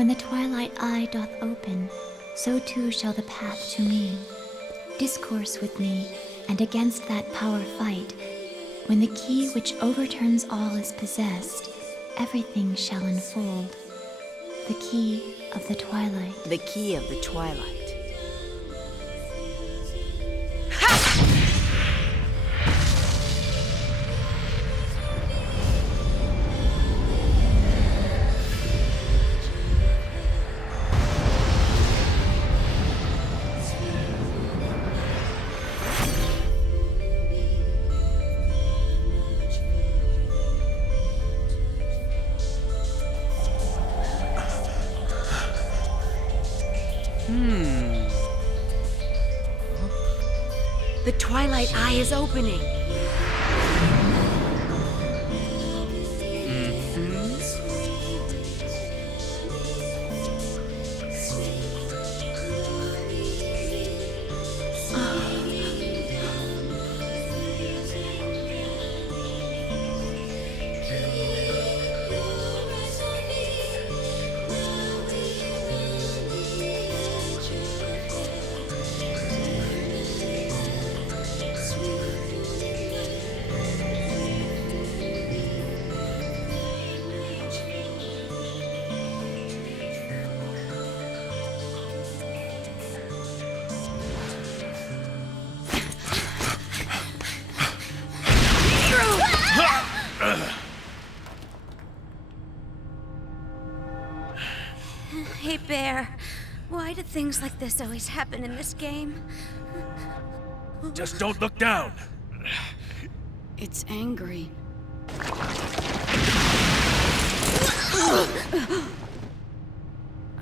When the twilight eye doth open, so too shall the path to me. Discourse with me, and against that power fight. When the key which overturns all is possessed, everything shall unfold. The key of the twilight. The key of the twilight. The twilight eye is opening. Hey, Bear. Why do things like this always happen in this game? Just don't look down. It's angry.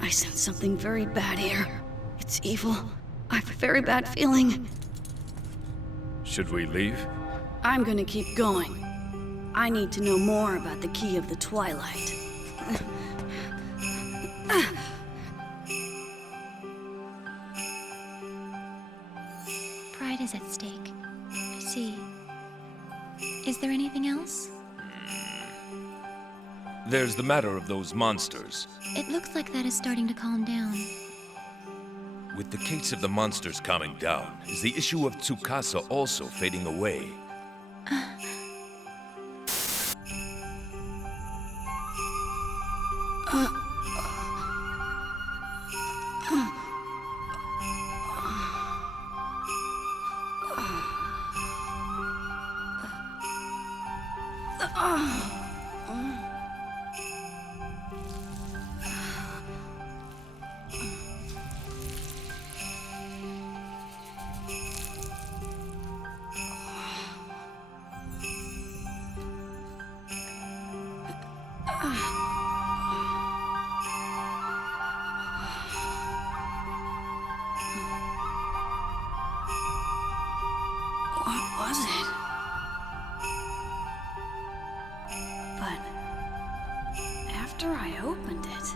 I sense something very bad here. It's evil. I have a very bad feeling. Should we leave? I'm gonna keep going. I need to know more about the key of the twilight. Pride is at stake. I see. Is there anything else? There's the matter of those monsters. It looks like that is starting to calm down. With the case of the monsters calming down, is the issue of Tsukasa also fading away? What was it? But after I opened it...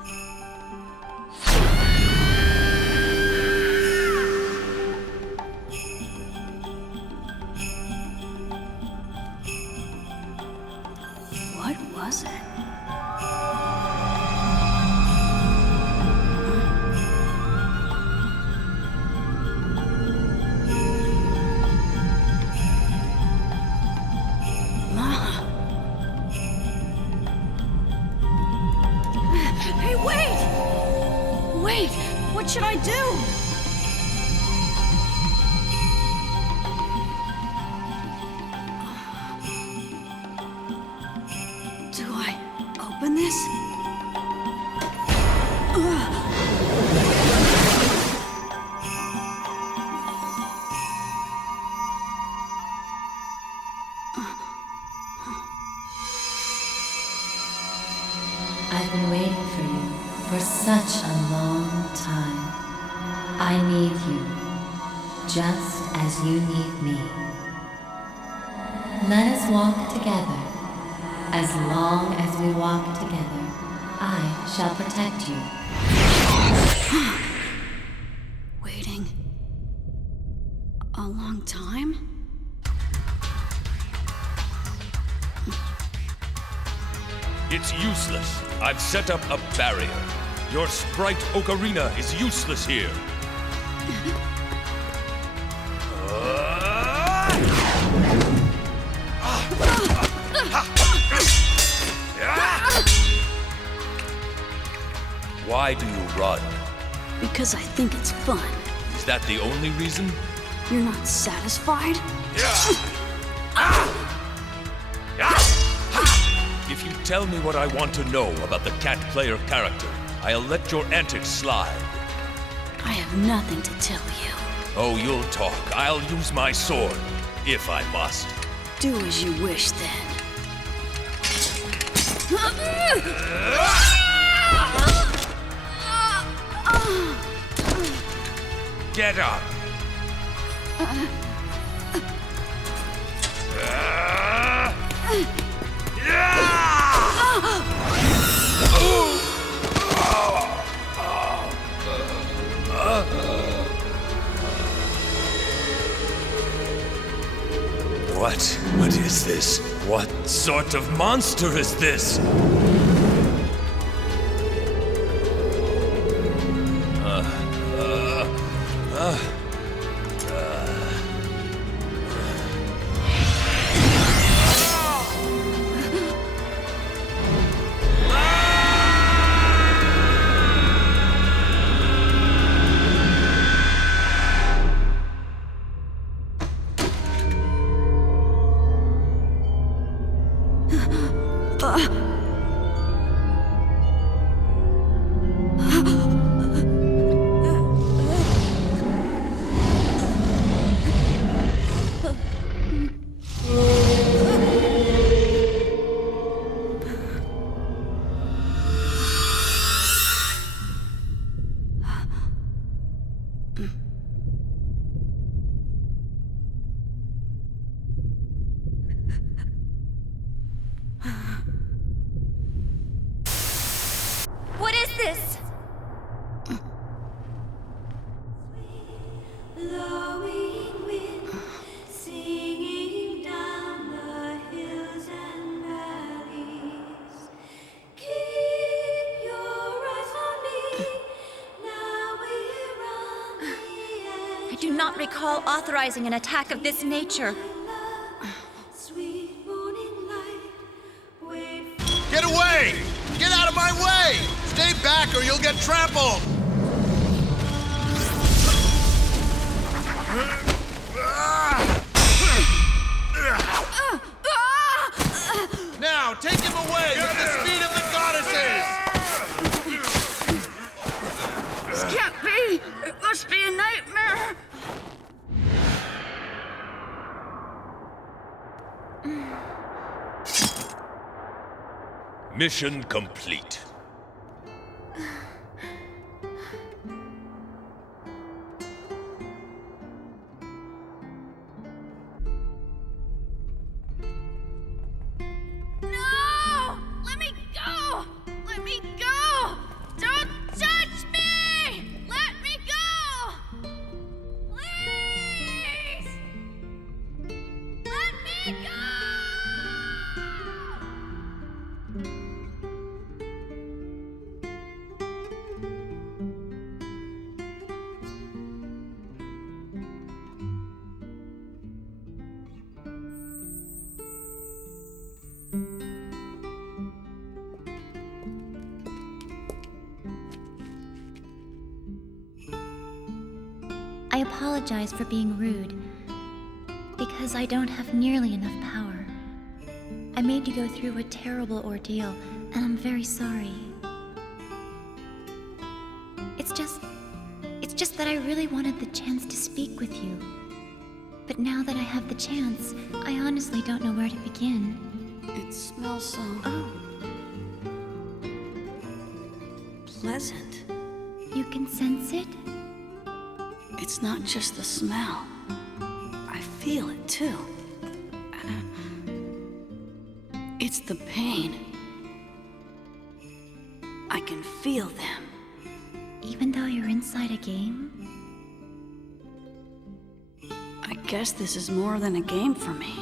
What was it? Hey, wait! Wait! What should I do? Do I open this? I've been waiting for you for such a long time. I need you, just as you need me. Let us walk together. As long as we walk together, I shall protect you. Waiting a long time? It's useless. I've set up a barrier. Your sprite ocarina is useless here. Why do you run? Because I think it's fun. Is that the only reason? You're not satisfied? If you tell me what I want to know about the cat player character, I'll let your antics slide. I have nothing to tell you. Oh, you'll talk. I'll use my sword, if I must. Do as you wish, then. Get up! What is this? What sort of monster is this? What is this? Blowing wind, singing down the hills and valleys. Keep your eyes on me. Now we're on the edge. I do not recall authorizing an attack of this nature. Sweet morning light. Wait. Get away! Get out of my way! Stay back or you'll get trampled! Now, take him away with the speed of the goddesses! This can't be! It must be a nightmare! Mission complete. No! Let me go! Let me go! Don't touch me! Let me go! Please! Let me go! I apologize for being rude, because I don't have nearly enough power. I made you go through a terrible ordeal, and I'm very sorry. It's just that I really wanted the chance to speak with you. But now that I have the chance, I honestly don't know where to begin. It smells so Oh, pleasant. you can sense it? It's not just the smell. I feel it too. It's the pain. I can feel them. Even though you're inside a game? I guess this is more than a game for me.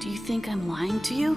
Do you think I'm lying to you?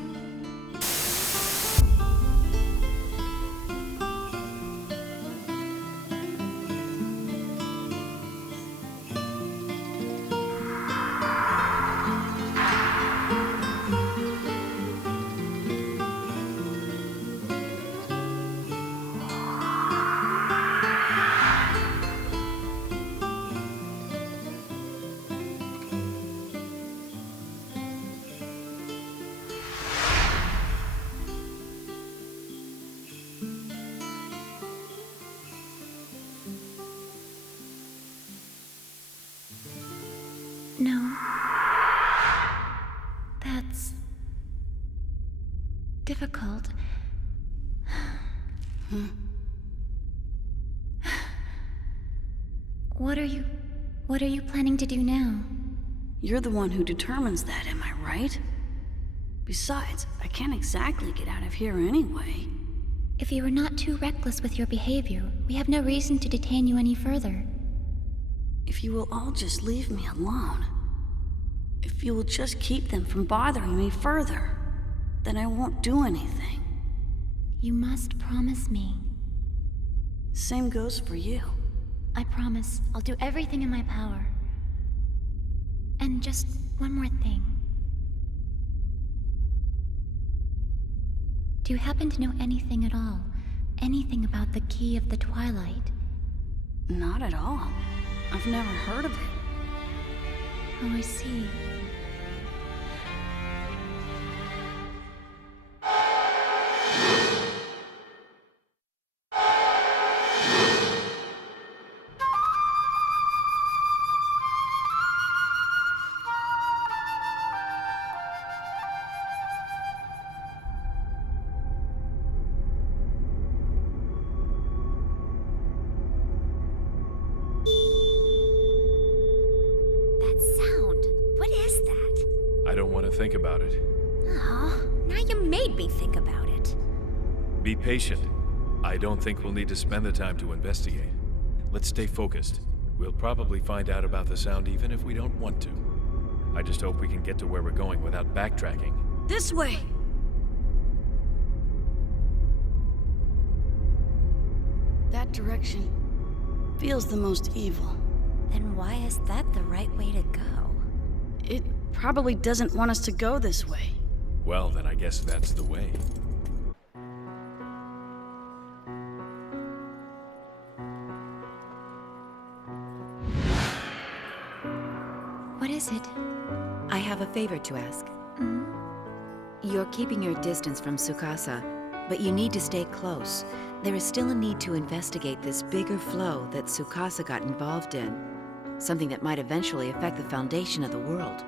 No. That's difficult. What are you planning to do now? You're the one who determines that, am I right? Besides, I can't exactly get out of here anyway. If you are not too reckless with your behavior, we have no reason to detain you any further. If you will all just leave me alone, if you will just keep them from bothering me further, then I won't do anything. You must promise me. Same goes for you. I promise I'll do everything in my power. And just one more thing. Do you happen to know anything at all? Anything about the Key of the Twilight? Not at all. I've never heard of it. Oh, I see. Think about it. Oh, now you made me think about it. Be patient. I don't think we'll need to spend the time to investigate. Let's stay focused. We'll probably find out about the sound even if we don't want to. I just hope we can get to where we're going without backtracking. This way! That direction feels the most evil. Then why is that the right way to go? It probably doesn't want us to go this way. Well, then I guess that's the way. What is it? I have a favor to ask. You're keeping your distance from Tsukasa, but you need to stay close. There is still a need to investigate this bigger flow that Tsukasa got involved in. Something that might eventually affect the foundation of the world.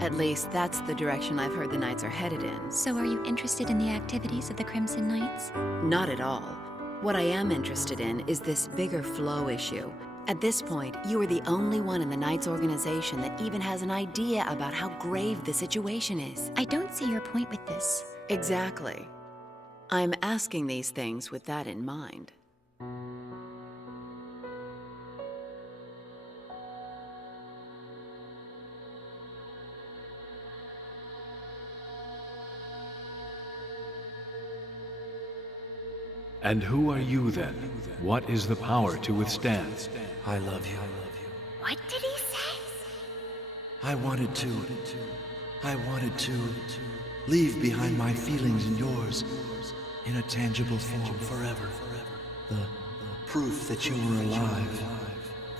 At least, that's the direction I've heard the Knights are headed in. So are you interested in the activities of the Crimson Knights? Not at all. What I am interested in is this bigger flow issue. At this point, you are the only one in the Knights organization that even has an idea about how grave the situation is. I don't see your point with this. Exactly. I'm asking these things with that in mind. And who are you then? What is the power to withstand? I love you. What did he say? I wanted to leave behind my feelings and yours in a tangible form forever. The proof that you were alive.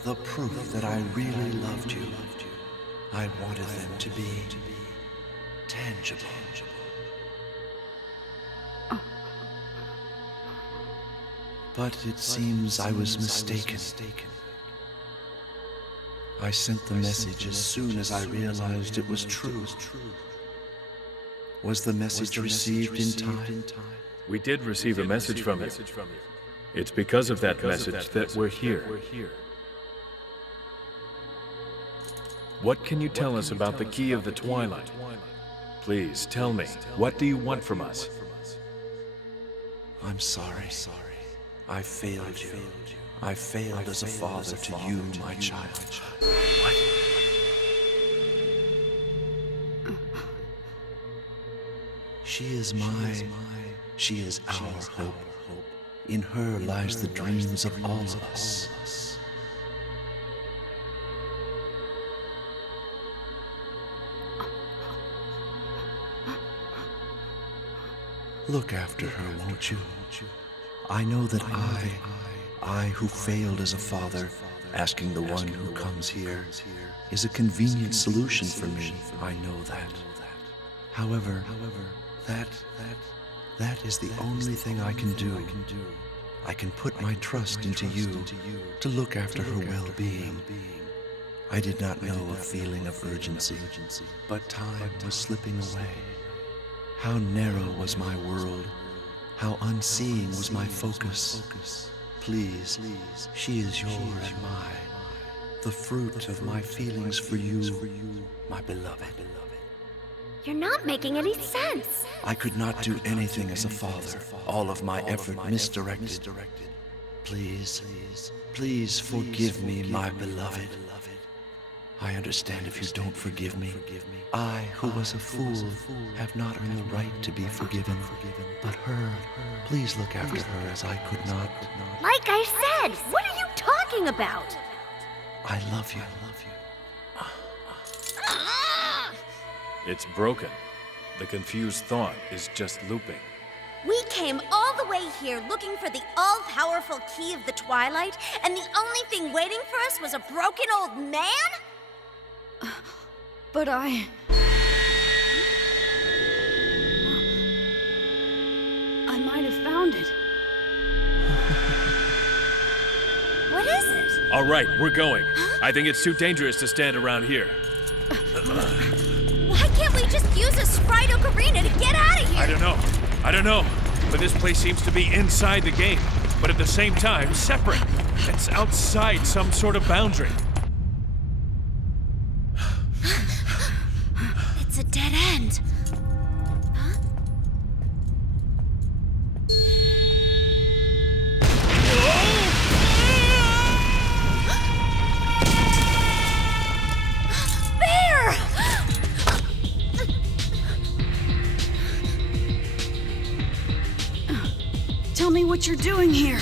The proof that I really loved you. I wanted them to be tangible. But it seems I was mistaken. I sent the message as soon as I realized it was true. Was the message received in time? We did receive a message from you. It's because of that message that we're here. What can you tell us about the Key of the Twilight? Please, tell me, what do you want from us? I'm sorry. I failed you. I failed as a father to you, my child. What? She is our hope. In her lies the dreams of all of us. Look after her, won't you? I know that I who failed as a father, asking the one who comes here, is a convenient solution for me. I know that. However, that is the only thing I can do. I can put my trust into you to look after her well-being. I did not know a feeling of urgency, but time was slipping away. How narrow was my world, how unseeing was my focus. Please, she is yours and mine, the fruit of my feelings for you, my beloved. You're not making any sense. I could not do anything as a father, all of my effort misdirected. Please forgive me, my beloved. I understand if you don't forgive me. I, who was a fool, have not earned the right to be forgiven. But her, please look after her as I could not. Like I said, what are you talking about? I love you. It's broken. The confused thought is just looping. We came all the way here looking for the all-powerful key of the Twilight, and the only thing waiting for us was a broken old man? But I might have found it. What is it? All right, we're going. I think it's too dangerous to stand around here. Why can't we just use a Sprite Ocarina to get out of here? I don't know. But this place seems to be inside the game, but at the same time, separate. It's outside some sort of boundary. It's a dead end. Huh? Bear! Tell me what you're doing here.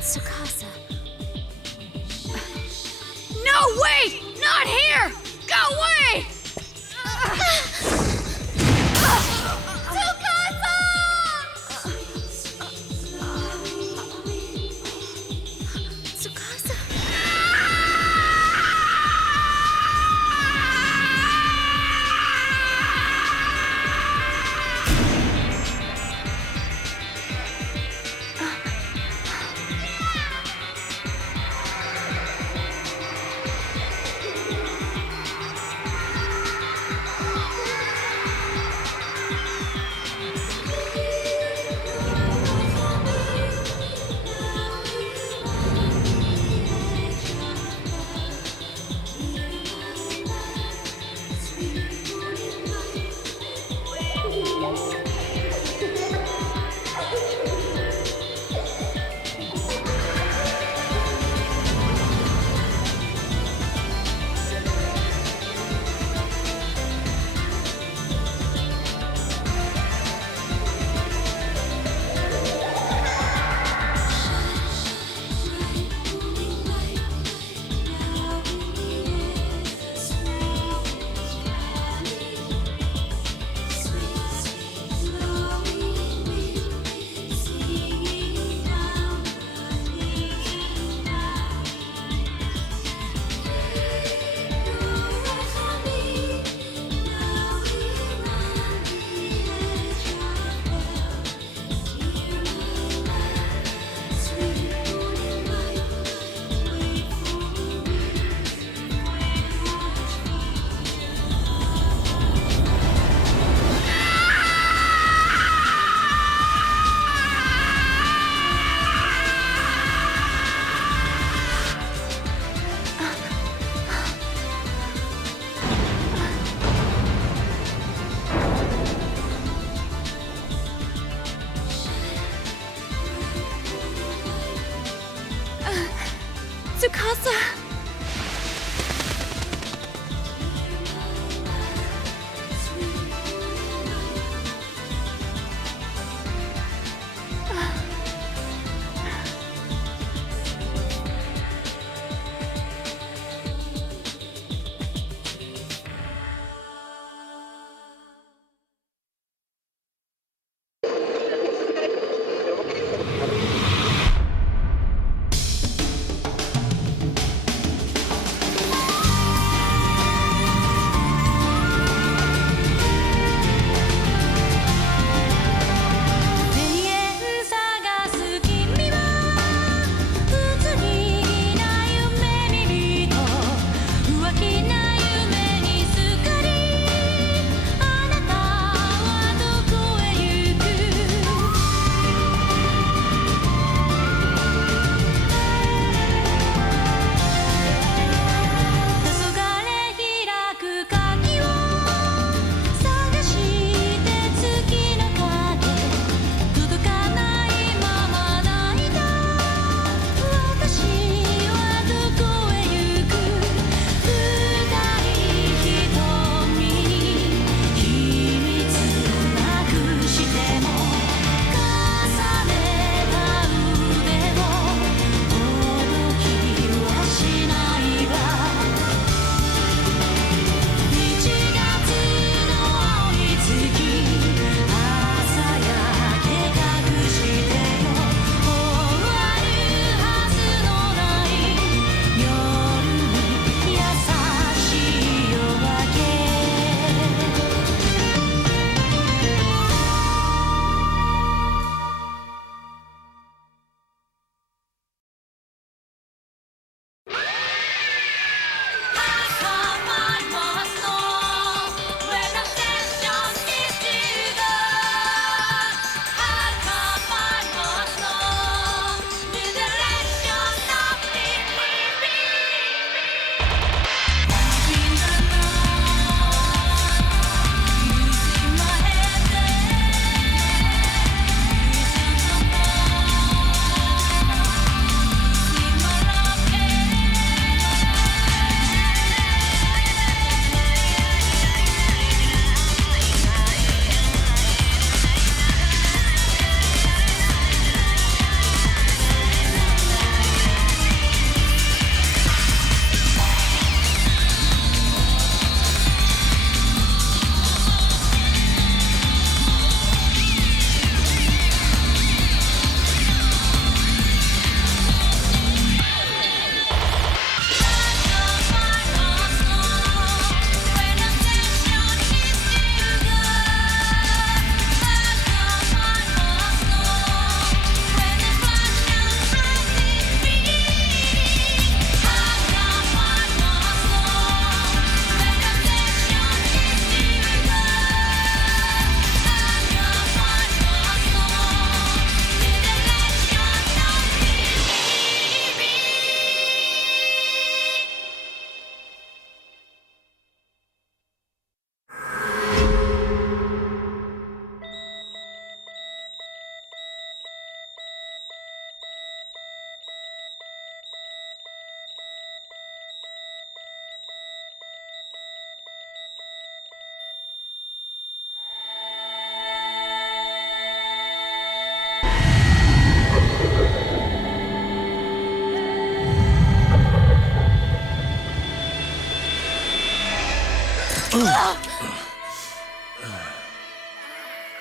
Tsukasa. No, wait! Not here! Go away! Tsukasa!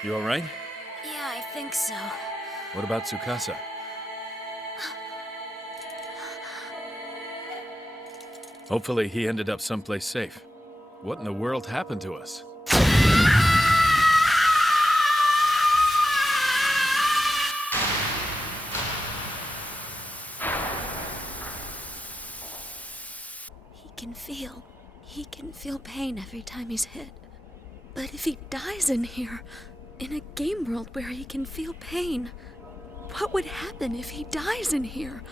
You alright? Yeah, I think so. What about Tsukasa? Hopefully he ended up someplace safe. What in the world happened to us? He can feel pain every time he's hit. But if he dies in here, in a game world where he can feel pain, what would happen if he dies in here?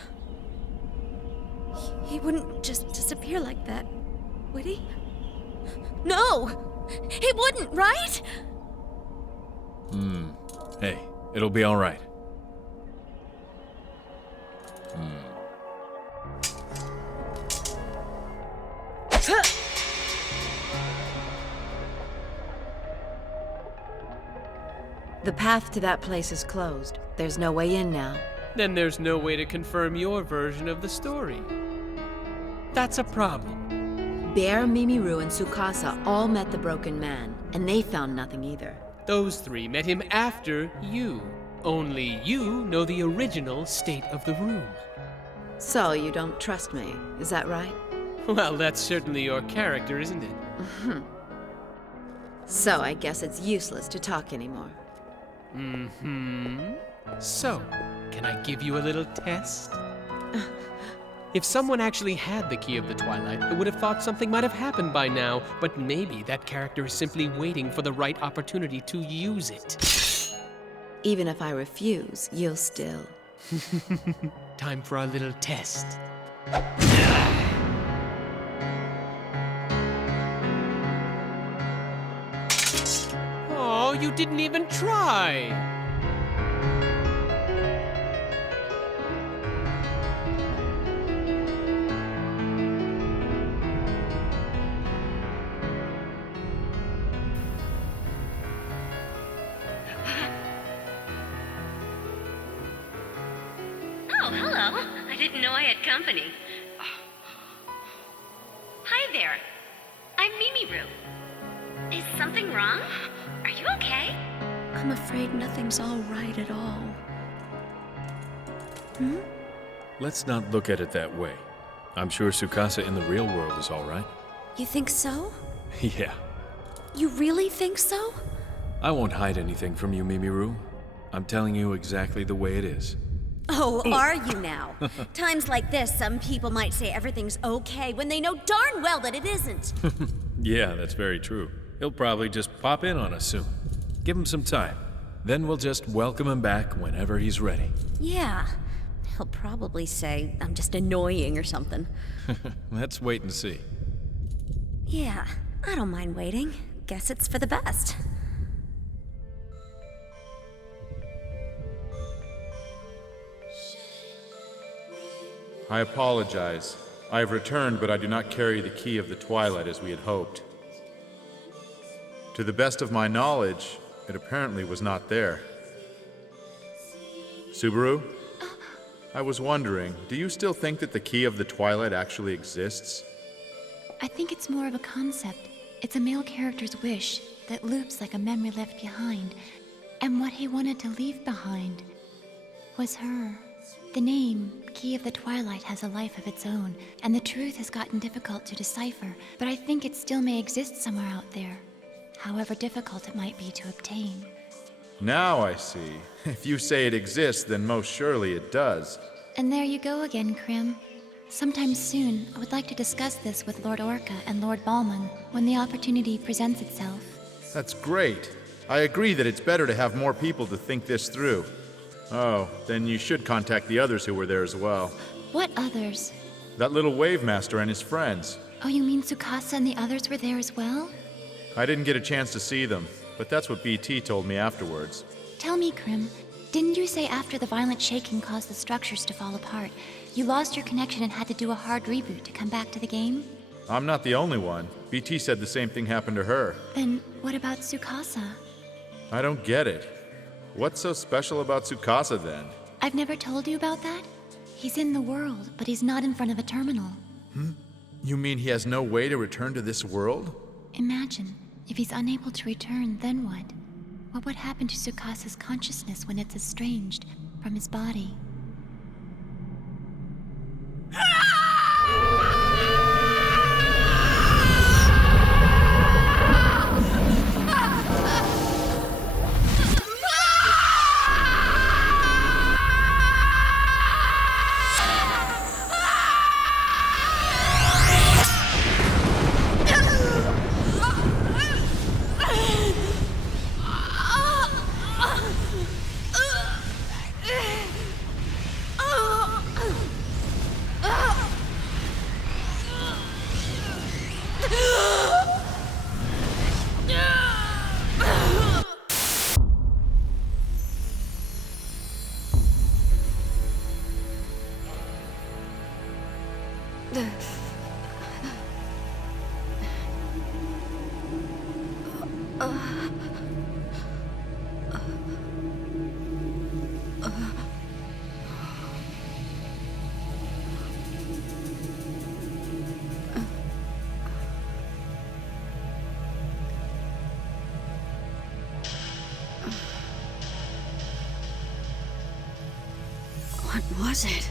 He wouldn't just disappear like that, would he? No! He wouldn't, right? Hey, it'll be alright. The path to that place is closed. There's no way in now. Then there's no way to confirm your version of the story. That's a problem. Bear, Mimiru, and Tsukasa all met the Broken Man, and they found nothing either. Those three met him after you. Only you know the original state of the room. So you don't trust me, is that right? Well, that's certainly your character, isn't it? So I guess it's useless to talk anymore. So, can I give you a little test? If someone actually had the Key of the Twilight, I would have thought something might have happened by now, but maybe that character is simply waiting for the right opportunity to use it. Even if I refuse, you'll still. Time for a little test. Oh, you didn't even try! Oh, hello. I didn't know I had company. Hi there. I'm Mimiru. Is something wrong? Are you okay? I'm afraid nothing's all right at all. Let's not look at it that way. I'm sure Tsukasa in the real world is alright. You think so? Yeah. You really think so? I won't hide anything from you, Mimiru. I'm telling you exactly the way it is. Oh, are you now? Times like this, some people might say everything's okay when they know darn well that it isn't. Yeah, that's very true. He'll probably just pop in on us soon. Give him some time. Then we'll just welcome him back whenever he's ready. Yeah. He'll probably say I'm just annoying or something. Let's wait and see. Yeah, I don't mind waiting. Guess it's for the best. I apologize. I have returned, but I do not carry the Key of the Twilight as we had hoped. To the best of my knowledge, it apparently was not there. Subaru? I was wondering, do you still think that the Key of the Twilight actually exists? I think it's more of a concept. It's a male character's wish that loops like a memory left behind. And what he wanted to leave behind was her. The name, Key of the Twilight, has a life of its own, and the truth has gotten difficult to decipher, but I think it still may exist somewhere out there, however difficult it might be to obtain. Now I see. If you say it exists, then most surely it does. And there you go again, Krim. Sometime soon, I would like to discuss this with Lord Orca and Lord Balmung when the opportunity presents itself. That's great. I agree that it's better to have more people to think this through. Oh, then you should contact the others who were there as well. What others? That little Wave Master and his friends. Oh, you mean Tsukasa and the others were there as well? I didn't get a chance to see them, but that's what BT told me afterwards. Tell me, Krim, didn't you say after the violent shaking caused the structures to fall apart, you lost your connection and had to do a hard reboot to come back to the game? I'm not the only one. BT said the same thing happened to her. Then what about Tsukasa? I don't get it. What's so special about Tsukasa then? I've never told you about that? He's in the world, but he's not in front of a terminal. You mean he has no way to return to this world? Imagine, if he's unable to return, then what? What would happen to Tsukasa's consciousness when it's estranged from his body? What was it?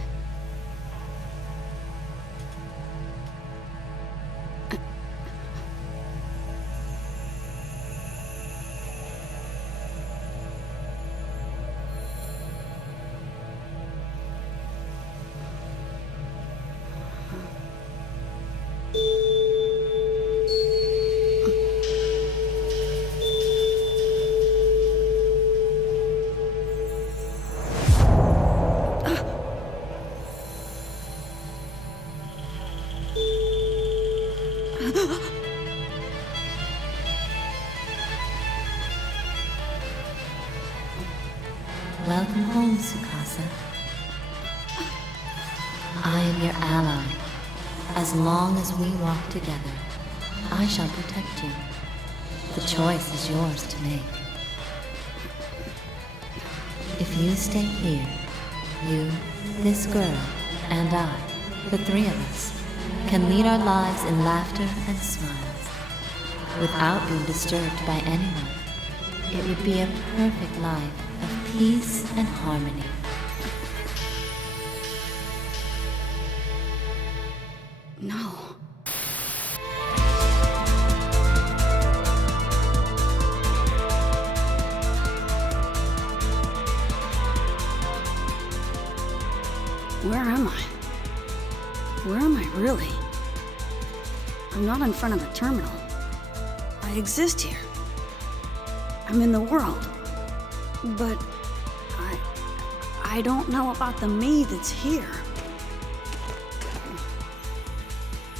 Welcome home, Tsukasa. I am your ally. As long as we walk together, I shall protect you. The choice is yours to make. If you stay here, you, this girl, and I, the three of us, can lead our lives in laughter and smiles, without being disturbed by anyone. It would be a perfect life of peace and harmony. No. Where am I? Where am I really? I'm not in front of the terminal. I exist here. I'm in the world. But I don't know about the me that's here.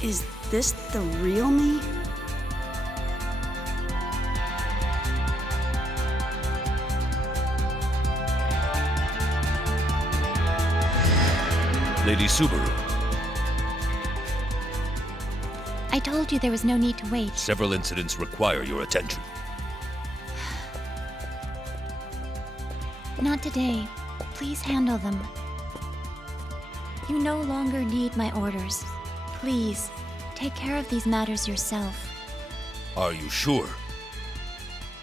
Is this the real me? Lady Subaru. I told you there was no need to wait. Several incidents require your attention. Not today. Please handle them. You no longer need my orders. Please, take care of these matters yourself. Are you sure?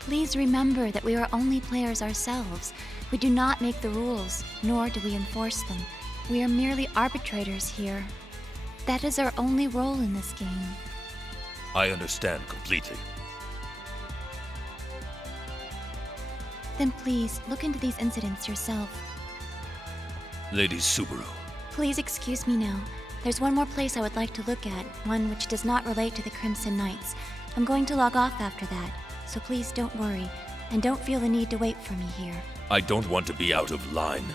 Please remember that we are only players ourselves. We do not make the rules, nor do we enforce them. We are merely arbitrators here. That is our only role in this game. I understand completely. Then please, look into these incidents yourself. Lady Subaru. Please excuse me now. There's one more place I would like to look at, one which does not relate to the Crimson Knights. I'm going to log off after that, so please don't worry, and don't feel the need to wait for me here. I don't want to be out of line,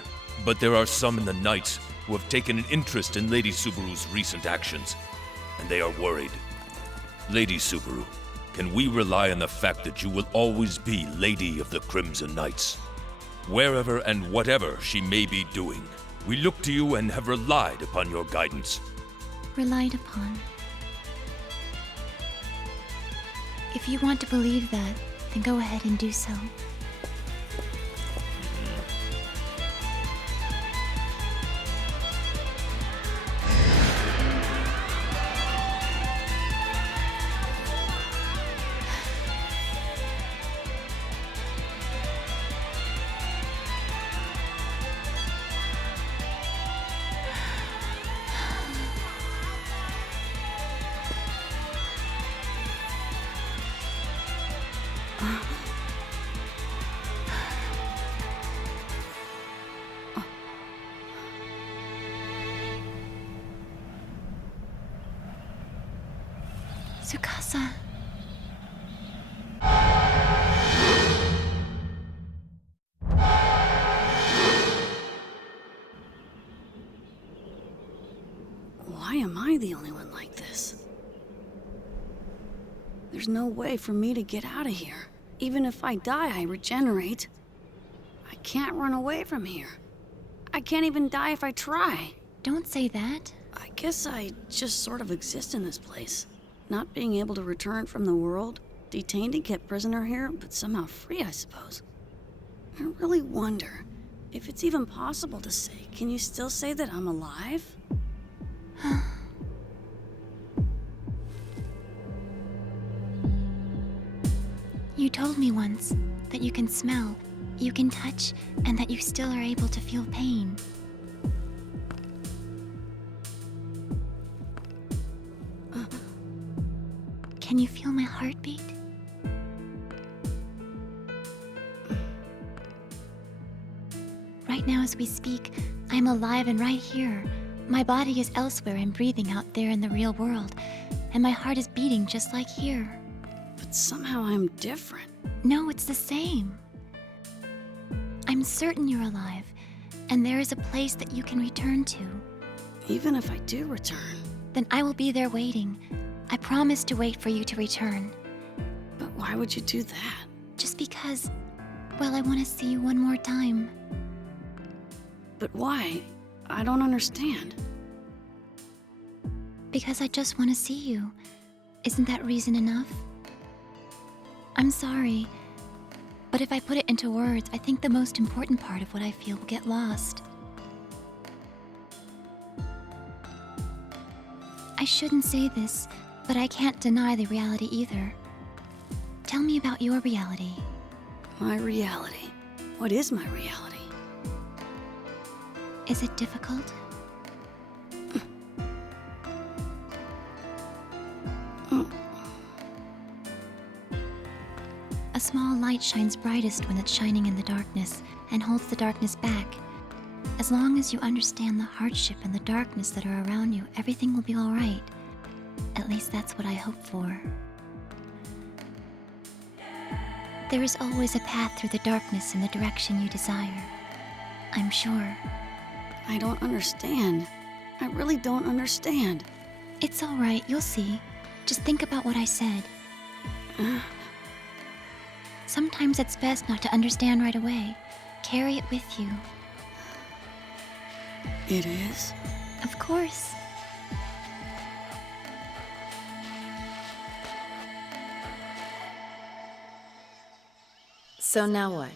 but there are some in the Knights who have taken an interest in Lady Subaru's recent actions, and they are worried. Lady Subaru, can we rely on the fact that you will always be Lady of the Crimson Knights? Wherever and whatever she may be doing, we look to you and have relied upon your guidance. Relied upon. If you want to believe that, then go ahead and do so. Tsukasa. Why am I the only one like this? There's no way for me to get out of here. Even if I die, I regenerate. I can't run away from here. I can't even die if I try. Don't say that. I guess I just sort of exist in this place. Not being able to return from the world, detained and kept prisoner here, but somehow free, I suppose. I really wonder if it's even possible to say. Can you still say that I'm alive? You told me once that you can smell, you can touch, and that you still are able to feel pain. Can you feel my heartbeat? Right now as we speak, I'm alive and right here. My body is elsewhere and breathing out there in the real world, and my heart is beating just like here. But somehow I'm different. No, it's the same. I'm certain you're alive, and there is a place that you can return to. Even if I do return. Then I will be there waiting. I promise to wait for you to return. But why would you do that? Just because, well, I want to see you one more time. But why? I don't understand. Because I just want to see you. Isn't that reason enough? I'm sorry, but if I put it into words, I think the most important part of what I feel will get lost. I shouldn't say this, but I can't deny the reality either. Tell me about your reality. My reality? What is my reality? Is it difficult? A small light shines brightest when it's shining in the darkness and holds the darkness back. As long as you understand the hardship and the darkness that are around you, everything will be all right. At least that's what I hope for. There is always a path through the darkness in the direction you desire. I'm sure. I don't understand. I really don't understand. It's all right, you'll see. Just think about what I said. Sometimes it's best not to understand right away. Carry it with you. It is? Of course. So now what?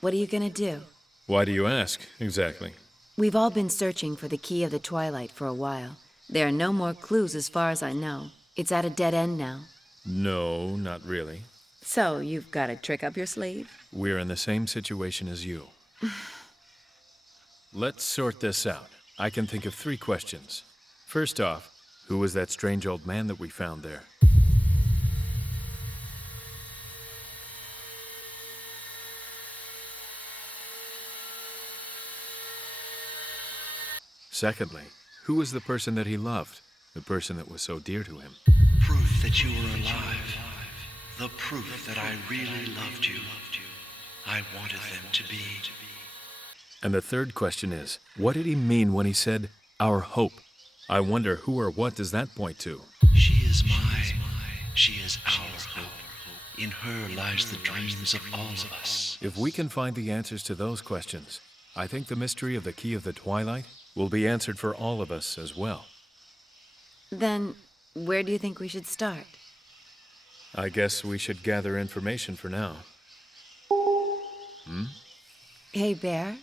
What are you gonna do? Why do you ask, exactly? We've all been searching for the key of the Twilight for a while. There are no more clues as far as I know. It's at a dead end now. No, not really. So, you've got a trick up your sleeve? We're in the same situation as you. Let's sort this out. I can think of 3 questions. First off, who was that strange old man that we found there? Secondly, who was the person that he loved? The person that was so dear to him? Proof that you were alive. The proof that I really loved you. I wanted them to be. And the third question is, what did he mean when he said, our hope? I wonder who or what does that point to? She is mine. She is our hope. In her lies the dreams of all of us. If we can find the answers to those questions, I think the mystery of the Key of the Twilight will be answered for all of us as well. Then, where do you think we should start? I guess we should gather information for now. Hey, Bear.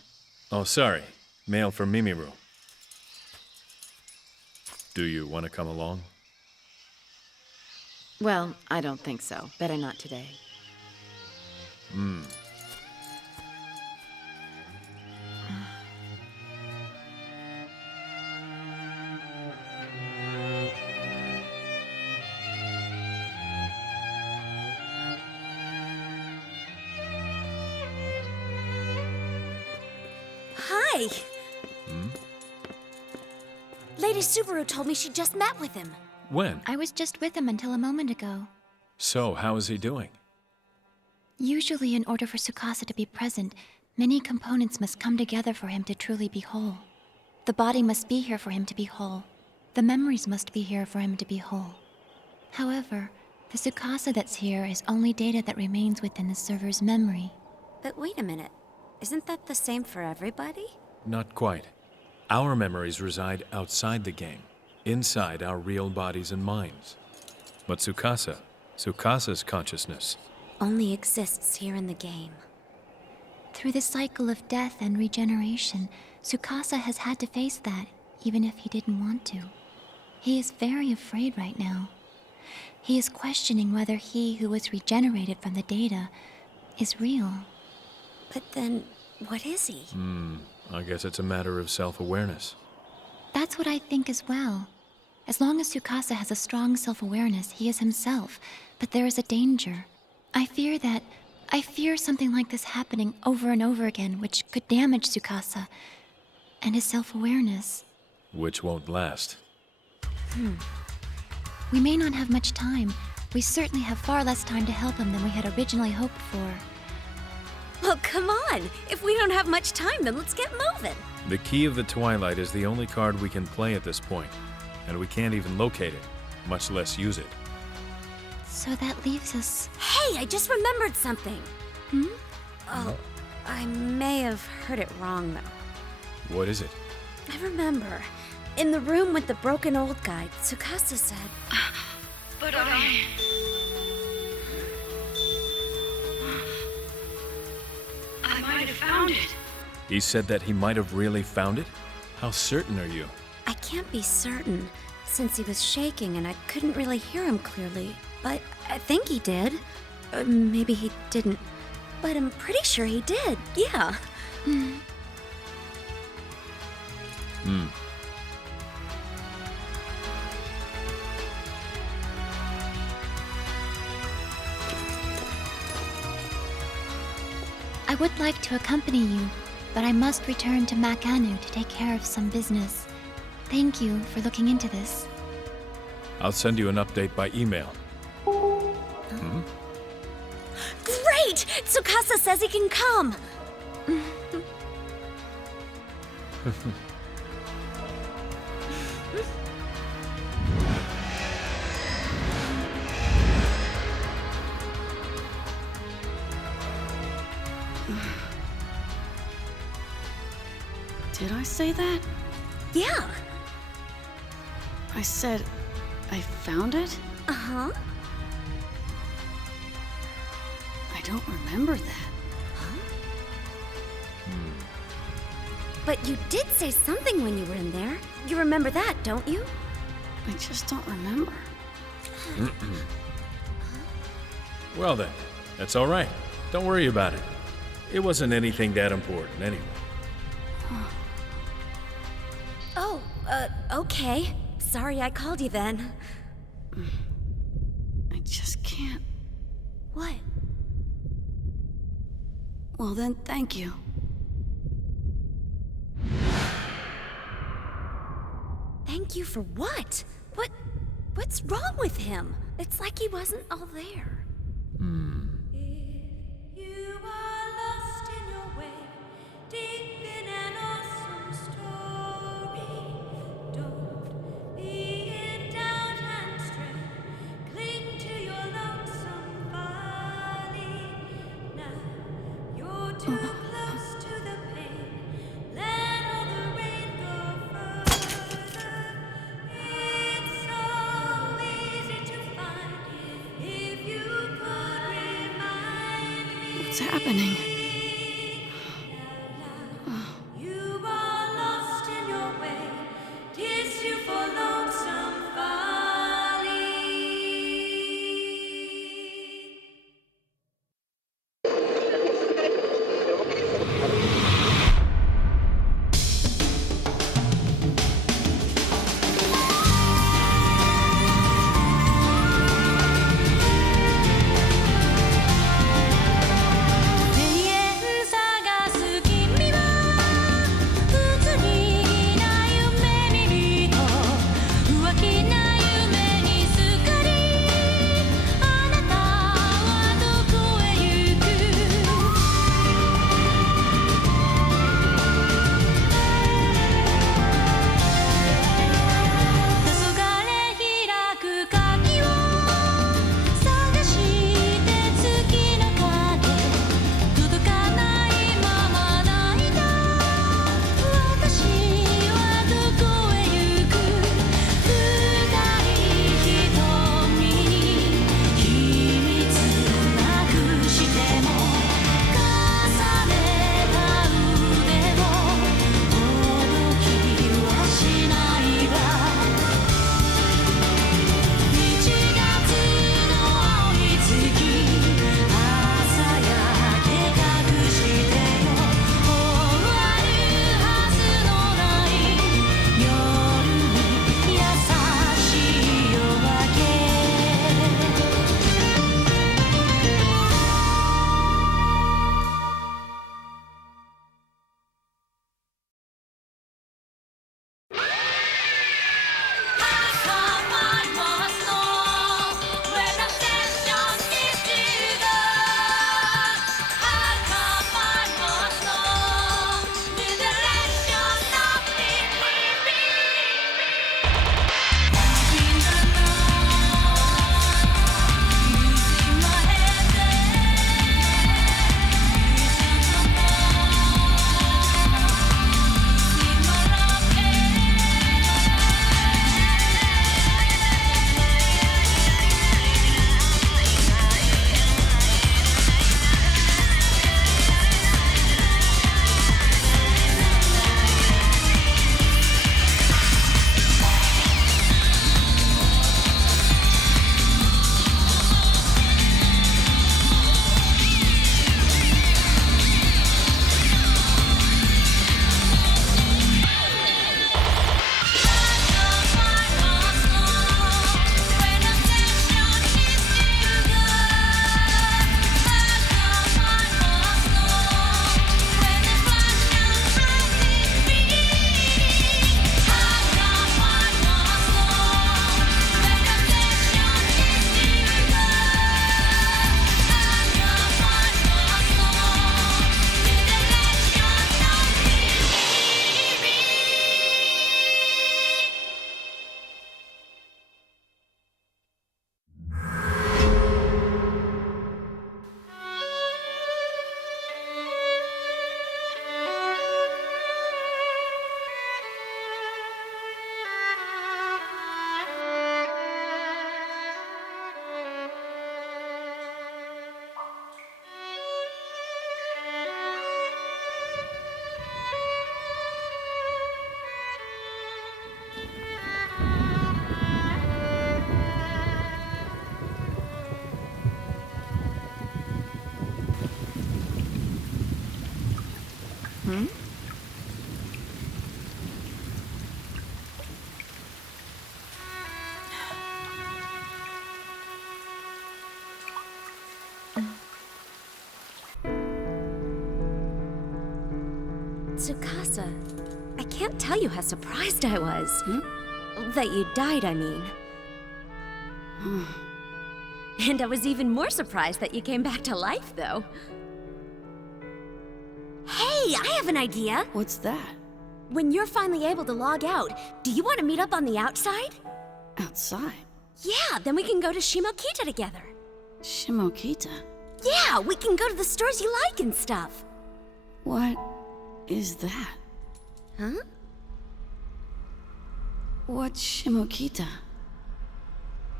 Oh, sorry. Mail from Mimiru. Do you want to come along? Well, I don't think so. Better not today. Lady Subaru told me she just met with him. When? I was just with him until a moment ago. So, how is he doing? Usually, in order for Tsukasa to be present, many components must come together for him to truly be whole. The body must be here for him to be whole. The memories must be here for him to be whole. However, the Tsukasa that's here is only data that remains within the server's memory. But wait a minute. Isn't that the same for everybody? Not quite. Our memories reside outside the game, inside our real bodies and minds. But Tsukasa's consciousness, Only exists here in the game. Through the cycle of death and regeneration, Tsukasa has had to face that, even if he didn't want to. He is very afraid right now. He is questioning whether he who was regenerated from the data is real. But then, what is he? I guess it's a matter of self-awareness. That's what I think as well. As long as Tsukasa has a strong self-awareness, he is himself. But there is a danger. I fear something like this happening over and over again, which could damage Tsukasa and his self-awareness. Which won't last. We may not have much time. We certainly have far less time to help him than we had originally hoped for. Well, come on! If we don't have much time, then let's get moving! The Key of the Twilight is the only card we can play at this point, and we can't even locate it, much less use it. So that leaves us... Hey, I just remembered something! Oh, I may have heard it wrong, though. What is it? I remember. In the room with the broken old guy, Tsukasa said... But I might have found it. He said that he might have really found it? How certain are you? I can't be certain, since he was shaking and I couldn't really hear him clearly. But I think he did. Maybe he didn't. But I'm pretty sure he did, yeah. I would like to accompany you, but I must return to Makanu to take care of some business. Thank you for looking into this. I'll send you an update by email. Great! Tsukasa says he can come! Did I say that? Yeah. I said I found it? Uh-huh. I don't remember that. But you did say something when you were in there. You remember that, don't you? I just don't remember. Well then, that's all right. Don't worry about it. It wasn't anything that important anyway. Oh, okay. Sorry I called you then. I just can't. What? Well then, thank you. Thank you for what? What's wrong with him? It's like he wasn't all there. You are lost in your way, deep in an awesome story. Don't be in doubt and stray. Cling to your lonesome folly. Now you're too close to the pain. Let all the rain go further. It's so easy to find if you could remind me. What's happening? You are lost in your way. 'Tis you for lonesome folly. Many Tsukasa, I can't tell you how surprised I was. That you died, I mean. And I was even more surprised that you came back to life, though. Hey, I have an idea! What's that? When you're finally able to log out, do you want to meet up on the outside? Outside? Yeah, then we can go to Shimokita together. Shimokita? Yeah, we can go to the stores you like and stuff. What is that? Huh? What's Shimokita?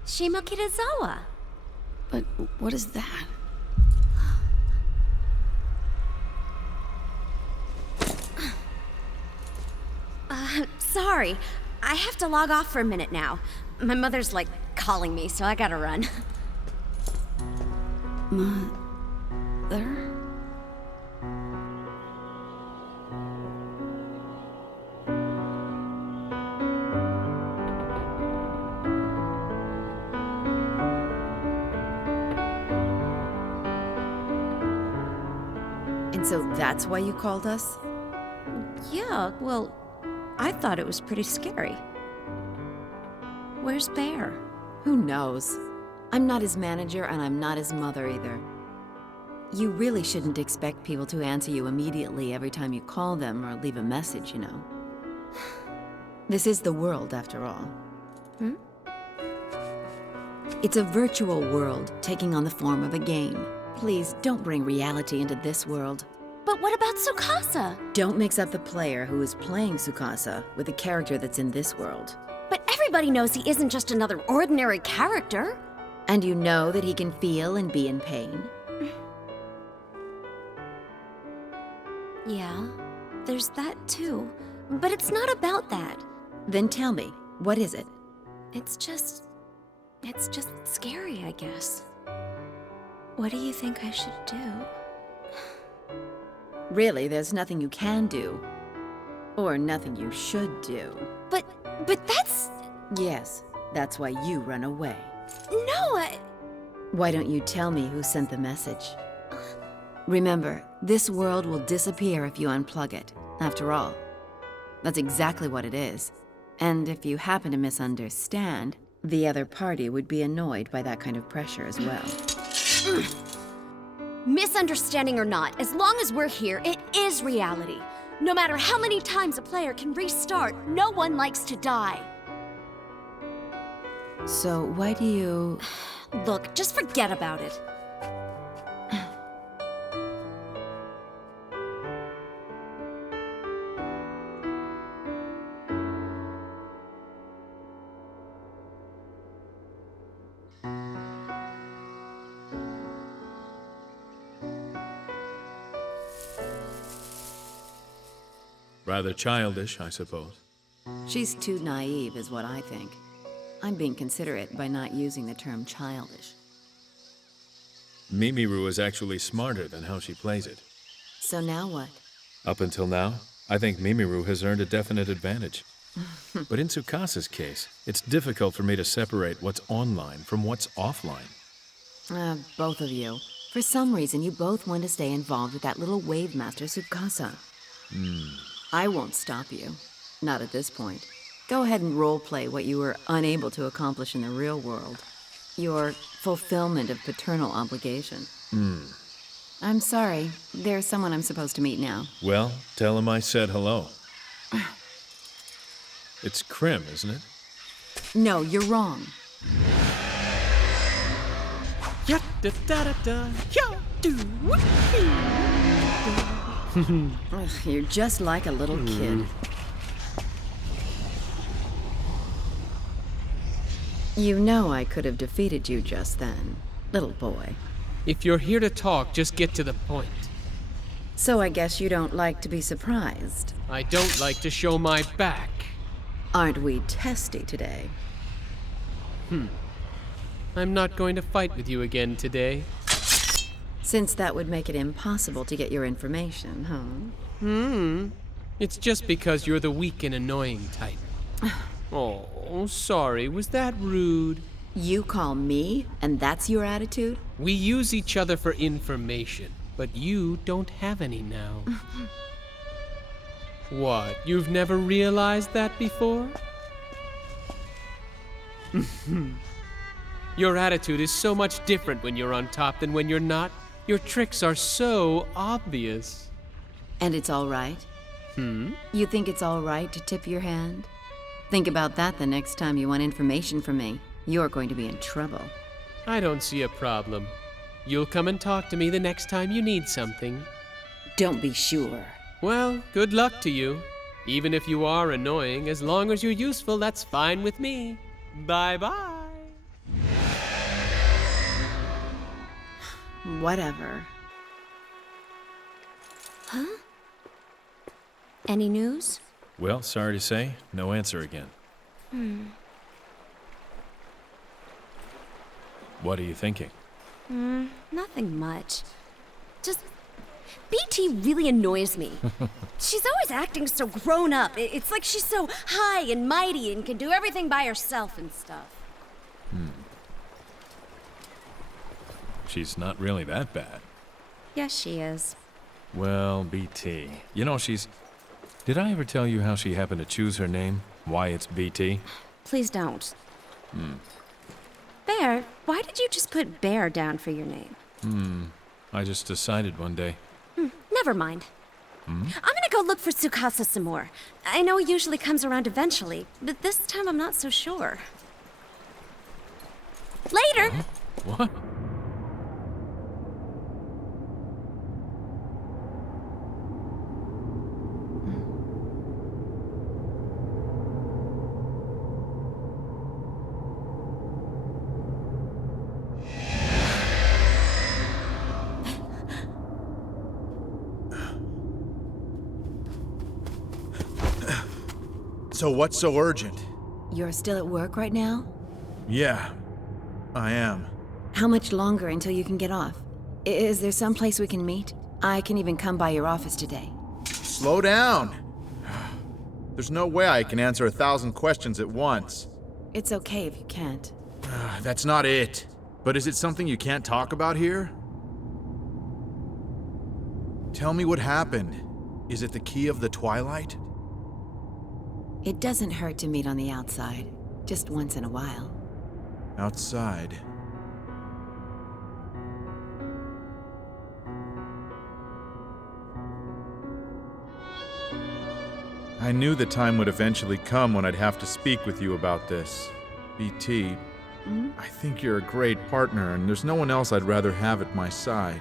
Shimokitazawa. But what is that? Sorry. I have to log off for a minute now. My mother's, like, calling me, so I gotta run. Mother? And so that's why you called us? Yeah, well, I thought it was pretty scary. Where's Bear? Who knows? I'm not his manager, and I'm not his mother either. You really shouldn't expect people to answer you immediately every time you call them or leave a message, you know. This is the world, after all. It's a virtual world taking on the form of a game. Please, don't bring reality into this world. But what about Tsukasa? Don't mix up the player who is playing Tsukasa with the character that's in this world. But everybody knows he isn't just another ordinary character. And you know that he can feel and be in pain? Yeah, there's that too. But it's not about that. Then tell me, what is it? It's just scary, I guess. What do you think I should do? Really, there's nothing you can do. Or nothing you should do. But that's... Yes, that's why you run away. No, Why don't you tell me who sent the message? Remember, this world will disappear if you unplug it, after all. That's exactly what it is. And if you happen to misunderstand, the other party would be annoyed by that kind of pressure as well. Misunderstanding or not, as long as we're here, it is reality. No matter how many times a player can restart, no one likes to die. So why do you... Look, just forget about it. Rather childish, I suppose. She's too naive, is what I think. I'm being considerate by not using the term childish. Mimiru is actually smarter than how she plays it. So now what? Up until now, I think Mimiru has earned a definite advantage. But in Tsukasa's case, it's difficult for me to separate what's online from what's offline. Both of you. For some reason, you both want to stay involved with that little wave master Tsukasa. I won't stop you. Not at this point. Go ahead and roleplay what you were unable to accomplish in the real world. Your fulfillment of paternal obligation. I'm sorry. There's someone I'm supposed to meet now. Well, tell him I said hello. It's Krim, isn't it? No, you're wrong. You're just like a little kid. You know I could have defeated you just then, little boy. If you're here to talk, just get to the point. So I guess you don't like to be surprised. I don't like to show my back. Aren't we testy today? I'm not going to fight with you again today. Since that would make it impossible to get your information, huh? It's just because you're the weak and annoying type. Oh, sorry, was that rude? You call me, and that's your attitude? We use each other for information, but you don't have any now. What, you've never realized that before? Your attitude is so much different when you're on top than when you're not. Your tricks are so obvious. And it's all right? You think it's all right to tip your hand? Think about that the next time you want information from me. You're going to be in trouble. I don't see a problem. You'll come and talk to me the next time you need something. Don't be sure. Well, good luck to you. Even if you are annoying, as long as you're useful, that's fine with me. Bye-bye. Whatever. Huh? Any news? Well, sorry to say, no answer again. What are you thinking? Nothing much. Just... BT really annoys me. She's always acting so grown up. It's like she's so high and mighty and can do everything by herself and stuff. She's not really that bad. Yes, she is. Well, BT. You know, she's... Did I ever tell you how she happened to choose her name? Why it's BT? Please don't. Bear, why did you just put Bear down for your name? I just decided one day. Never mind. I'm gonna go look for Tsukasa some more. I know he usually comes around eventually, but this time I'm not so sure. Later! Huh? What? So what's so urgent? You're still at work right now? Yeah, I am. How much longer until you can get off? Is there some place we can meet? I can even come by your office today. Slow down! There's no way I can answer 1,000 questions at once. It's okay if you can't. That's not it. But is it something you can't talk about here? Tell me what happened. Is it the key of the Twilight? It doesn't hurt to meet on the outside, just once in a while. Outside. I knew the time would eventually come when I'd have to speak with you about this. BT, I think you're a great partner, and there's no one else I'd rather have at my side.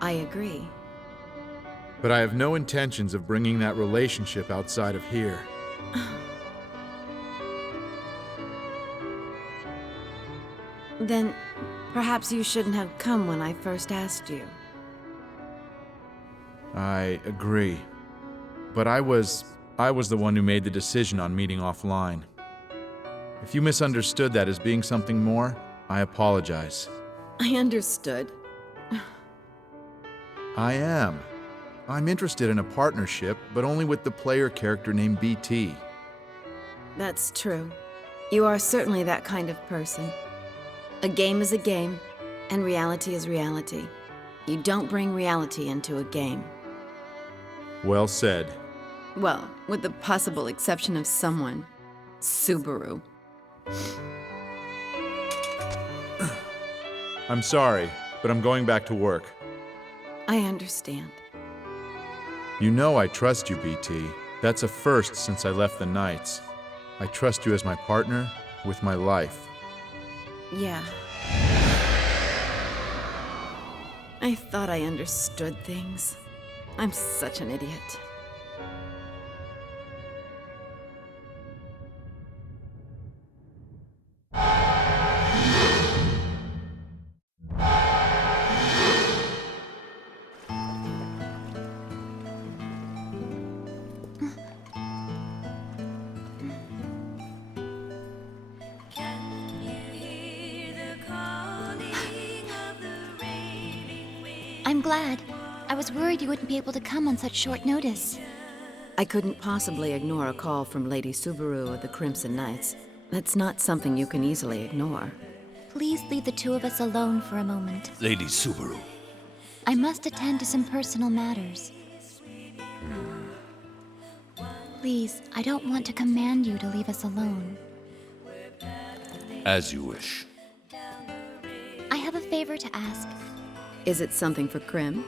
I agree. But I have no intentions of bringing that relationship outside of here. Then, perhaps you shouldn't have come when I first asked you. I agree. But I was the one who made the decision on meeting offline. If you misunderstood that as being something more, I apologize. I understood. I am. I'm interested in a partnership, but only with the player character named BT. That's true. You are certainly that kind of person. A game is a game, and reality is reality. You don't bring reality into a game. Well said. Well, with the possible exception of someone. Subaru. I'm sorry, but I'm going back to work. I understand. You know I trust you, BT. That's a first since I left the Knights. I trust you as my partner, with my life. Yeah. I thought I understood things. I'm such an idiot. I'm glad. I was worried you wouldn't be able to come on such short notice. I couldn't possibly ignore a call from Lady Subaru of the Crimson Knights. That's not something you can easily ignore. Please leave the two of us alone for a moment. Lady Subaru. I must attend to some personal matters. Please, I don't want to command you to leave us alone. As you wish. I have a favor to ask. Is it something for Krim?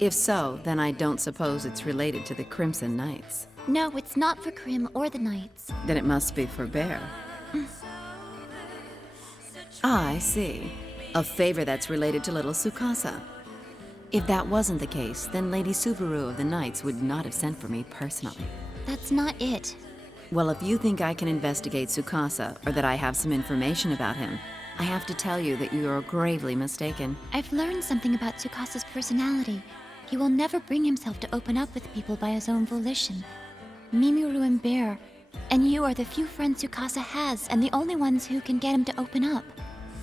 If so, then I don't suppose it's related to the Crimson Knights. No, it's not for Krim or the Knights. Then it must be for Bear. Ah, I see. A favor that's related to little Tsukasa. If that wasn't the case, then Lady Subaru of the Knights would not have sent for me personally. That's not it. Well, if you think I can investigate Tsukasa, or that I have some information about him, I have to tell you that you are gravely mistaken. I've learned something about Tsukasa's personality. He will never bring himself to open up with people by his own volition. Mimiru and Bear, and you are the few friends Tsukasa has, and the only ones who can get him to open up.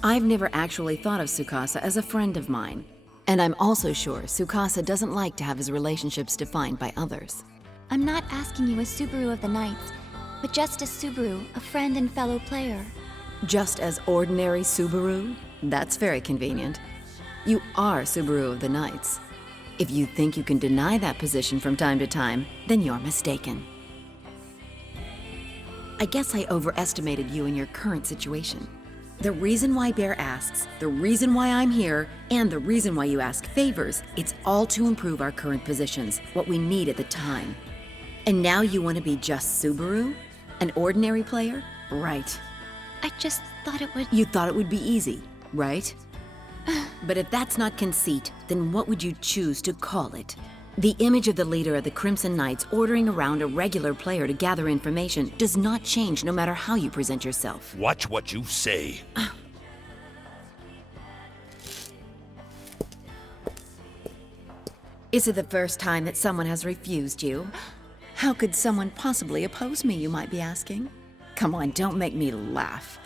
I've never actually thought of Tsukasa as a friend of mine. And I'm also sure Tsukasa doesn't like to have his relationships defined by others. I'm not asking you as Subaru of the Knights, but just as Subaru, a friend and fellow player. Just as ordinary Subaru? That's very convenient. You are Subaru of the Knights. If you think you can deny that position from time to time, then you're mistaken. I guess I overestimated you in your current situation. The reason why Bear asks, the reason why I'm here, and the reason why you ask favors, it's all to improve our current positions, what we need at the time. And now you want to be just Subaru? An ordinary player? Right. I just thought it would... You thought it would be easy, right? But if that's not conceit, then what would you choose to call it? The image of the leader of the Crimson Knights ordering around a regular player to gather information does not change no matter how you present yourself. Watch what you say. Is it the first time that someone has refused you? How could someone possibly oppose me, you might be asking? Come on, don't make me laugh.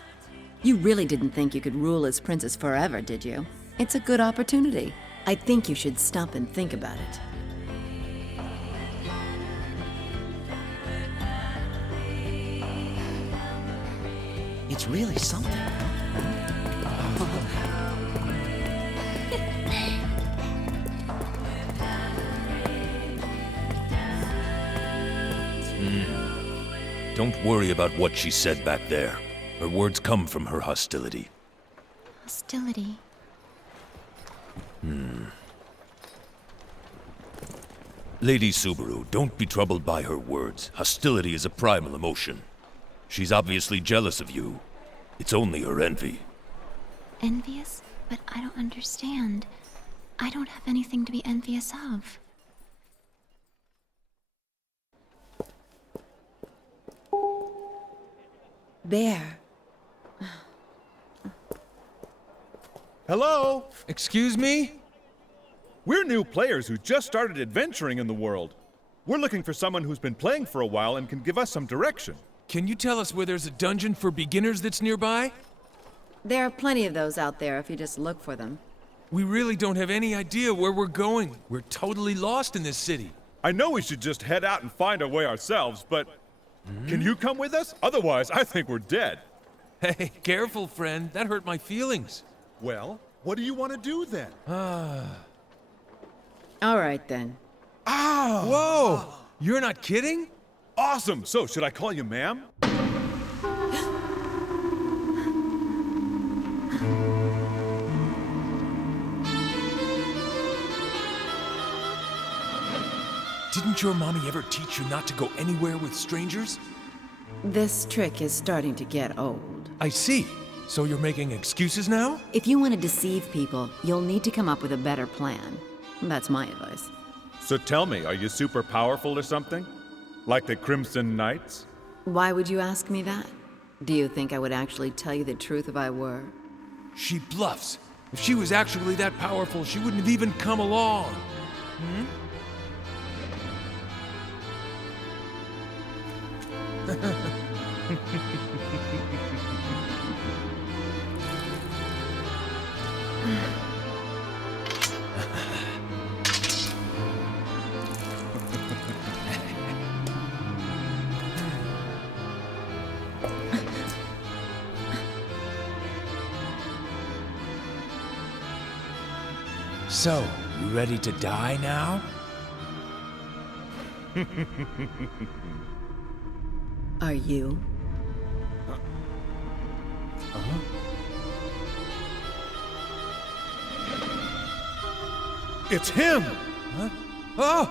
You really didn't think you could rule as princess forever, did you? It's a good opportunity. I think you should stop and think about it. It's really something. Don't worry about what she said back there. Her words come from her hostility. Hostility. Lady Subaru, don't be troubled by her words. Hostility is a primal emotion. She's obviously jealous of you. It's only her envy. Envious? But I don't understand. I don't have anything to be envious of. Bear. Hello? Excuse me? We're new players who just started adventuring in the world. We're looking for someone who's been playing for a while and can give us some direction. Can you tell us where there's a dungeon for beginners that's nearby? There are plenty of those out there if you just look for them. We really don't have any idea where we're going. We're totally lost in this city. I know we should just head out and find our way ourselves, but can you come with us? Otherwise, I think we're dead. Hey, careful, friend. That hurt my feelings. Well, what do you want to do then? All right, then. Ah! Whoa! You're not kidding? Awesome! So, should I call you ma'am? Didn't your mommy ever teach you not to go anywhere with strangers? This trick is starting to get old. I see. So you're making excuses now? If you want to deceive people, you'll need to come up with a better plan. That's my advice. So tell me, are you super powerful or something? Like the Crimson Knights? Why would you ask me that? Do you think I would actually tell you the truth if I were? She bluffs. If she was actually that powerful, she wouldn't have even come along. So, you ready to die now? Are you? It's him! Huh?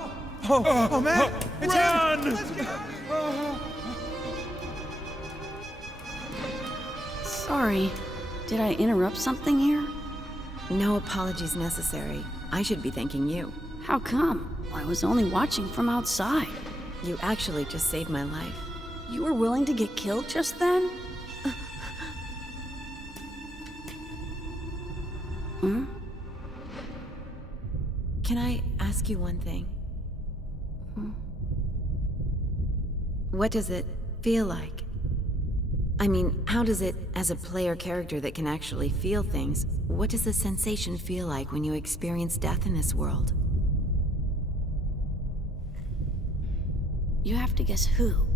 Oh, man! It's Run! Sorry. Did I interrupt something here? No apologies necessary. I should be thanking you. How come? I was only watching from outside. You actually just saved my life. You were willing to get killed just then? Huh? Can I ask you one thing? What does it feel like? I mean, how does it, as a player character that can actually feel things, what does the sensation feel like when you experience death in this world? You have to guess who.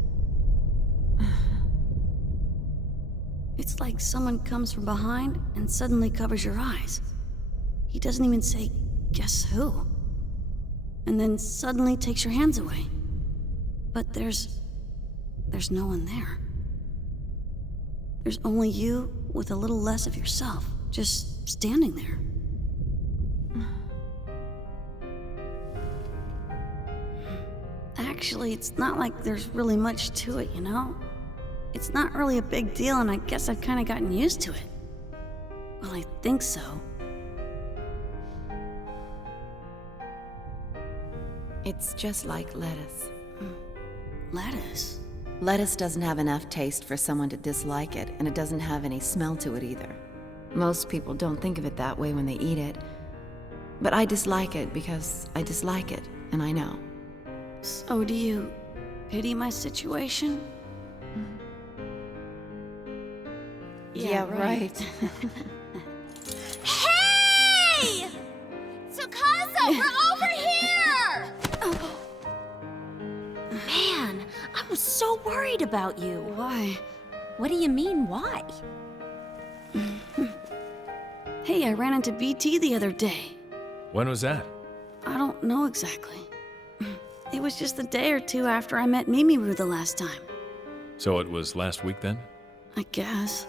It's like someone comes from behind and suddenly covers your eyes. He doesn't even say, guess who? And then suddenly takes your hands away. But there's no one there. There's only you with a little less of yourself, just standing there. Actually, it's not like there's really much to it, you know? It's not really a big deal, and I guess I've kind of gotten used to it. Well, I think so. It's just like lettuce. Lettuce? Lettuce doesn't have enough taste for someone to dislike it, and it doesn't have any smell to it either. Most people don't think of it that way when they eat it. But I dislike it because I dislike it, and I know. So do you pity my situation? Yeah, right. Hey! Tsukasa, we're over here! Man, I was so worried about you. Why? What do you mean, why? Hey, I ran into BT the other day. When was that? I don't know exactly. It was just a day or two after I met Mimiru the last time. So it was last week then? I guess.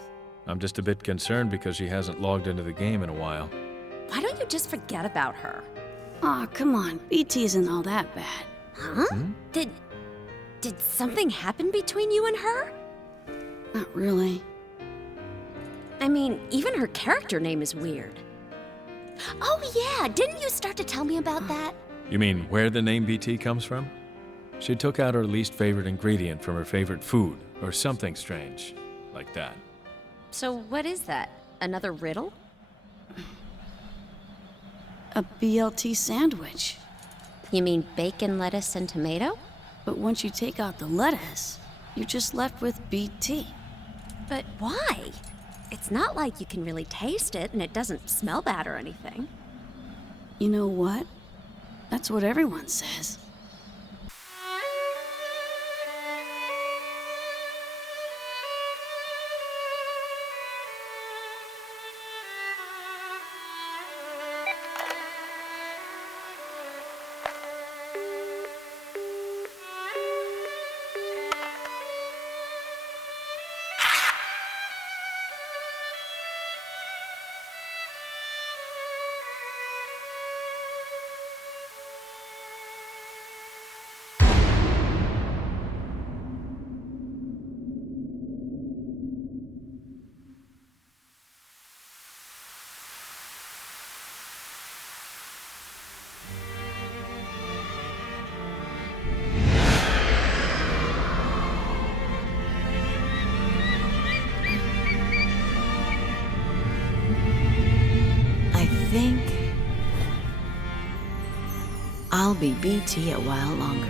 I'm just a bit concerned because she hasn't logged into the game in a while. Why don't you just forget about her? Aw, come on. BT isn't all that bad. Huh? Did something happen between you and her? Not really. I mean, even her character name is weird. Oh yeah, didn't you start to tell me about that? You mean where the name BT comes from? She took out her least favorite ingredient from her favorite food, or something strange, like that. So what is that? Another riddle? A BLT sandwich. You mean bacon, lettuce, and tomato? But once you take out the lettuce, you're just left with BT. But why? It's not like you can really taste it and it doesn't smell bad or anything. You know what? That's what everyone says. I'll be BT a while longer.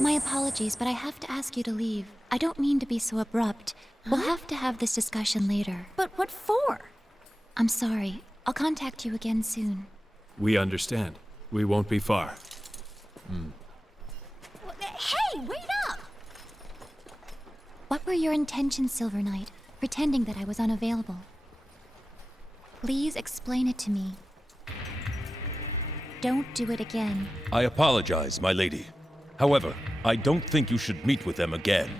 My apologies, but I have to ask you to leave. I don't mean to be so abrupt. We'll have to have this discussion later. But what for? I'm sorry. I'll contact you again soon. We understand. We won't be far. Hey, wait up! What were your intentions, Silver Knight, pretending that I was unavailable? Please explain it to me. Don't do it again. I apologize, my lady. However, I don't think you should meet with them again.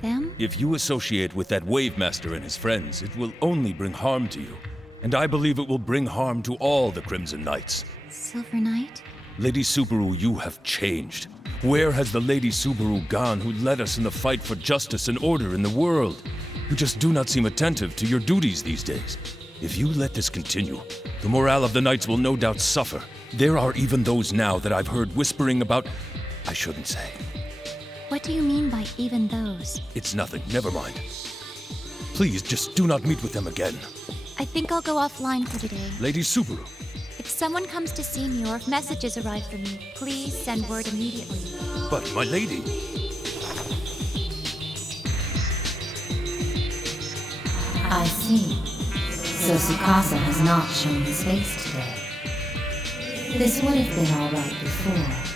Them? If you associate with that Wave Master and his friends, it will only bring harm to you. And I believe it will bring harm to all the Crimson Knights. Silver Knight? Lady Subaru, you have changed. Where has the Lady Subaru gone who led us in the fight for justice and order in the world? You just do not seem attentive to your duties these days. If you let this continue, the morale of the Knights will no doubt suffer. There are even those now that I've heard whispering about... I shouldn't say. What do you mean by even those? It's nothing, never mind. Please, just do not meet with them again. I think I'll go offline for today. Lady Subaru. If someone comes to see me or if messages arrive for me, please send word immediately. But, my lady... I see. So Tsukasa has not shown his face today. This would have been all right before.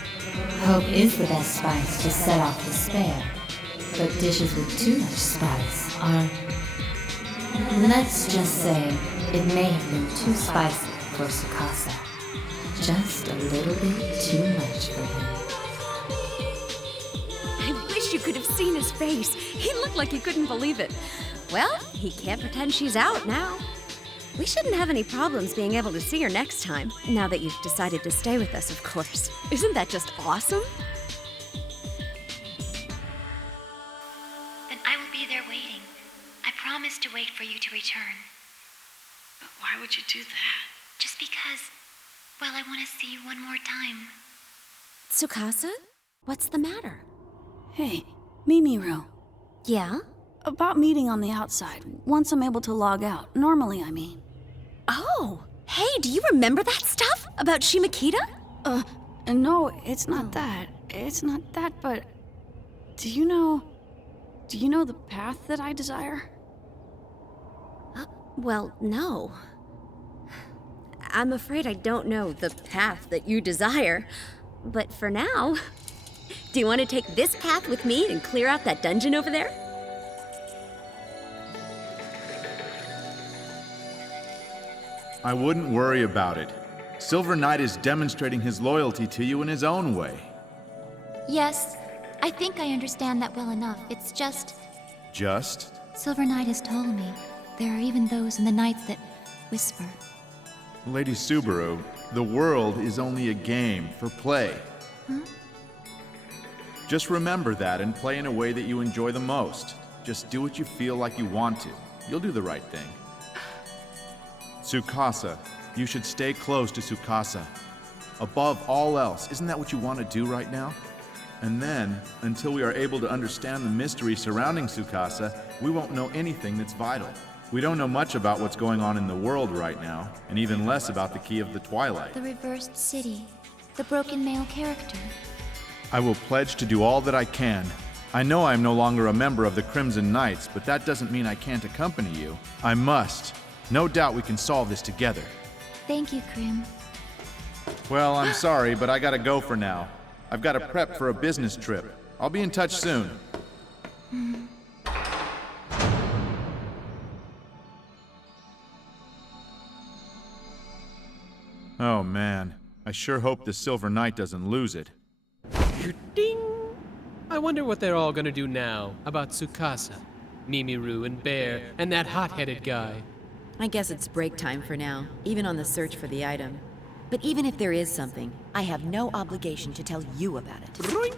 Hope is the best spice to set off despair. But dishes with too much spice are... Let's just say it may have been too spicy for Tsukasa. Just a little bit too much for him. I wish you could have seen his face. He looked like he couldn't believe it. Well, he can't pretend she's out now. We shouldn't have any problems being able to see her next time, now that you've decided to stay with us, of course. Isn't that just awesome? Then I will be there waiting. I promise to wait for you to return. But why would you do that? Just because, well, I want to see you one more time. Tsukasa? What's the matter? Hey, Mimiru. Yeah? About meeting on the outside, once I'm able to log out. Normally, I mean. Oh! Hey, do you remember that stuff? About Shimakita? No, it's not that. It's not that, but... Do you know the path that I desire? Well, no. I'm afraid I don't know the path that you desire. But for now, do you want to take this path with me and clear out that dungeon over there? I wouldn't worry about it. Silver Knight is demonstrating his loyalty to you in his own way. Yes, I think I understand that well enough. It's just... Just? Silver Knight has told me there are even those in the Knights that whisper. Lady Subaru, the world is only a game for play. Huh? Just remember that and play in a way that you enjoy the most. Just do what you feel like you want to. You'll do the right thing. Tsukasa, you should stay close to Tsukasa. Above all else, isn't that what you want to do right now? And then, until we are able to understand the mystery surrounding Tsukasa, we won't know anything that's vital. We don't know much about what's going on in the world right now, and even less about the Key of the Twilight. The reversed city. The broken male character. I will pledge to do all that I can. I know I am no longer a member of the Crimson Knights, but that doesn't mean I can't accompany you. I must. No doubt we can solve this together. Thank you, Krim. Well, I'm sorry, but I gotta go for now. I've gotta prep for a business trip. I'll be in touch soon. Oh man, I sure hope the Silver Knight doesn't lose it. Ding! I wonder what they're all gonna do now about Tsukasa, Mimiru and Bear, and that hot-headed guy. I guess it's break time for now, even on the search for the item. But even if there is something, I have no obligation to tell you about it. Roink!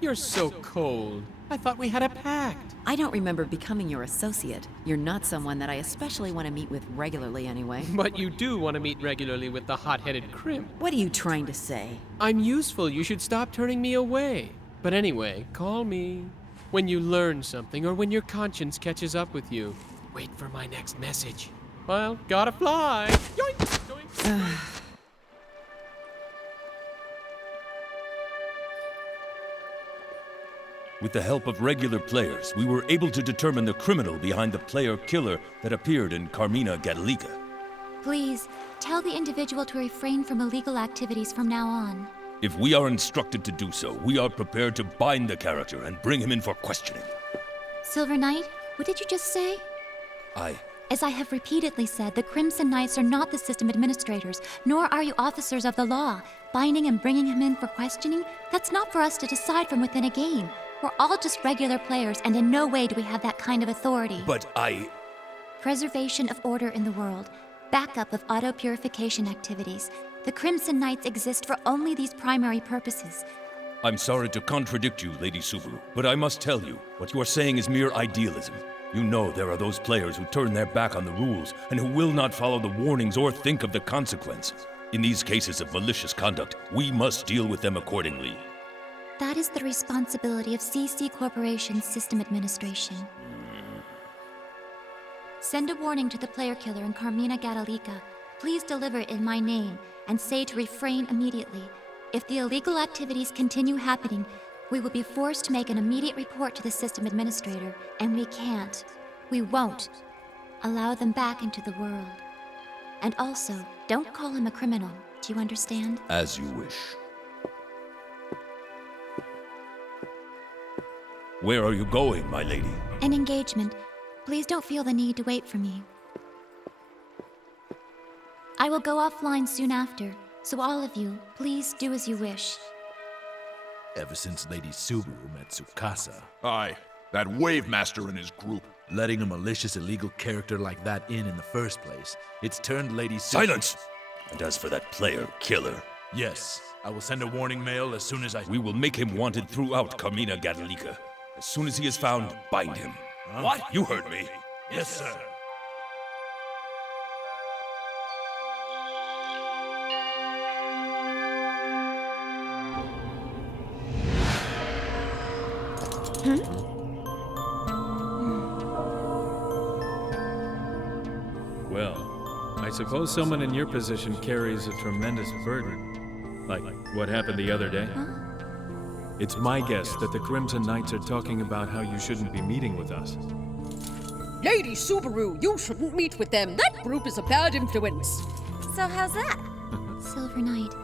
You're so cold. I thought we had a pact. I don't remember becoming your associate. You're not someone that I especially want to meet with regularly anyway. But you do want to meet regularly with the hot-headed Krim. What are you trying to say? I'm useful. You should stop turning me away. But anyway, call me when you learn something or when your conscience catches up with you. Wait for my next message. Well, gotta fly. Yoink! Yoink! With the help of regular players, we were able to determine the criminal behind the player killer that appeared in Carmina Gadalica. Please, tell the individual to refrain from illegal activities from now on. If we are instructed to do so, we are prepared to bind the character and bring him in for questioning. Silver Knight, what did you just say? As I have repeatedly said, the Crimson Knights are not the system administrators, nor are you officers of the law. Binding and bringing him in for questioning, that's not for us to decide from within a game. We're all just regular players, and in no way do we have that kind of authority. But Preservation of order in the world. Backup of auto-purification activities. The Crimson Knights exist for only these primary purposes. I'm sorry to contradict you, Lady Subaru, but I must tell you, what you are saying is mere idealism. You know there are those players who turn their back on the rules and who will not follow the warnings or think of the consequence. In these cases of malicious conduct, we must deal with them accordingly. That is the responsibility of CC Corporation's system administration. Send a warning to the player killer in Carmina Gadalica. Please deliver it in my name and say to refrain immediately. If the illegal activities continue happening, we will be forced to make an immediate report to the system administrator, and we won't allow them back into the world. And also, don't call him a criminal. Do you understand? As you wish. Where are you going, my lady? An engagement. Please don't feel the need to wait for me. I will go offline soon after, so all of you, please do as you wish. Ever since Lady Subaru met Tsukasa. Aye, that Wave Master and his group. Letting a malicious illegal character like that in the first place, it's turned Lady Subaru... Silence! And as for that player killer... Yes, I will send a warning mail as soon as We will make him wanted throughout Carmina Gadalica. As soon as he is found, bind him. Huh? What? You heard me. Yes, sir. Well, I suppose someone in your position carries a tremendous burden. Like what happened the other day? Huh? It's my guess that the Crimson Knights are talking about how you shouldn't be meeting with us. Lady Subaru, you shouldn't meet with them. That group is a bad influence. So how's that? Silver Knight.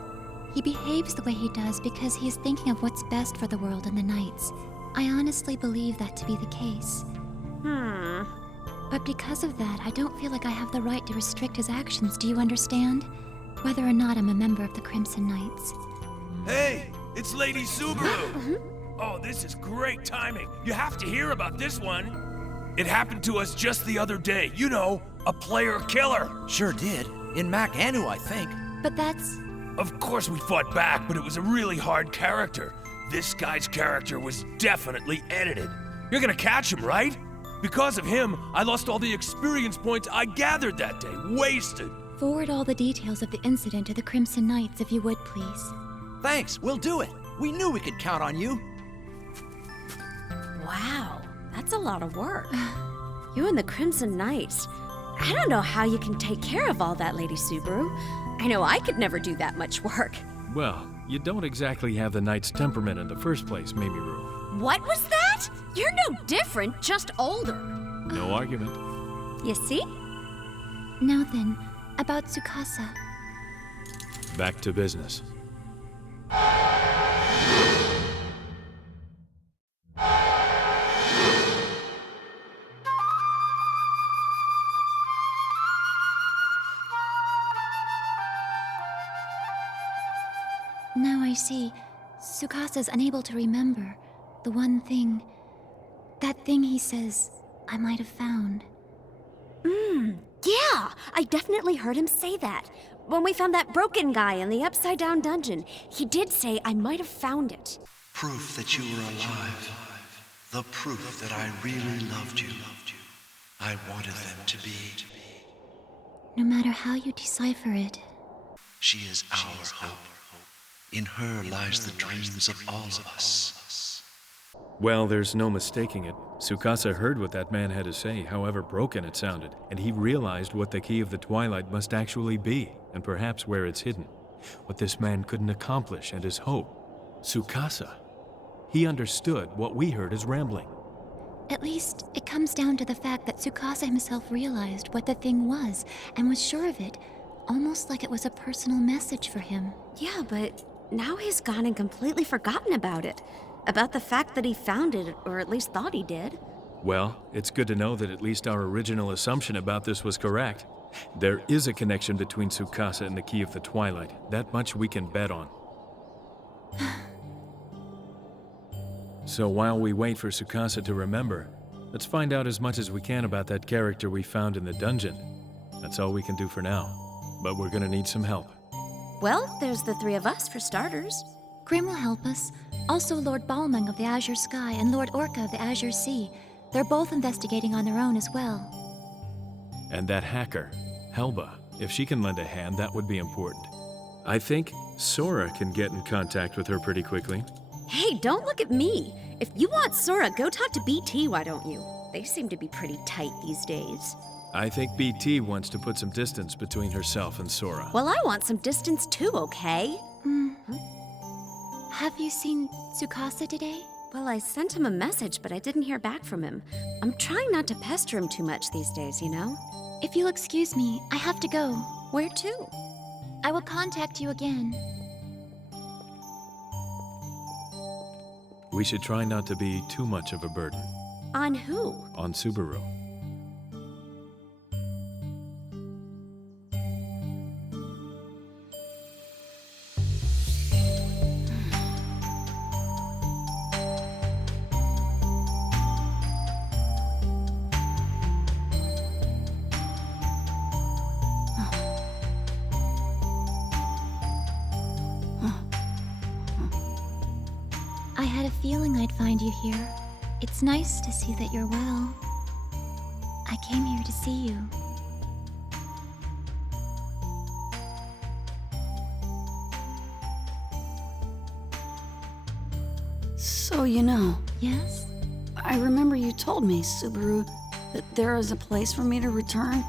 He behaves the way he does because he is thinking of what's best for the world and the Knights. I honestly believe that to be the case. But because of that, I don't feel like I have the right to restrict his actions, do you understand? Whether or not I'm a member of the Crimson Knights. Hey, it's Lady Subaru! Oh, this is great timing. You have to hear about this one. It happened to us just the other day. You know, a player killer. Sure did. In Mac Anu, I think. But that's... Of course we fought back, but it was a really hard character. This guy's character was definitely edited. You're gonna catch him, right? Because of him, I lost all the experience points I gathered that day. Wasted. Forward all the details of the incident to the Crimson Knights, if you would, please. Thanks, we'll do it. We knew we could count on you. Wow, that's a lot of work. You and the Crimson Knights. I don't know how you can take care of all that, Lady Subaru. I know I could never do that much work. Well, you don't exactly have the Knight's temperament in the first place, Mimiru. What was that? You're no different, just older. No argument. You see? Now then, about Tsukasa. Back to business. Now I see. Tsukasa's unable to remember. The one thing... That thing he says I might have found. Yeah, I definitely heard him say that. When we found that broken guy in the upside-down dungeon, he did say I might have found it. Proof that you were alive. The proof that I really loved you. I wanted them to be. No matter how you decipher it. She is our hope. In her lies the dreams of all of us. Well, there's no mistaking it. Tsukasa heard what that man had to say, however broken it sounded, and he realized what the Key of the Twilight must actually be, and perhaps where it's hidden. What this man couldn't accomplish and his hope. Tsukasa. he understood what we heard as rambling. At least, it comes down to the fact that Tsukasa himself realized what the thing was and was sure of it, almost like it was a personal message for him. Yeah, but now he's gone and completely forgotten about it. About the fact that he found it, or at least thought he did. Well, it's good to know that at least our original assumption about this was correct. There is a connection between Tsukasa and the Key of the Twilight. That much we can bet on. So while we wait for Tsukasa to remember, let's find out as much as we can about that character we found in the dungeon. That's all we can do for now, but we're gonna need some help. Well, there's the three of us for starters. Grim will help us. Also Lord Balmung of the Azure Sky and Lord Orca of the Azure Sea. They're both investigating on their own as well. And that hacker, Helba, if she can lend a hand, that would be important. I think Sora can get in contact with her pretty quickly. Hey, don't look at me. If you want Sora, go talk to BT, why don't you? They seem to be pretty tight these days. I think BT wants to put some distance between herself and Sora. Well, I want some distance too, okay? Have you seen Tsukasa today? Well, I sent him a message, but I didn't hear back from him. I'm trying not to pester him too much these days, you know? If you'll excuse me, I have to go. Where to? I will contact you again. We should try not to be too much of a burden. On who? On Subaru. I had a feeling I'd find you here. It's nice to see that you're well. I came here to see you. So you know. Yes? I remember you told me, Subaru, that there is a place for me to return.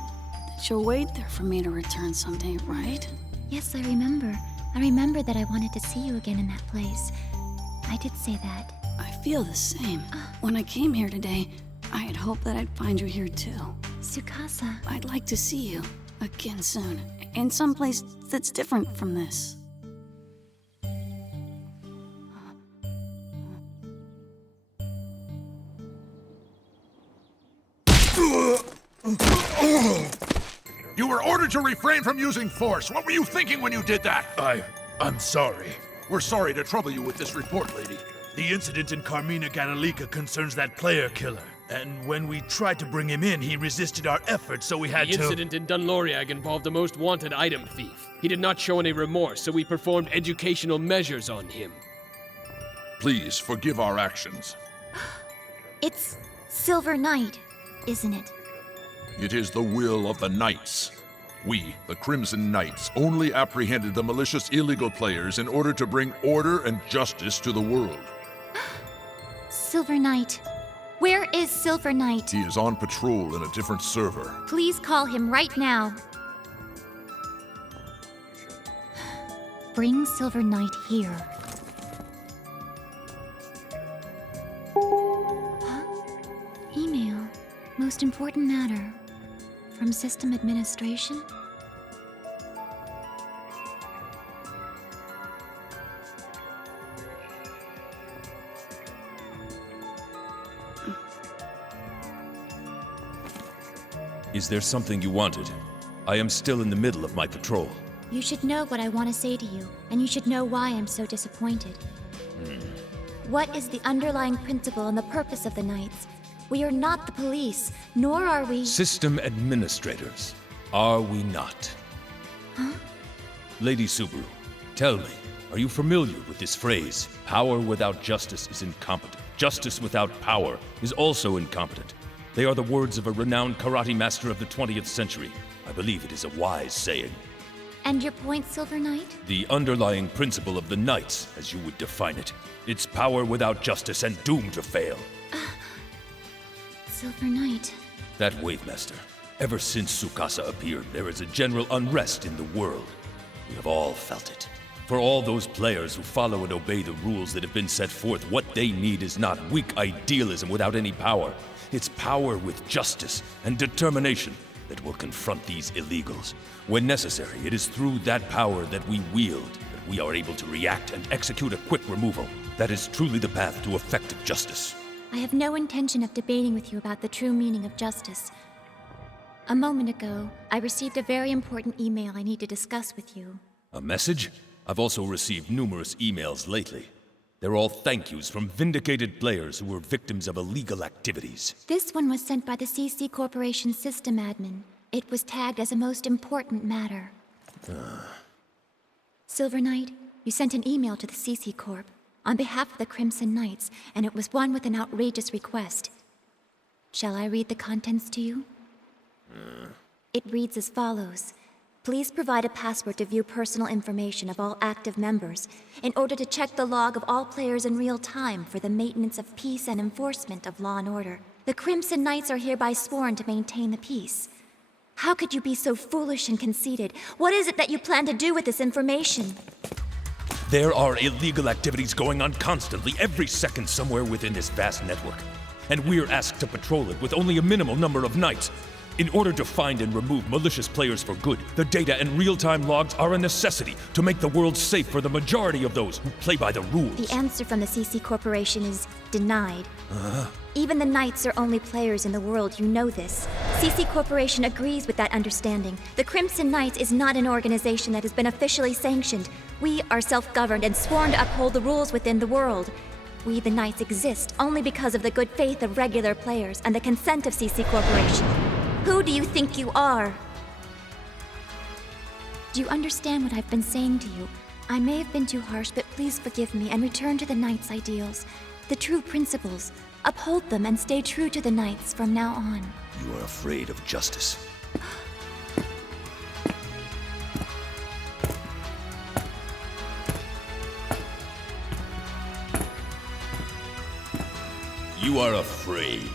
That you'll wait there for me to return someday, right? Yes, I remember. I remember that I wanted to see you again in that place. I did say that. I feel the same. When I came here today, I had hoped that I'd find you here too. Tsukasa. I'd like to see you again soon, in some place that's different from this. You were ordered to refrain from using force. What were you thinking when you did that? I'm sorry. We're sorry to trouble you with this report, lady. The incident in Carmina Ganalika concerns that player killer. And when we tried to bring him in, he resisted our efforts, so we had The incident in Dunloriag involved the most wanted item thief. He did not show any remorse, so we performed educational measures on him. Please forgive our actions. It's Silver Knight, isn't it? It is the will of the Knights. We, the Crimson Knights, only apprehended the malicious illegal players in order to bring order and justice to the world. Silver Knight. Where is Silver Knight? He is on patrol in a different server. Please call him right now. Bring Silver Knight here. Huh? Email. Most important matter. From System Administration? Is there something you wanted? I am still in the middle of my patrol. You should know what I want to say to you, and you should know why I'm so disappointed. What is the underlying principle and the purpose of the Knights? We are not the police, nor are we— System administrators, are we not? Huh? Lady Subaru, tell me, are you familiar with this phrase? Power without justice is incompetent. Justice without power is also incompetent. They are the words of a renowned karate master of the 20th century. I believe it is a wise saying. And your point, Silver Knight? The underlying principle of the Knights, as you would define it. It's power without justice and doomed to fail. Silver Knight. That Wavemaster. Ever since Tsukasa appeared, there is a general unrest in the world. We have all felt it. For all those players who follow and obey the rules that have been set forth, what they need is not weak idealism without any power. It's power with justice and determination that will confront these illegals. When necessary, it is through that power that we wield that we are able to react and execute a quick removal. That is truly the path to effective justice. I have no intention of debating with you about the true meaning of justice. A moment ago, I received a very important email I need to discuss with you. A message? I've also received numerous emails lately. They're all thank yous from vindicated players who were victims of illegal activities. This one was sent by the CC Corporation system admin. It was tagged as a most important matter. Silver Knight, you sent an email to the CC Corp on behalf of the Crimson Knights, and it was one with an outrageous request. Shall I read the contents to you? It reads as follows. Please provide a password to view personal information of all active members in order to check the log of all players in real time for the maintenance of peace and enforcement of law and order. The Crimson Knights are hereby sworn to maintain the peace. How could you be so foolish and conceited? What is it that you plan to do with this information? There are illegal activities going on constantly, every second somewhere within this vast network. And we're asked to patrol it with only a minimal number of knights. In order to find and remove malicious players for good, the data and real-time logs are a necessity to make the world safe for the majority of those who play by the rules. The answer from the CC Corporation is denied. Even the Knights are only players in the world, you know this. CC Corporation agrees with that understanding. The Crimson Knights is not an organization that has been officially sanctioned. We are self-governed and sworn to uphold the rules within the world. We, the Knights, exist only because of the good faith of regular players and the consent of CC Corporation. Who do you think you are? Do you understand what I've been saying to you? I may have been too harsh, but please forgive me and return to the Knights' ideals, the true principles. Uphold them and stay true to the Knights from now on. You are afraid of justice. You are afraid.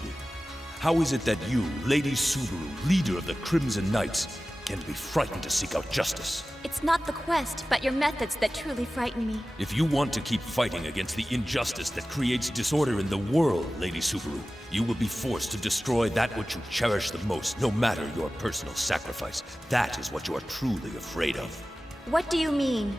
How is it that you, Lady Subaru, leader of the Crimson Knights, can be frightened to seek out justice? It's not the quest, but your methods that truly frighten me. If you want to keep fighting against the injustice that creates disorder in the world, Lady Subaru, you will be forced to destroy that which you cherish the most, no matter your personal sacrifice. That is what you are truly afraid of. What do you mean?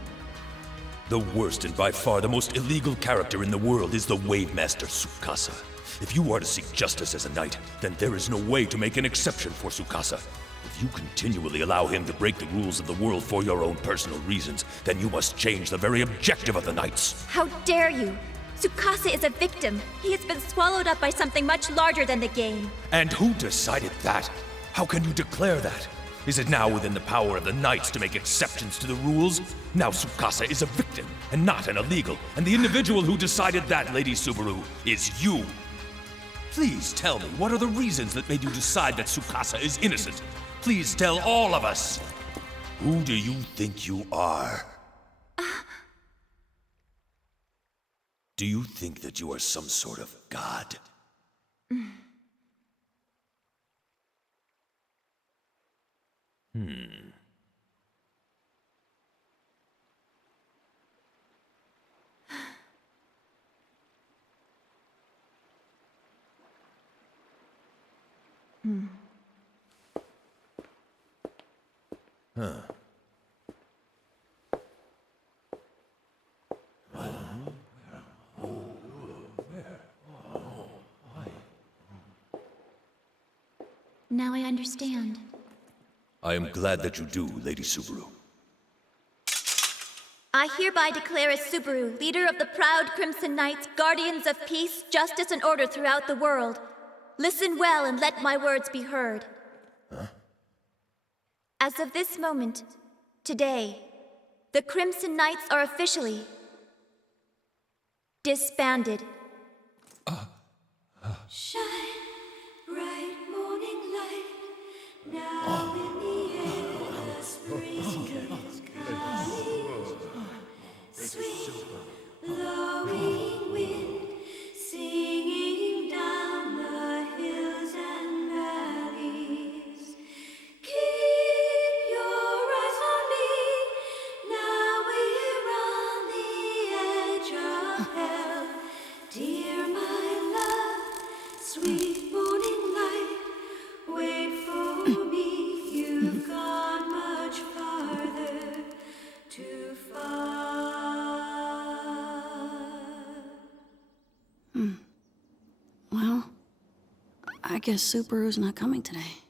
The worst and by far the most illegal character in the world is the Wavemaster Tsukasa. If you are to seek justice as a knight, then there is no way to make an exception for Tsukasa. If you continually allow him to break the rules of the world for your own personal reasons, then you must change the very objective of the Knights. How dare you! Tsukasa is a victim. He has been swallowed up by something much larger than the game. And who decided that? How can you declare that? Is it now within the power of the Knights to make exceptions to the rules? Now Tsukasa is a victim, and not an illegal. And the individual who decided that, Lady Subaru, is you. Please tell me, what are the reasons that made you decide that Tsukasa is innocent? Please tell all of us. Who do you think you are? Do you think that you are some sort of god? Now I understand. I am glad that you do, Lady Subaru. I hereby declare as Subaru, leader of the proud Crimson Knights, guardians of peace, justice, and order throughout the world. Listen well and let my words be heard. As of this moment, today, the Crimson Knights are officially disbanded. Shine, bright morning light, now in the air, the spring is coming. Sweet, blowing wind, singing down the hills and valleys. Keep your eyes on me, now we're sweet morning light. Wait for me, you've gone much farther too far. Well, I guess Subaru's not coming today.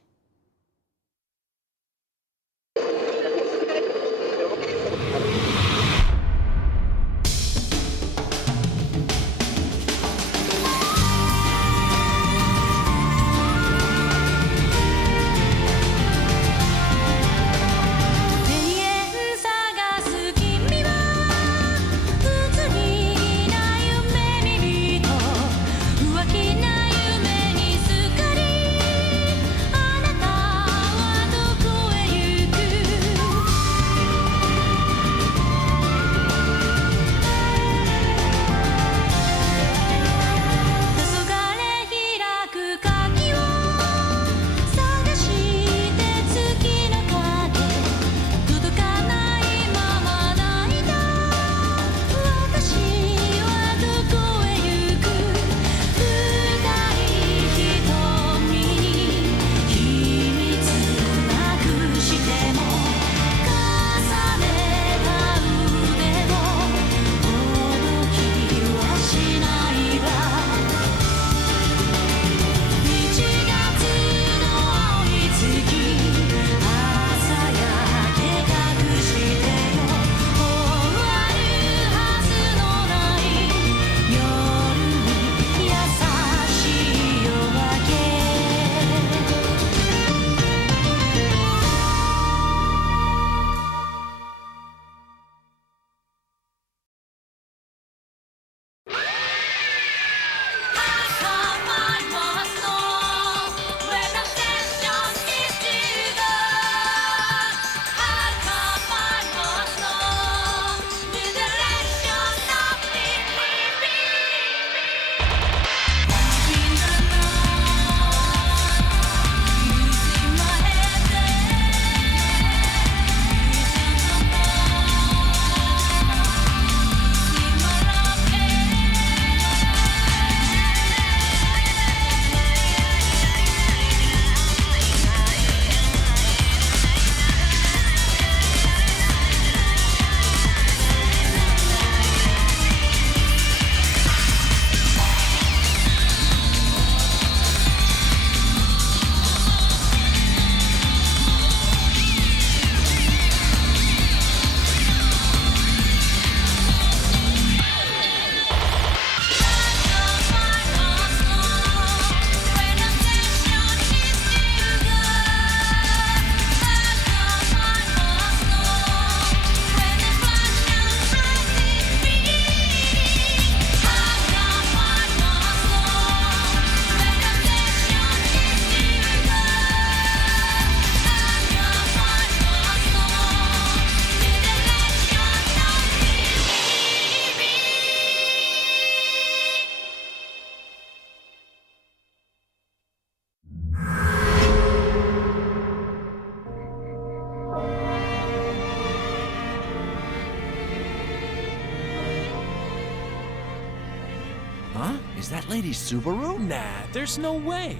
Is that Lady Subaru? Nah, there's no way.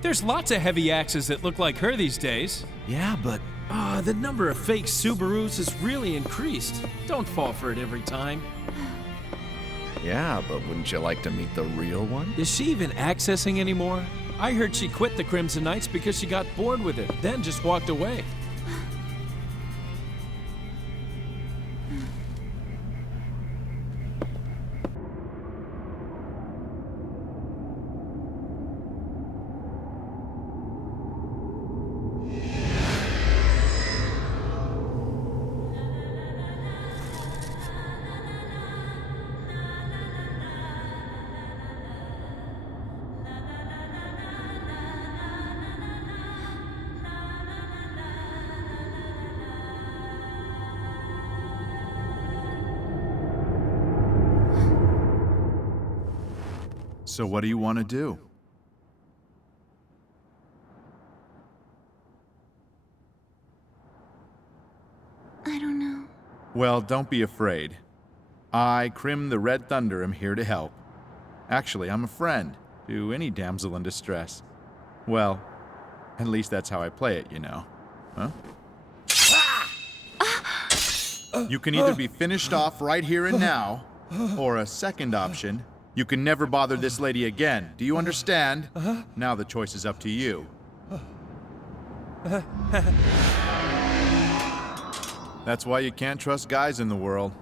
There's lots of heavy axes that look like her these days. Yeah, but... The number of fake Subarus has really increased. Don't fall for it every time. Yeah, but wouldn't you like to meet the real one? Is she even accessing anymore? I heard she quit the Crimson Knights because she got bored with it, then just walked away. So what do you want to do? I don't know. Well, don't be afraid. I, Crim the Red Thunder, am here to help. Actually, I'm a friend. to any damsel in distress. Well, at least that's how I play it, you know. Huh? You can either be finished off right here and now, or a second option, you can never bother this lady again. Do you understand? Now the choice is up to you. That's why you can't trust guys in the world.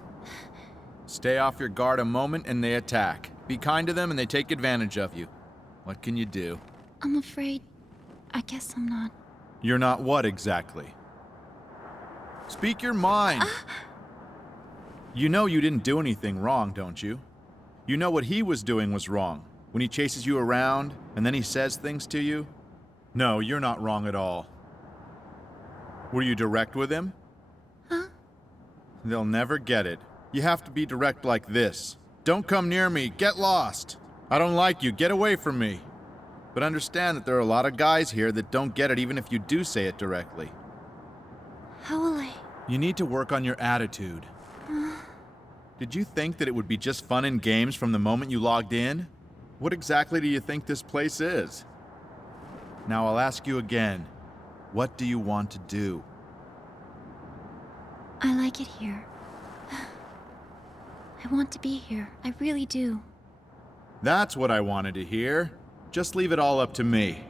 Stay off your guard a moment and they attack. Be kind to them and they take advantage of you. What can you do? I'm afraid. I guess I'm not. You're not what exactly? Speak your mind. You know you didn't do anything wrong, don't you? You know what he was doing was wrong. When he chases you around and then he says things to you? No, you're not wrong at all. Were you direct with him? Huh? They'll never get it. You have to be direct like this. Don't come near me. Get lost. I don't like you. Get away from me. But understand that there are a lot of guys here that don't get it even if you do say it directly. How will I? You need to work on your attitude. Did you think that it would be just fun and games from the moment you logged in? What exactly do you think this place is? Now I'll ask you again. What do you want to do? I like it here. I want to be here. I really do. That's what I wanted to hear. Just leave it all up to me.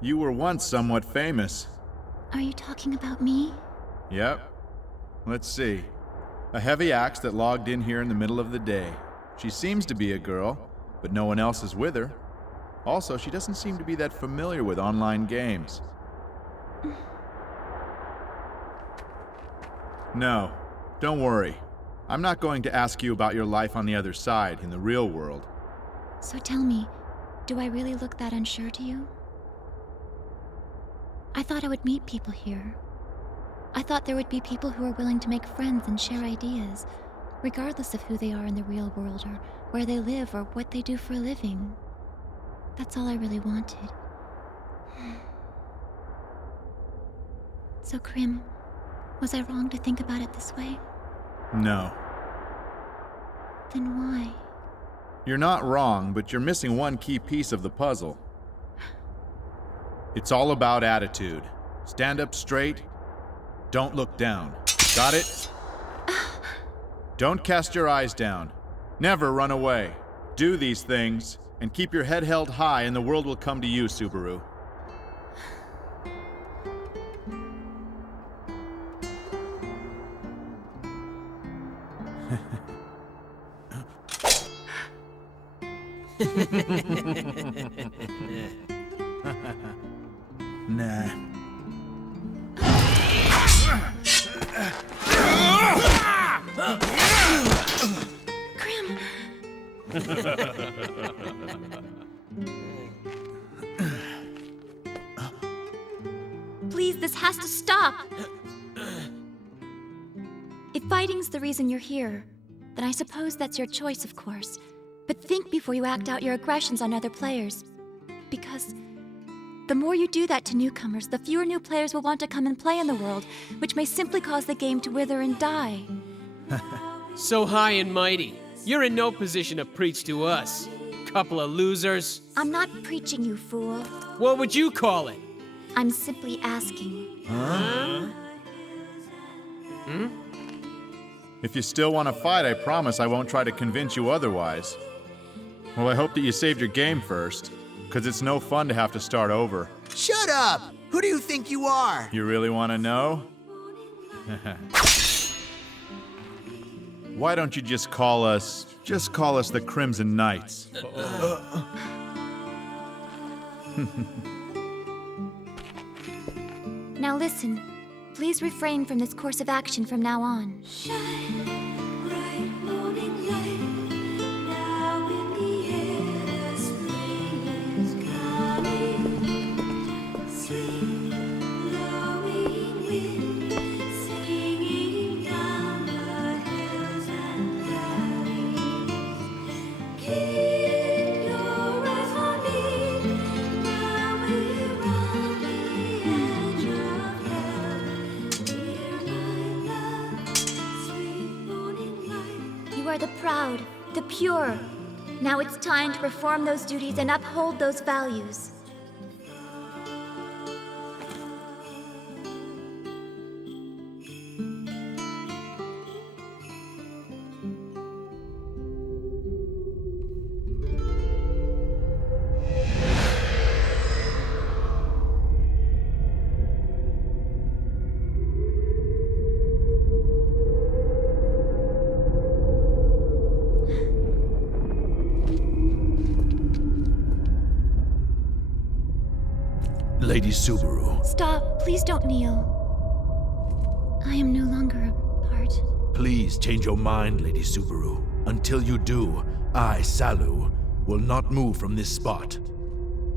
You were once somewhat famous. Are you talking about me? Yep. Let's see. A heavy axe that logged in here in the middle of the day. She seems to be a girl, but no one else is with her. Also, she doesn't seem to be that familiar with online games. No, don't worry. I'm not going to ask you about your life on the other side, in the real world. So tell me, do I really look that unsure to you? I thought I would meet people here. I thought there would be people who are willing to make friends and share ideas, regardless of who they are in the real world or where they live or what they do for a living. That's all I really wanted. So, Krim, was I wrong to think about it this way? No. Then why? You're not wrong, but you're missing one key piece of the puzzle. It's all about attitude. Stand up straight. Don't look down. Got it? Don't cast your eyes down. Never run away. Do these things, and keep your head held high, and the world will come to you, Subaru. Nah. Krim! Please, this has to stop! If fighting's the reason you're here, then I suppose that's your choice, of course. But think before you act out your aggressions on other players. Because the more you do that to newcomers, the fewer new players will want to come and play in the world, which may simply cause the game to wither and die. So high and mighty. You're in no position to preach to us. Couple of losers. I'm not preaching, you fool. What would you call it? I'm simply asking. Huh? If you still want to fight, I promise I won't try to convince you otherwise. Well, I hope that you saved your game first, because it's no fun to have to start over. Shut up! Who do you think you are? You really want to know? Why don't you just call us the Crimson Now listen. Please refrain from this course of action from now on. Bright morning light, now in the air, the spring is coming. Sweet, blowing wind, singing down the hills and valleys. Keep your eyes on me, now we're on the edge of hell. Hear my love, sweet morning light. You are the proud, the pure. Now it's time to perform those duties and uphold those values. Lady Subaru, Stop. Please don't kneel. I am no longer a part. please change your mind, Lady Subaru. Until you do, I, Salu, will not move from this spot.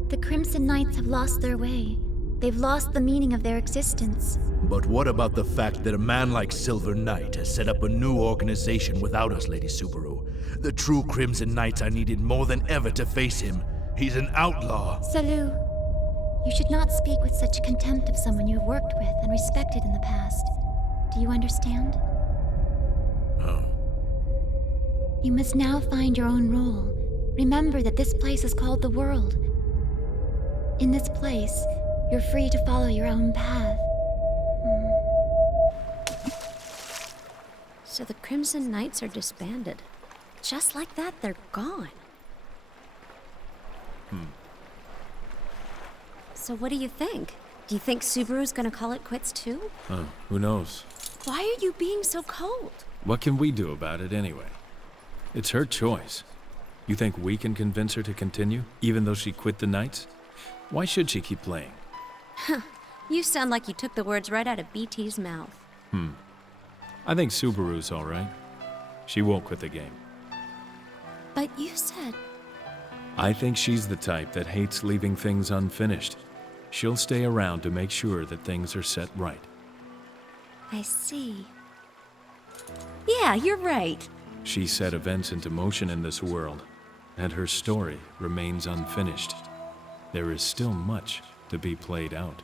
The Crimson Knights have lost their way. They've lost the meaning of their existence. But what about the fact that a man like Silver Knight has set up a new organization without us, Lady Subaru? The true Crimson Knights are needed more than ever to face him. He's an outlaw. Salu, you should not speak with such contempt of someone you have worked with and respected in the past. Do you understand? Oh. You must now find your own role. Remember that this place is called the world. In this place, you're free to follow your own path. So the Crimson Knights are disbanded. Just like that, they're gone. So what do you think? Do you think Subaru's gonna call it quits too? Who knows? Why are you being so cold? What can we do about it anyway? It's her choice. You think we can convince her to continue, even though she quit the Knights? Why should she keep playing? You sound like you took the words right out of BT's mouth. I think Subaru's all right. She won't quit the game. But you said... I think she's the type that hates leaving things unfinished. She'll stay around to make sure that things are set right. I see. Yeah, you're right. She set events into motion in this world, and her story remains unfinished. There is still much to be played out.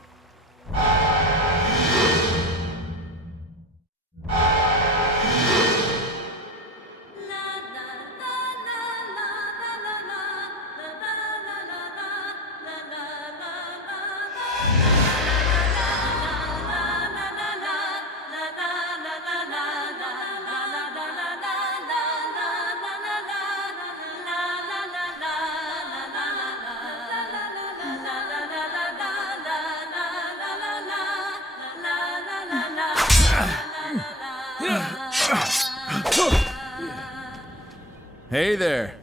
Hey there.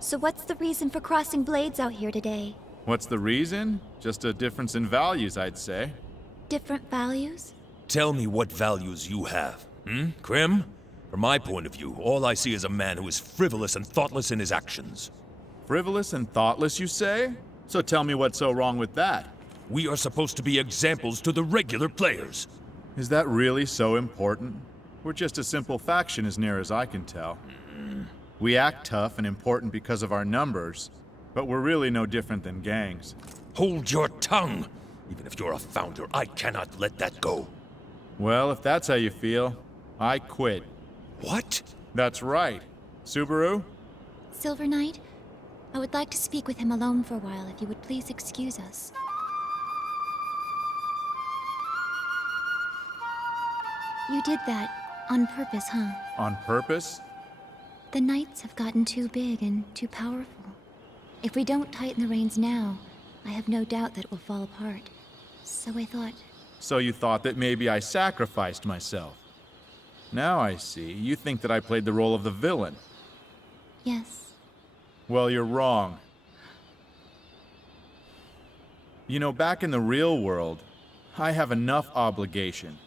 So what's the reason for crossing blades out here today? What's the reason? Just a difference in values, I'd say. Different values? Tell me what values you have, Krim? From my point of view, all I see is a man who is frivolous and thoughtless in his actions. Frivolous and thoughtless, you say? So tell me what's so wrong with that. We are supposed to be examples to the regular players. Is that really so important? We're just a simple faction as near as I can tell. We act tough and important because of our numbers, but we're really no different than gangs. Hold your tongue! Even if you're a founder, I cannot let that go. Well, if that's how you feel, I quit. What? That's right. Subaru? Silver Knight, I would like to speak with him alone for a while, if you would please excuse us. You did that on purpose, huh? On purpose? The Knights have gotten too big and too powerful. If we don't tighten the reins now, I have no doubt that it will fall apart. So I thought... So you thought that maybe I sacrificed myself. Now I see. You think that I played the role of the villain. Yes. Well, you're wrong. You know, back in the real world, I have enough obligation.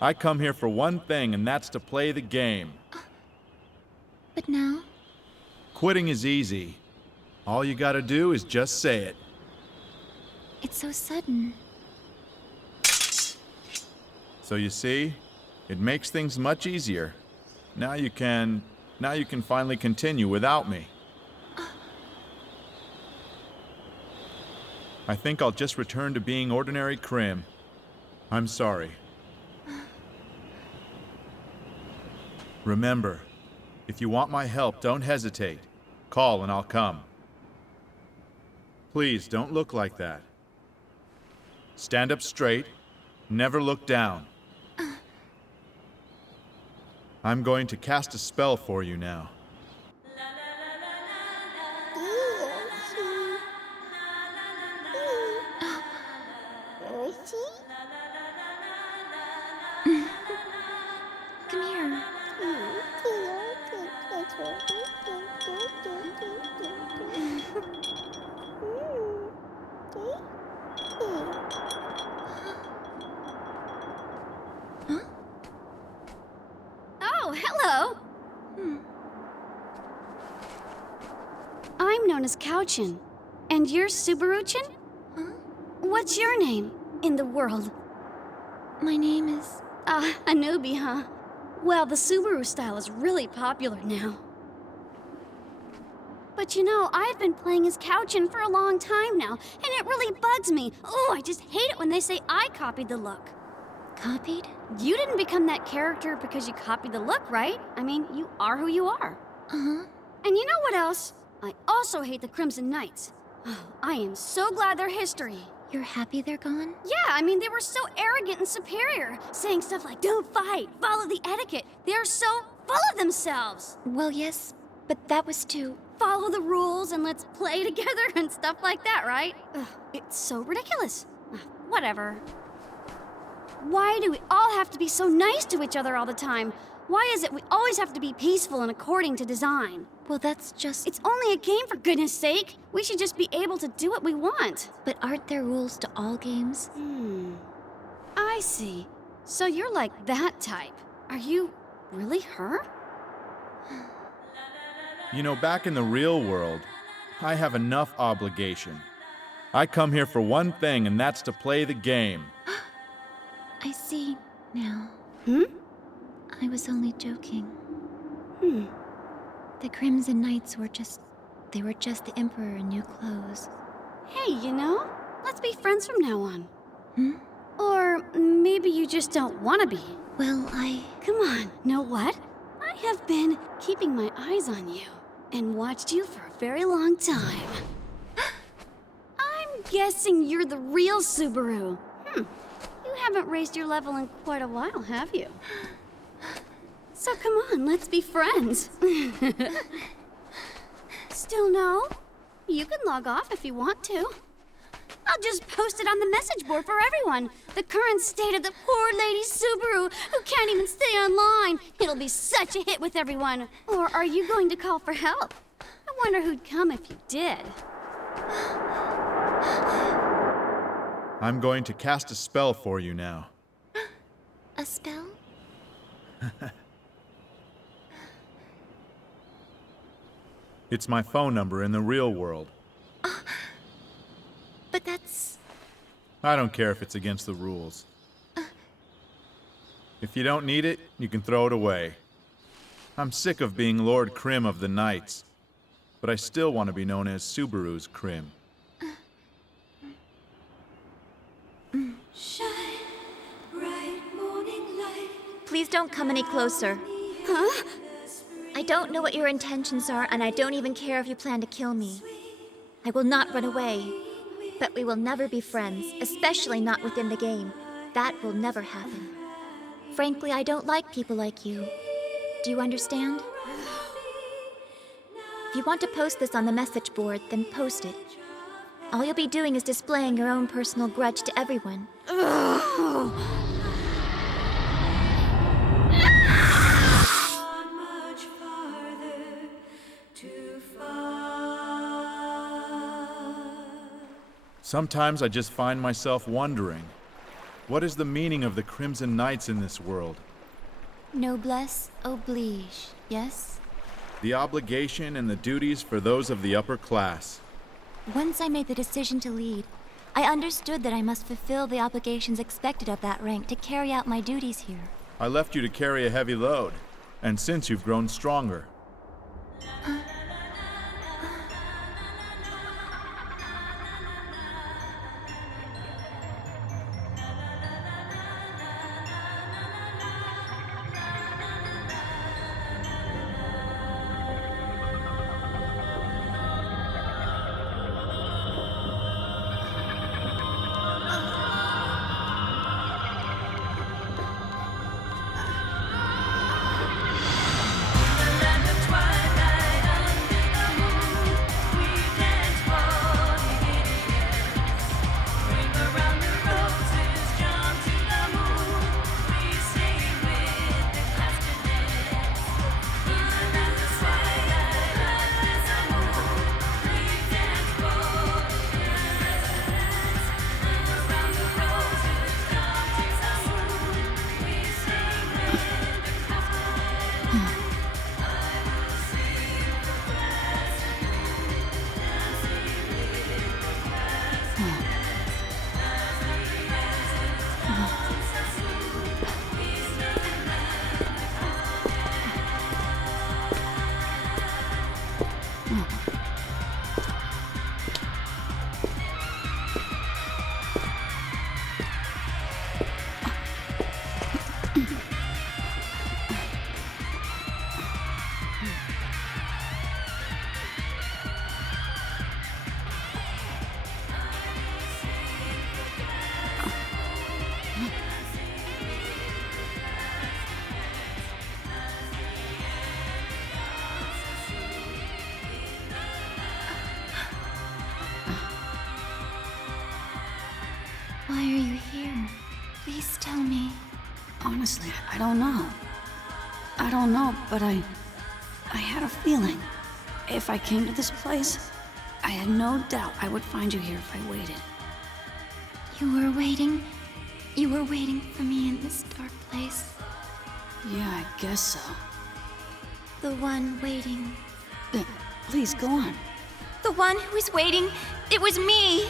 I come here for one thing, and that's to play the game. But now? Quitting is easy. All you gotta do is just say it. It's so sudden. So you see, it makes things much easier. Now you can finally continue without me. I think I'll just return to being ordinary Krim. I'm sorry. Remember, if you want my help, don't hesitate. Call and I'll come. Please, don't look like that. Stand up straight. Never look down. I'm going to cast a spell for you now. Come here. Oh, hello! I'm known as Couchin. And you're Subaru-chan? Huh? What's your name in the world? My name is... Anubi, huh? Well, the Subaru style is really popular now. But you know, I've been playing as Couchin for a long time now, and it really bugs me. Oh, I just hate it when they say I copied the look. Copied? You didn't become that character because you copied the look, right? I mean, you are who you are. Uh-huh. And you know what else? I also hate the Crimson Knights. Oh, I am so glad they're history. You're happy they're gone? Yeah, I mean, they were so arrogant and superior, saying stuff like, don't fight, follow the etiquette. They're so full of themselves. Well, yes, but that was to... Follow the rules and let's play together and stuff like that, right? Ugh, it's so ridiculous. Whatever. Why do we all have to be so nice to each other all the time? Why is it we always have to be peaceful and according to design? Well, that's just... It's only a game, for goodness sake. We should just be able to do what we want. But aren't there rules to all games? I see. So you're like that type. Are you really her? You know, back in the real world, I have enough obligation. I come here for one thing, and that's to play the game. I see now. I was only joking. The Crimson Knights were just... They were just the Emperor in new clothes. Hey, you know, let's be friends from now on. Or maybe you just don't want to be. Well, Come on, know what? I have been keeping my eyes on you and watched you for a very long time. I'm guessing you're the real Subaru. You haven't raised your level in quite a while, have you? So come on, let's be friends. Still no? You can log off if you want to. I'll just post it on the message board for everyone. The current state of the poor lady Subaru who can't even stay online. It'll be such a hit with everyone. Or are you going to call for help? I wonder who'd come if you did. I'm going to cast a spell for you now. A spell? It's my phone number in the real world. But that's... I don't care if it's against the rules. If you don't need it, you can throw it away. I'm sick of being Lord Krim of the Knights, but I still want to be known as Subaru's Krim. Please don't come any closer. Huh? I don't know what your intentions are, and I don't even care if you plan to kill me. I will not run away. But we will never be friends, especially not within the game. That will never happen. Frankly, I don't like people like you. Do you understand? If you want to post this on the message board, then post it. All you'll be doing is displaying your own personal grudge to everyone. Sometimes I just find myself wondering, what is the meaning of the Crimson Knights in this world? Noblesse oblige, yes? The obligation and the duties for those of the upper class. Once I made the decision to lead, I understood that I must fulfill the obligations expected of that rank to carry out my duties here. I left you to carry a heavy load, and since you've grown stronger. Why are you here? Please tell me. Honestly, I don't know. I don't know, but I had a feeling. If I came to this place, I had no doubt I would find you here if I waited. You were waiting? You were waiting for me in this dark place? Yeah, I guess so. The one waiting. Please, go on. The one who was waiting, it was me!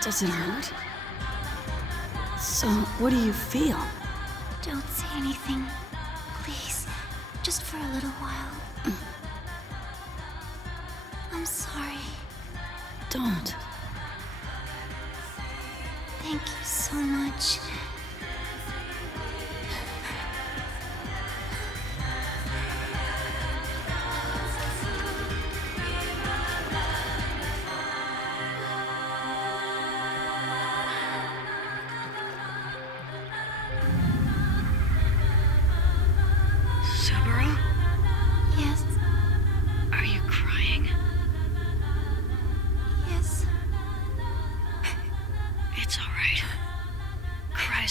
Does it hurt? So, what do you feel? Don't say anything. Please. Just for a little while. I'm sorry. Don't. Thank you so much. Subaru? Yes. Are you crying? Yes. It's all right. Cry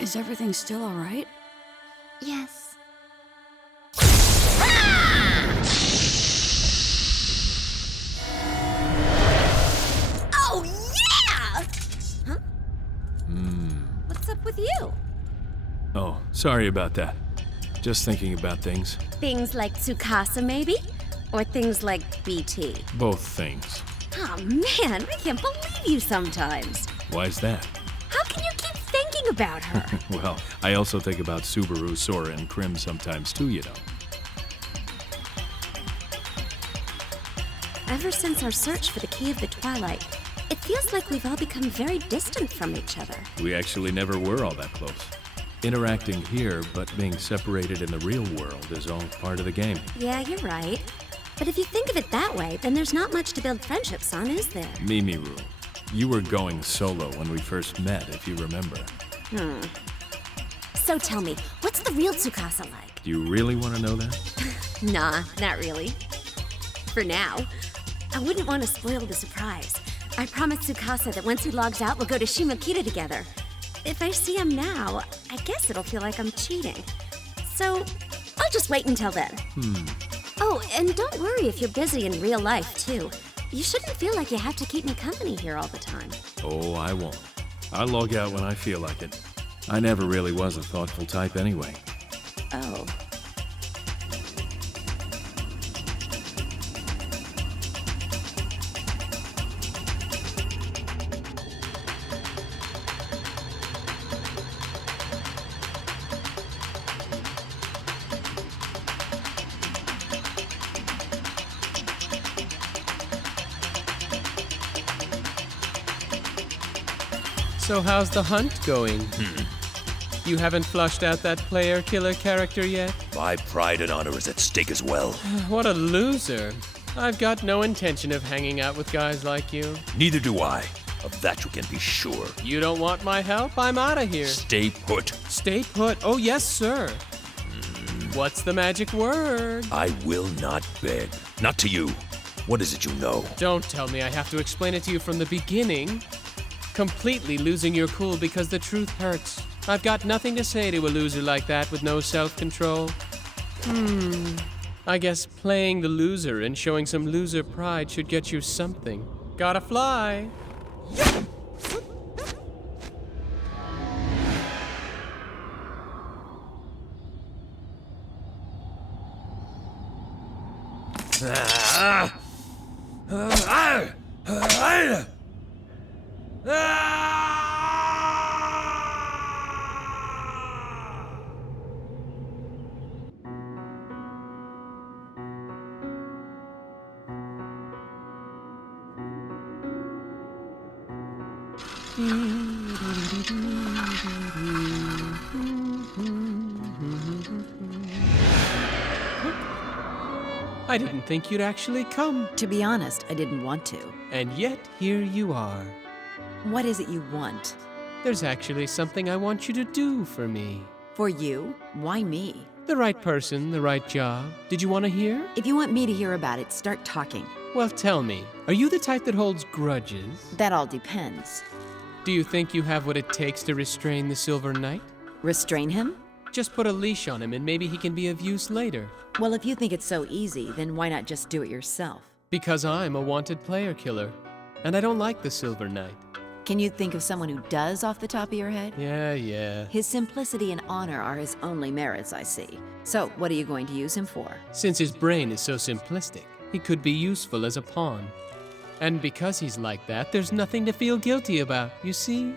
Is everything still alright? Yes. Oh, yeah! Huh? What's up with you? Oh, sorry about that. Just thinking about things. Things like Tsukasa, maybe? Or things like BT? Both things. Oh, man, I can't believe you sometimes. Why's that? How can you keep thinking about her? Well, I also think about Subaru, Sora, and Krim sometimes too, you know. Ever since our search for the Key of the Twilight, it feels like we've all become very distant from each other. We actually never were all that close. Interacting here, but being separated in the real world is all part of the game. Yeah, you're right. But if you think of it that way, then there's not much to build friendships on, is there? Mimiru, you were going solo when we first met, if you remember. So tell me, what's the real Tsukasa like? Do you really want to know that? Nah, not really. For now. I wouldn't want to spoil the surprise. I promised Tsukasa that once he logs out, we'll go to Shimokita together. If I see him now, I guess it'll feel like I'm cheating. So, I'll just wait until then. Oh, and don't worry if you're busy in real life, too. You shouldn't feel like you have to keep me company here all the time. Oh, I won't. I'll log out when I feel like it. I never really was a thoughtful type anyway. Oh. So how's the hunt going? You haven't flushed out that player-killer character yet? My pride and honor is at stake as well. What a loser. I've got no intention of hanging out with guys like you. Neither do I. Of that you can be sure. You don't want my help? I'm out of here. Stay put. Stay put? Oh, yes, sir. What's the magic word? I will not beg. Not to you. What is it you know? Don't tell me I have to explain it to you from the beginning. Completely losing your cool because the truth hurts. I've got nothing to say to a loser like that with no self-control. I guess playing the loser and showing some loser pride should get you something. Gotta fly. I didn't think you'd actually come. To be honest, I didn't want to. And yet, here you are. What is it you want? There's actually something I want you to do for me. For you? Why me? The right person, the right job. Did you want to hear? If you want me to hear about it, start talking. Well, tell me, are you the type that holds grudges? That all depends. Do you think you have what it takes to restrain the Silver Knight? Restrain him? Just put a leash on him and maybe he can be of use later. Well, if you think it's so easy, then why not just do it yourself? Because I'm a wanted player killer, and I don't like the Silver Knight. Can you think of someone who does off the top of your head? Yeah. His simplicity and honor are his only merits, I see. So, what are you going to use him for? Since his brain is so simplistic, he could be useful as a pawn. And because he's like that, there's nothing to feel guilty about, you see?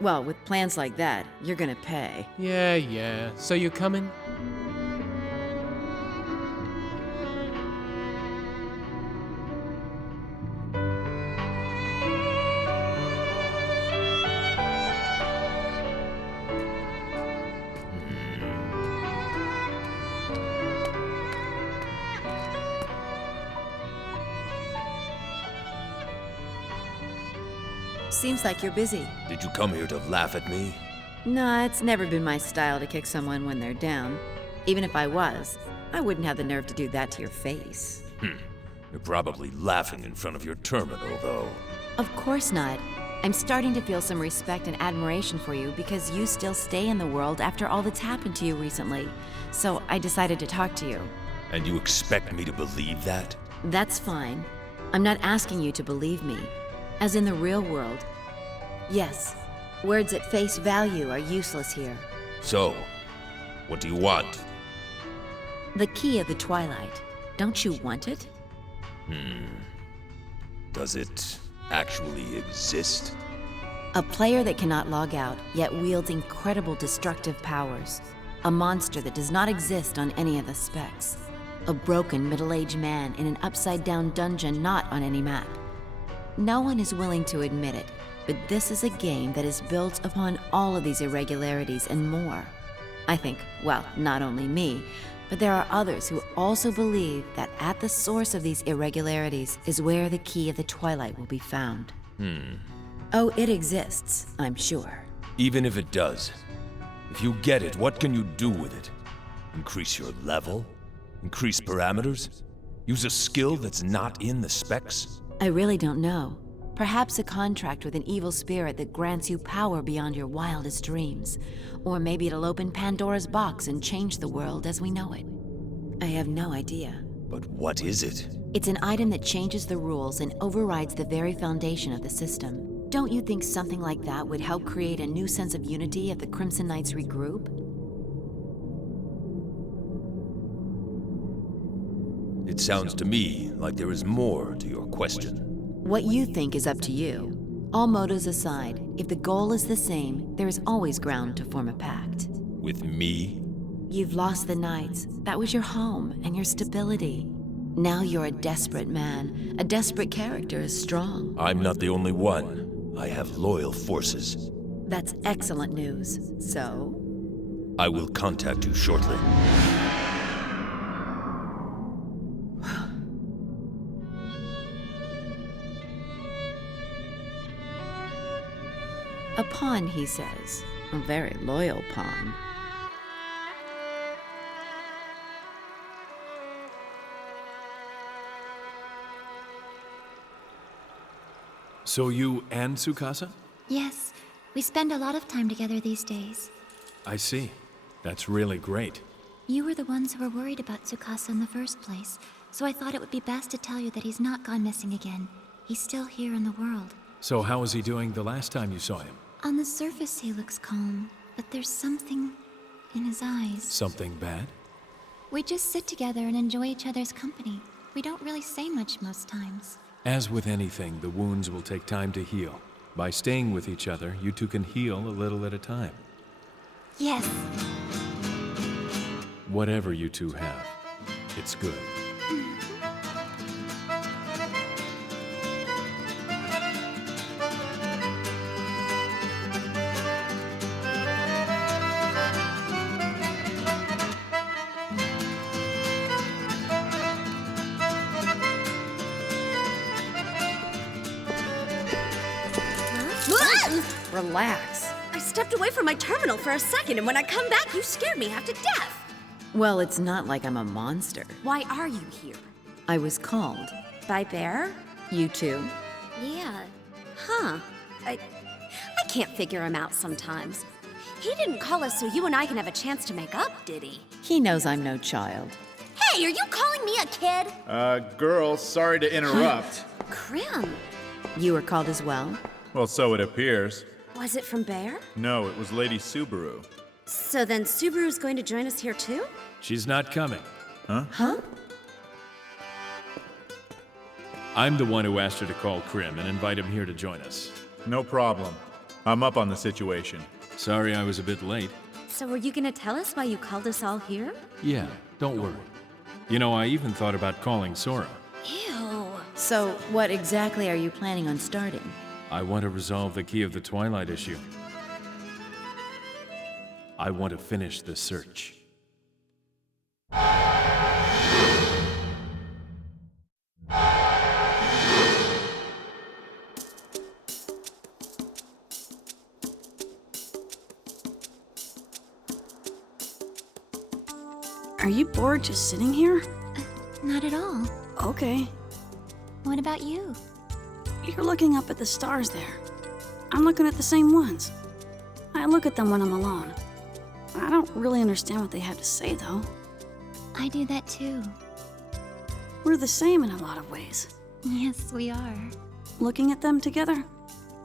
Well, with plans like that, you're gonna pay. Yeah. So you coming? Seems like you're busy. Did you come here to laugh at me? Nah, it's never been my style to kick someone when they're down. Even if I was, I wouldn't have the nerve to do that to your face. You're probably laughing in front of your terminal, though. Of course not. I'm starting to feel some respect and admiration for you because you still stay in the world after all that's happened to you recently. So I decided to talk to you. And you expect me to believe that? That's fine. I'm not asking you to believe me. As in the real world, yes, words at face value are useless here. So, what do you want? The key of the Twilight. Don't you want it? Does it actually exist? A player that cannot log out, yet wields incredible destructive powers. A monster that does not exist on any of the specs. A broken middle-aged man in an upside-down dungeon not on any map. No one is willing to admit it, but this is a game that is built upon all of these irregularities and more. I think, well, not only me, but there are others who also believe that at the source of these irregularities is where the key of the Twilight will be found. Oh, it exists, I'm sure. Even if it does, if you get it, what can you do with it? Increase your level? Increase parameters? Use a skill that's not in the specs? I really don't know. Perhaps a contract with an evil spirit that grants you power beyond your wildest dreams. Or maybe it'll open Pandora's box and change the world as we know it. I have no idea. But what is it? It's an item that changes the rules and overrides the very foundation of the system. Don't you think something like that would help create a new sense of unity if the Crimson Knights regroup? It sounds to me like there is more to your question. What you think is up to you. All motives aside, if the goal is the same, there is always ground to form a pact. With me? You've lost the Knights. That was your home and your stability. Now you're a desperate man. A desperate character is strong. I'm not the only one. I have loyal forces. That's excellent news. So? I will contact you shortly. A pawn, he says. A very loyal pawn. So you and Tsukasa? Yes, we spend a lot of time together these days. I see. That's really great. You were the ones who were worried about Tsukasa in the first place, so I thought it would be best to tell you that he's not gone missing again. He's still here in the world. So how was he doing the last time you saw him? On the surface, he looks calm, but there's something in his eyes. Something bad? We just sit together and enjoy each other's company. We don't really say much most times. As with anything, the wounds will take time to heal. By staying with each other, you two can heal a little at a time. Yes. Whatever you two have, it's good. Relax. I stepped away from my terminal for a second, and when I come back, you scared me half to death. Well, it's not like I'm a monster. Why are you here? I was called. By Bear? You too? Yeah. Huh. I can't figure him out sometimes. He didn't call us so you and I can have a chance to make up, did he? He knows I'm no child. Hey, are you calling me a kid? Girls, sorry to interrupt. Krim. You were called as well? Well, so it appears. Was it from Bear? No, it was Lady Subaru. So then Subaru's going to join us here too? She's not coming. Huh? I'm the one who asked her to call Krim and invite him here to join us. No problem. I'm up on the situation. Sorry I was a bit late. So were you going to tell us why you called us all here? Yeah, don't worry. You know, I even thought about calling Sora. Ew. So, what exactly are you planning on starting? I want to resolve the Key of the Twilight issue. I want to finish the search. Are you bored just sitting here? Not at all. Okay. What about you? You're looking up at the stars there. I'm looking at the same ones. I look at them when I'm alone. I don't really understand what they have to say, though. I do that too. We're the same in a lot of ways. Yes, we are. Looking at them together,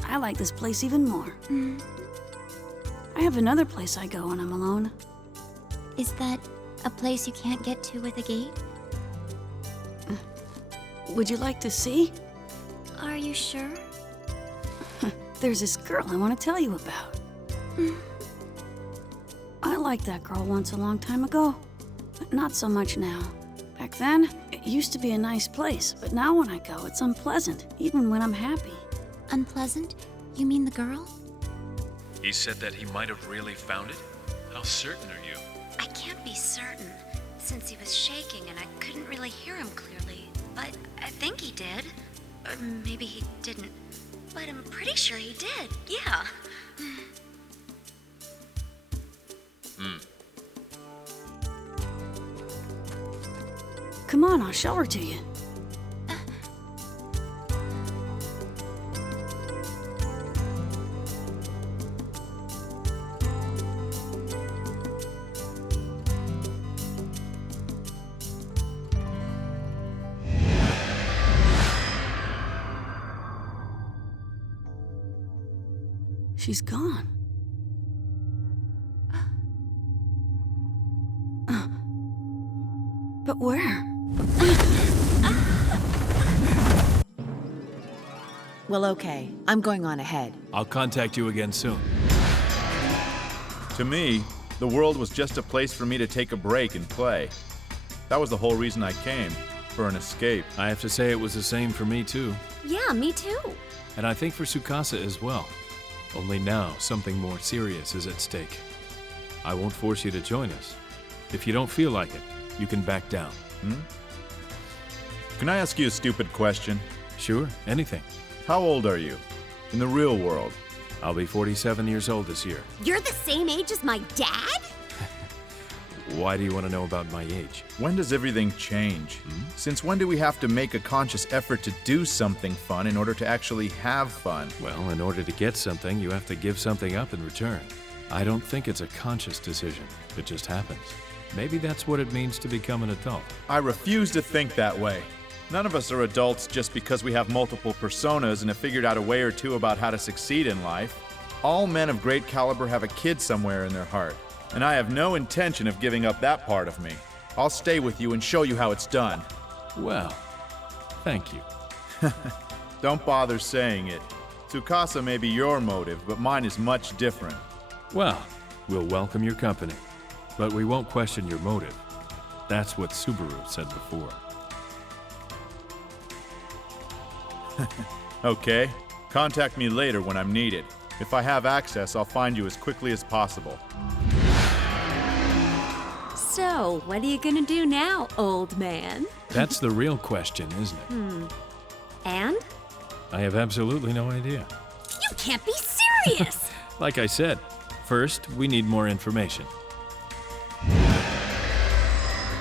I like this place even more. I have another place I go when I'm alone. Is that a place you can't get to with a gate? Would you like to see? Are you sure? There's this girl I want to tell you about. I liked that girl once a long time ago, but not so much now. Back then, it used to be a nice place, but now when I go, it's unpleasant, even when I'm happy. Unpleasant? You mean the girl? He said that he might have really found it? How certain are you? I can't be certain, since he was shaking and I couldn't really hear him clearly. But I think he did. Or maybe he didn't. But I'm pretty sure he did, yeah. Come on, I'll show her to you. She's gone. But where? Well, okay. I'm going on ahead. I'll contact you again soon. To me, the world was just a place for me to take a break and play. That was the whole reason I came, for an escape. I have to say it was the same for me too. Yeah, me too. And I think for Tsukasa as well. Only now, something more serious is at stake. I won't force you to join us. If you don't feel like it, you can back down. Can I ask you a stupid question? Sure, anything. How old are you? In the real world? I'll be 47 years old this year. You're the same age as my dad? Why do you want to know about my age? When does everything change? Since when do we have to make a conscious effort to do something fun in order to actually have fun? Well, in order to get something, you have to give something up in return. I don't think it's a conscious decision. It just happens. Maybe that's what it means to become an adult. I refuse to think that way. None of us are adults just because we have multiple personas and have figured out a way or two about how to succeed in life. All men of great caliber have a kid somewhere in their heart, and I have no intention of giving up that part of me. I'll stay with you and show you how it's done. Well, thank you. Don't bother saying it. Tsukasa may be your motive, but mine is much different. Well, we'll welcome your company, but we won't question your motive. That's what Subaru said before. Okay. Contact me later when I'm needed. If I have access, I'll find you as quickly as possible. So, what are you gonna do now, old man? That's the real question, isn't it? And? I have absolutely no idea. You can't be serious! Like I said, first, we need more information.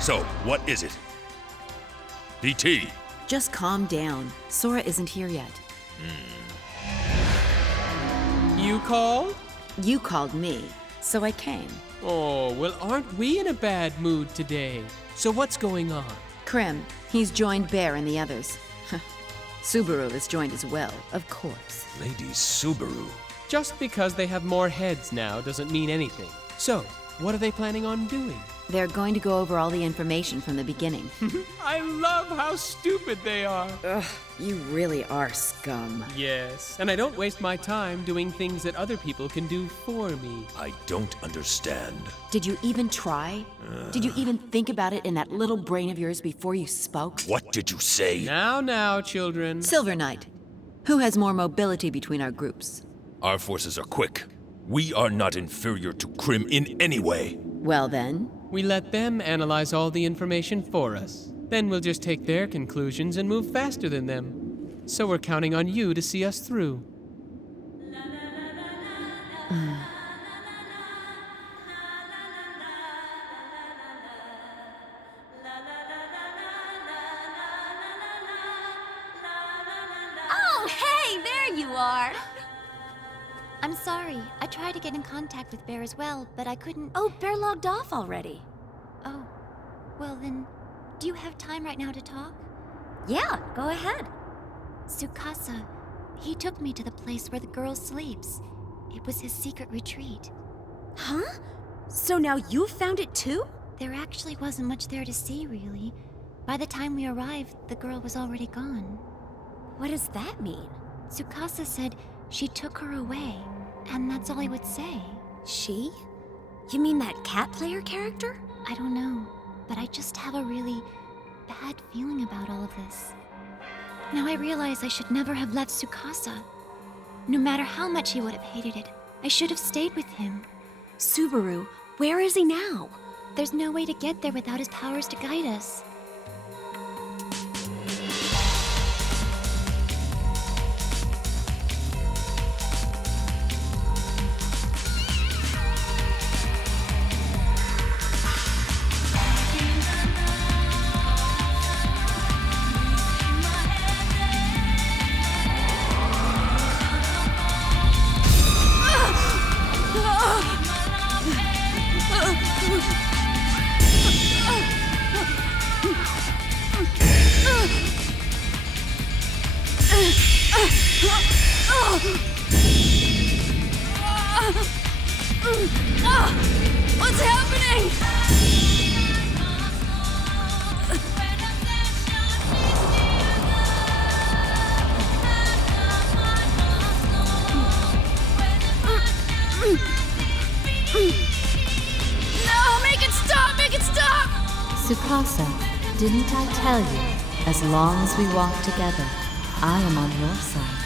So, what is it? BT! Just calm down. Sora isn't here yet. You called? You called me, so I came. Oh, well, aren't we in a bad mood today? So what's going on? Krim, he's joined Bear and the others. Subaru is joined as well, of course. Lady Subaru. Just because they have more heads now doesn't mean anything. So, what are they planning on doing? They're going to go over all the information from the beginning. I love how stupid they are. Ugh, you really are scum. Yes, and I don't waste my time doing things that other people can do for me. I don't understand. Did you even try? Did you even think about it in that little brain of yours before you spoke? What did you say? Now, children. Silver Knight, who has more mobility between our groups? Our forces are quick. We are not inferior to Krim in any way. Well then. We let them analyze all the information for us. Then we'll just take their conclusions and move faster than them. So we're counting on you to see us through. Oh, hey, there you are. I'm sorry. I tried to get in contact with Bear as well, but I couldn't... Oh, Bear logged off already. Oh. Well then, do you have time right now to talk? Yeah, go ahead. Tsukasa, he took me to the place where the girl sleeps. It was his secret retreat. Huh? So now you found it too? There actually wasn't much there to see, really. By the time we arrived, the girl was already gone. What does that mean? Tsukasa said she took her away, and that's all he would say. She? You mean that cat player character? I don't know, but I just have a really bad feeling about all of this. Now I realize I should never have left Tsukasa. No matter how much he would have hated it, I should have stayed with him. Subaru, where is he now? There's no way to get there without his powers to guide us. What's happening? No, make it stop! Make it stop! Tsukasa, didn't I tell you, as long as we walk together, I am on your side.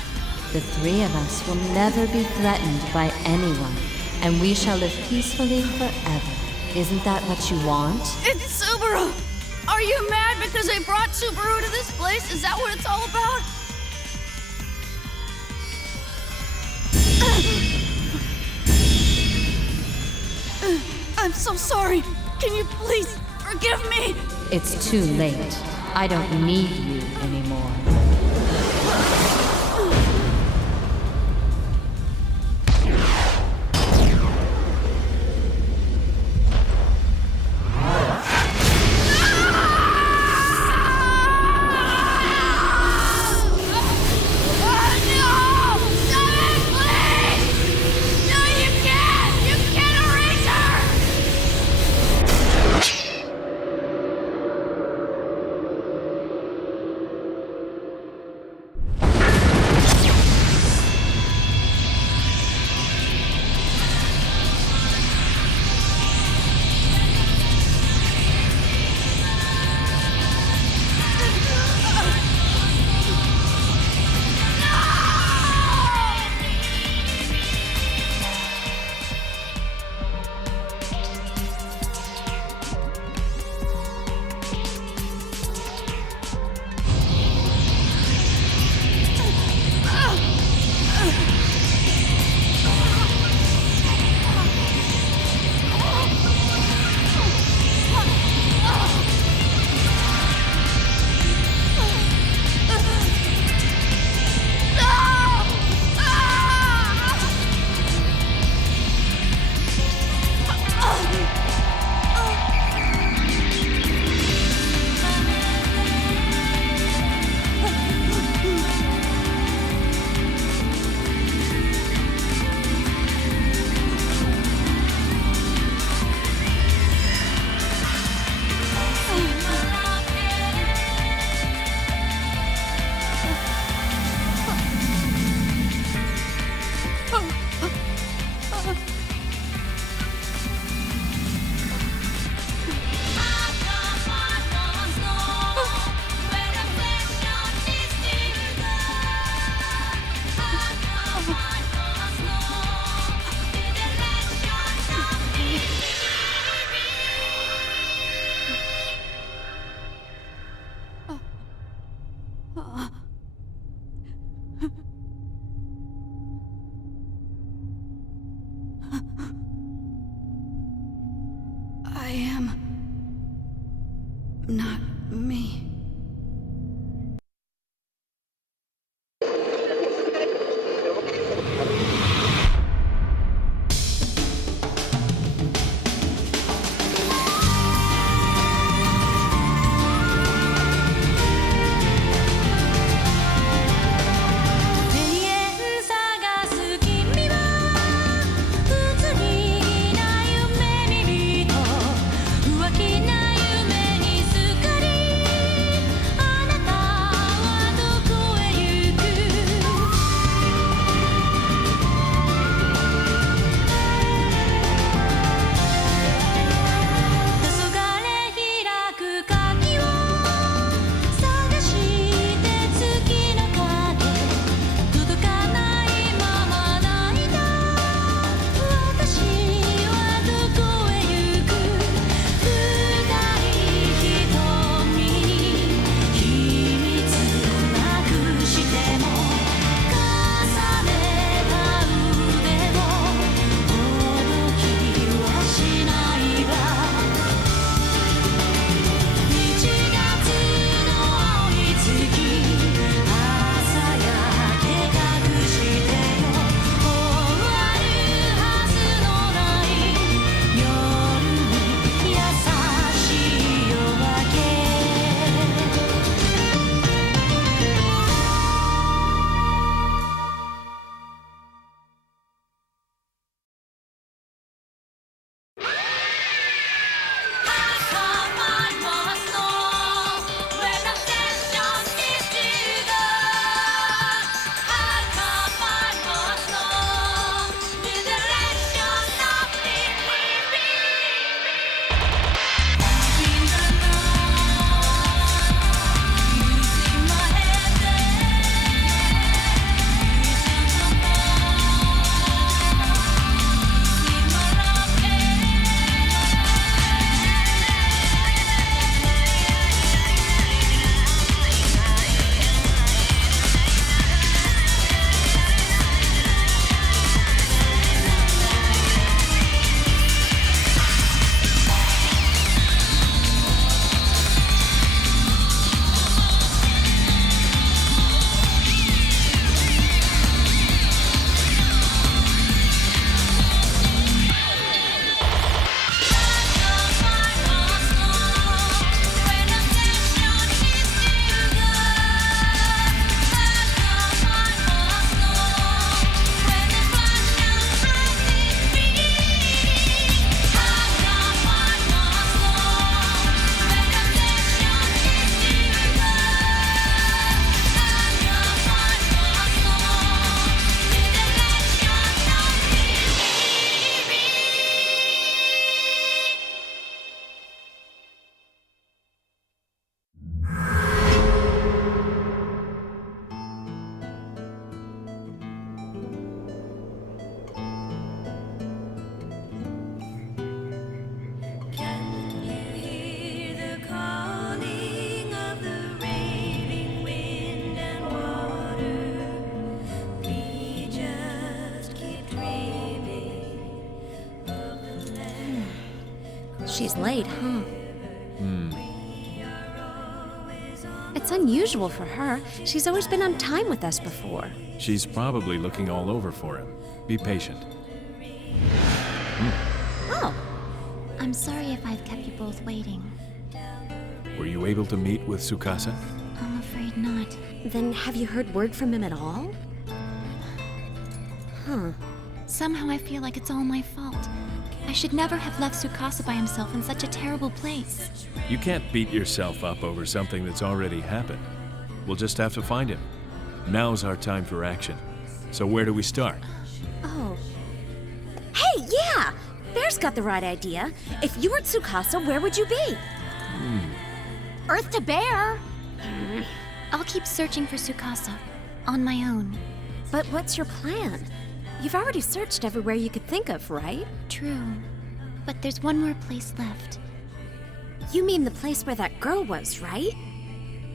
The three of us will never be threatened by anyone, and we shall live peacefully forever. Isn't that what you want? It's Subaru! Are you mad because I brought Subaru to this place? Is that what it's all about? I'm so sorry. Can you please forgive me? It's too late. I don't need you anymore. I am not me. She's late, huh? It's unusual for her. She's always been on time with us before. She's probably looking all over for him. Be patient. Oh. I'm sorry if I've kept you both waiting. Were you able to meet with Tsukasa? I'm afraid not. Then have you heard word from him at all? Huh. Somehow I feel like it's all my fault. I should never have left Tsukasa by himself in such a terrible place. You can't beat yourself up over something that's already happened. We'll just have to find him. Now's our time for action. So where do we start? Oh. Hey, yeah! Bear's got the right idea. If you were Tsukasa, where would you be? Earth to Bear! I'll keep searching for Tsukasa. On my own. But what's your plan? You've already searched everywhere you could think of, right? True. But there's one more place left. You mean the place where that girl was, right?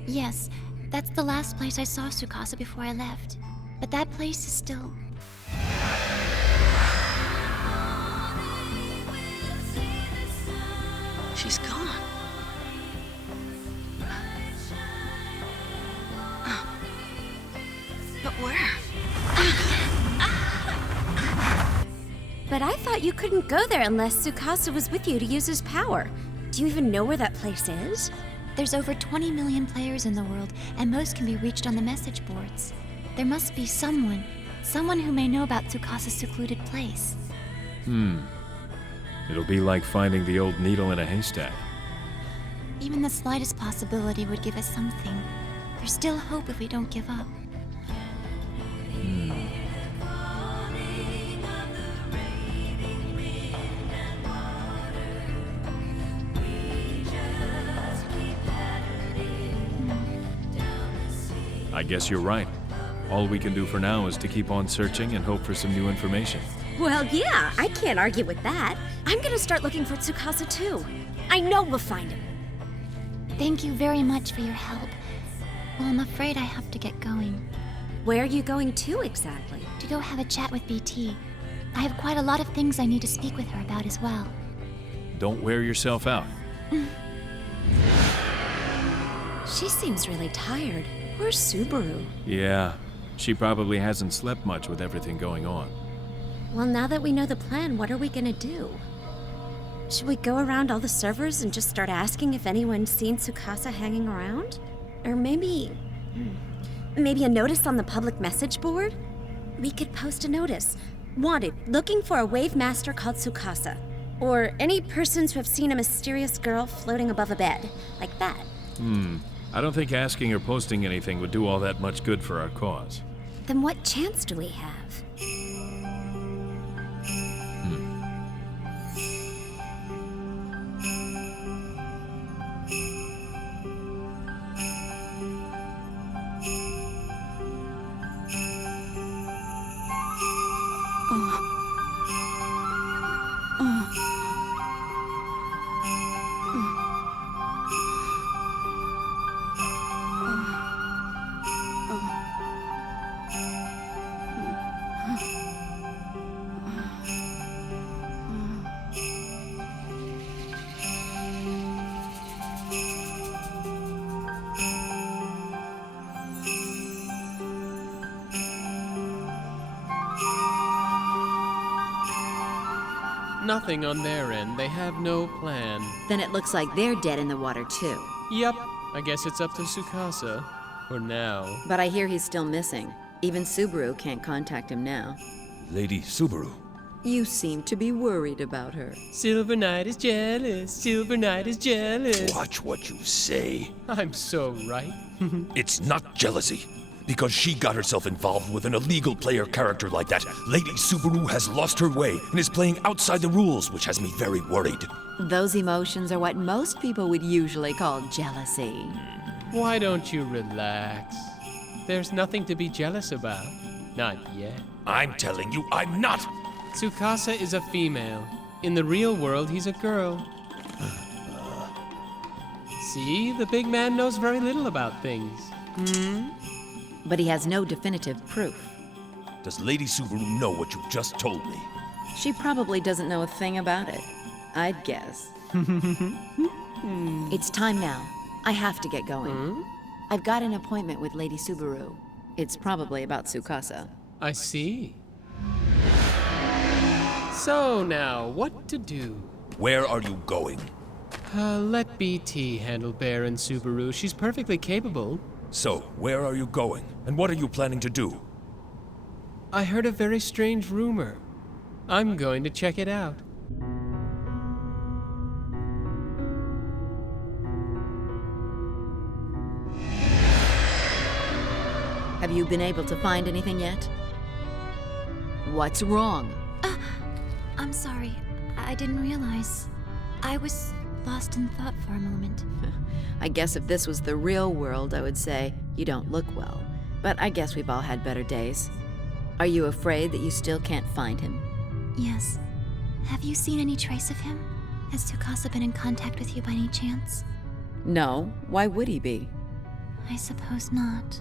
Yes, that's the last place I saw Tsukasa before I left. But that place is still... She's gone. But where? But I thought you couldn't go there unless Tsukasa was with you to use his power. Do you even know where that place is? There's over 20 million players in the world, and most can be reached on the message boards. There must be someone who may know about Tsukasa's secluded place. It'll be like finding the old needle in a haystack. Even the slightest possibility would give us something. There's still hope if we don't give up. I guess you're right. All we can do for now is to keep on searching and hope for some new information. Well, yeah, I can't argue with that. I'm gonna start looking for Tsukasa too. I know we'll find him. Thank you very much for your help. Well, I'm afraid I have to get going. Where are you going to exactly? To go have a chat with BT. I have quite a lot of things I need to speak with her about as well. Don't wear yourself out. She seems really tired. Where's Subaru? Yeah, she probably hasn't slept much with everything going on. Well, now that we know the plan, what are we gonna do? Should we go around all the servers and just start asking if anyone's seen Tsukasa hanging around? Or maybe a notice on the public message board? We could post a notice. Wanted, looking for a wave master called Tsukasa. Or any persons who have seen a mysterious girl floating above a bed. Like that. I don't think asking or posting anything would do all that much good for our cause. Then what chance do we have? Nothing on their end. They have no plan. Then it looks like they're dead in the water, too. Yep. I guess it's up to Tsukasa. For now. But I hear he's still missing. Even Subaru can't contact him now. Lady Subaru. You seem to be worried about her. Silver Knight is jealous. Silver Knight is jealous. Watch what you say. I'm so right. It's not jealousy. Because she got herself involved with an illegal player character like that, Lady Subaru has lost her way and is playing outside the rules, which has me very worried. Those emotions are what most people would usually call jealousy. Why don't you relax? There's nothing to be jealous about. Not yet. I'm telling you, I'm not! Tsukasa is a female. In the real world, he's a girl. See? The big man knows very little about things. But he has no definitive proof. Does Lady Subaru know what you just told me? She probably doesn't know a thing about it. I'd guess. It's time now. I have to get going. I've got an appointment with Lady Subaru. It's probably about Tsukasa. I see. So now, what to do? Where are you going? Let BT handle Bear and Subaru. She's perfectly capable. So, where are you going? And what are you planning to do? I heard a very strange rumor. I'm going to check it out. Have you been able to find anything yet? What's wrong? I'm sorry. I didn't realize. I was lost in thought for a moment. I guess if this was the real world, I would say you don't look well. But I guess we've all had better days. Are you afraid that you still can't find him? Yes. Have you seen any trace of him? Has Tsukasa been in contact with you by any chance? No. Why would he be? I suppose not.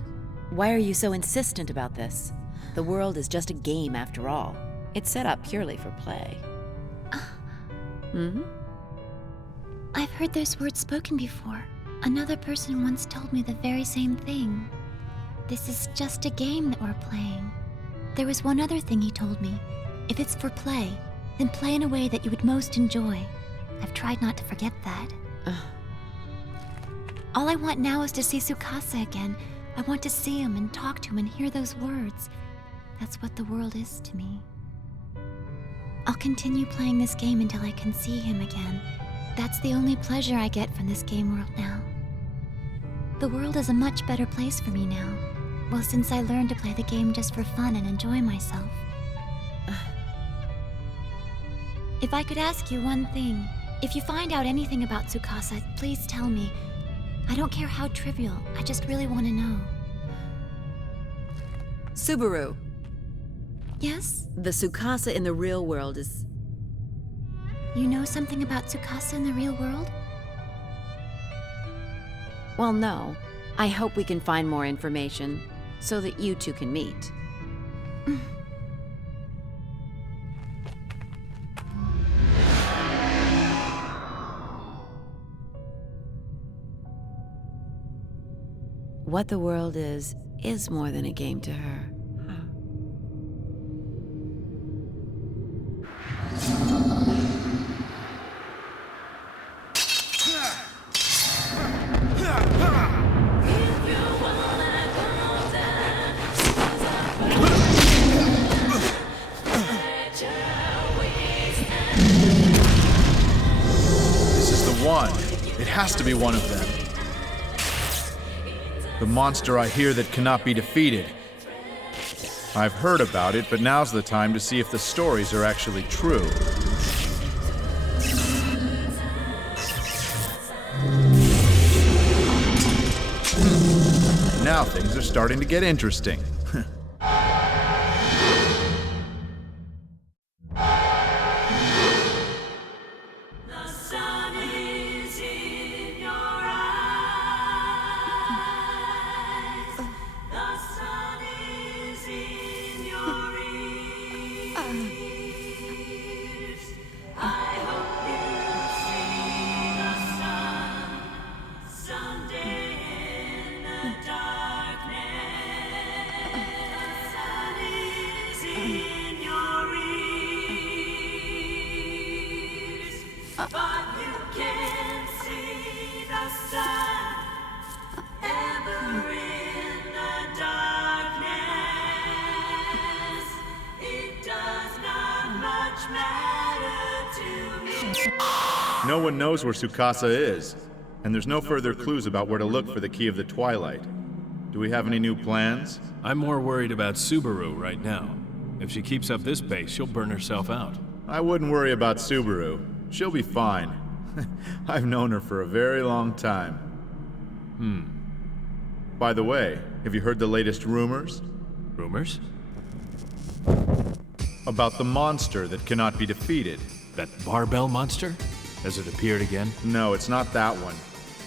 Why are you so insistent about this? The world is just a game after all. It's set up purely for play. I've heard those words spoken before. Another person once told me the very same thing. This is just a game that we're playing. There was one other thing he told me. If it's for play, then play in a way that you would most enjoy. I've tried not to forget that. All I want now is to see Tsukasa again. I want to see him and talk to him and hear those words. That's what the world is to me. I'll continue playing this game until I can see him again. That's the only pleasure I get from this game world now. The world is a much better place for me now. Well, since I learned to play the game just for fun and enjoy myself. If I could ask you one thing, if you find out anything about Tsukasa, please tell me. I don't care how trivial, I just really want to know. Subaru. Yes? The Tsukasa in the real world is... You know something about Tsukasa in the real world? Well, no. I hope we can find more information so that you two can meet. What the world is more than a game to her. This is the one. It has to be one of them. The monster I hear that cannot be defeated. I've heard about it, but now's the time to see if the stories are actually true. Now things are starting to get interesting. No one knows where Tsukasa is, and there's no further clues about where to look for the Key of the Twilight. Do we have any new plans? I'm more worried about Subaru right now. If she keeps up this pace, she'll burn herself out. I wouldn't worry about Subaru. She'll be fine. I've known her for a very long time. By the way, have you heard the latest rumors? Rumors? About the monster that cannot be defeated. That barbell monster? Has it appeared again? No, it's not that one.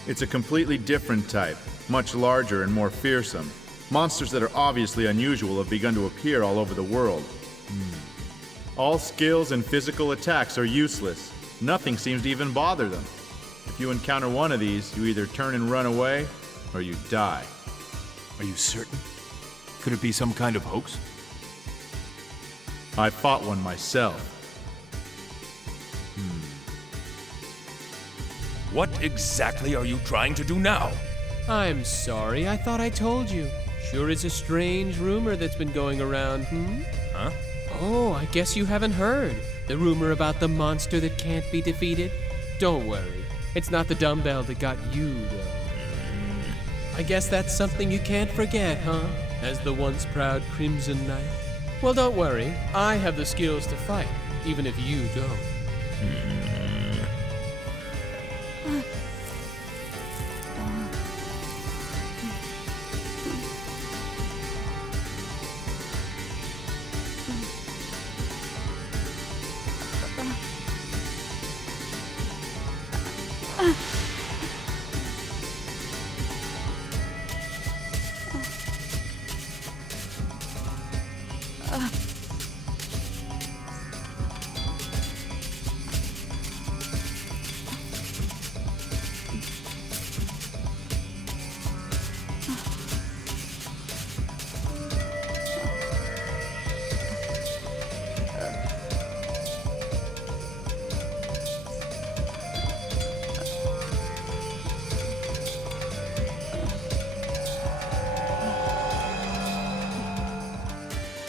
It's a completely different type, much larger and more fearsome. Monsters that are obviously unusual have begun to appear all over the world. All skills and physical attacks are useless. Nothing seems to even bother them. If you encounter one of these, you either turn and run away, or you die. Are you certain? Could it be some kind of hoax? I fought one myself. What exactly are you trying to do now? I'm sorry, I thought I told you. Sure is a strange rumor that's been going around, Huh? Oh, I guess you haven't heard. The rumor about the monster that can't be defeated? Don't worry, it's not the dumbbell that got you, though. I guess that's something you can't forget, huh? As the once proud Crimson Knight. Well, don't worry, I have the skills to fight, even if you don't.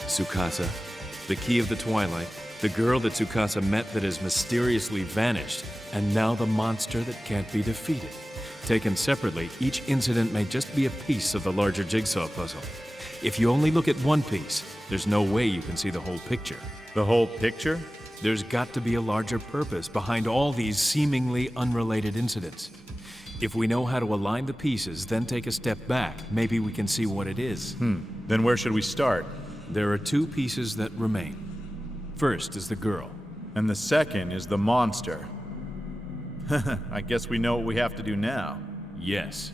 Tsukasa, the Key of the Twilight, the girl that Tsukasa met that has mysteriously vanished, and now the monster that can't be defeated. Taken separately, each incident may just be a piece of the larger jigsaw puzzle. If you only look at one piece, there's no way you can see the whole picture. The whole picture? There's got to be a larger purpose behind all these seemingly unrelated incidents. If we know how to align the pieces, then take a step back, maybe we can see what it is. Then where should we start? There are two pieces that remain. First is the girl. And the second is the monster. I guess we know what we have to do now. Yes.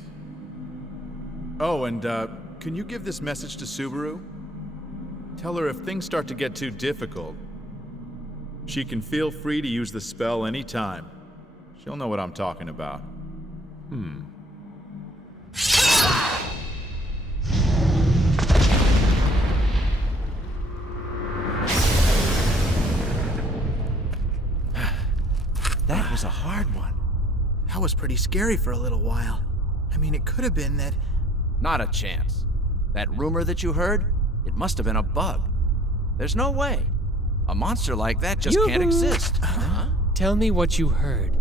Oh, and can you give this message to Subaru? Tell her if things start to get too difficult, she can feel free to use the spell anytime. She'll know what I'm talking about. That was a hard one. That was pretty scary for a little while. I mean, it could have been that... Not a chance. That rumor that you heard, it must have been a bug. There's no way. A monster like that just can't exist. Huh? Tell me what you heard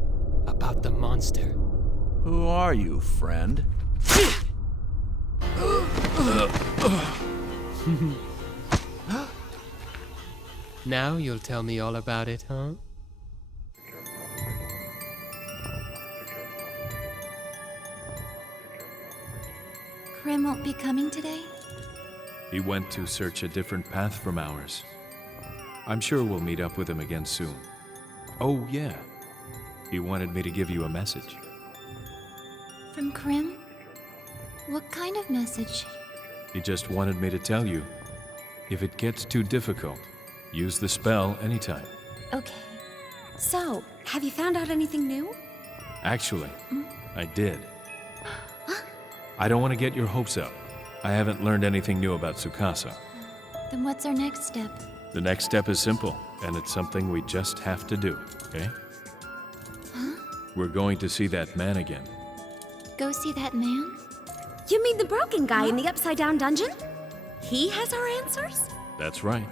about the monster. Who are you, friend? Now you'll tell me all about it, huh? Krim won't be coming today? He went to search a different path from ours. I'm sure we'll meet up with him again soon. Oh, yeah. He wanted me to give you a message. From Krim? What kind of message? He just wanted me to tell you, if it gets too difficult, use the spell anytime. Okay. So, have you found out anything new? Actually, I did. I don't want to get your hopes up. I haven't learned anything new about Tsukasa. Then what's our next step? The next step is simple, and it's something we just have to do, okay? Huh? We're going to see that man again. Go see that man? You mean the broken guy in the upside-down dungeon? He has our answers? That's right.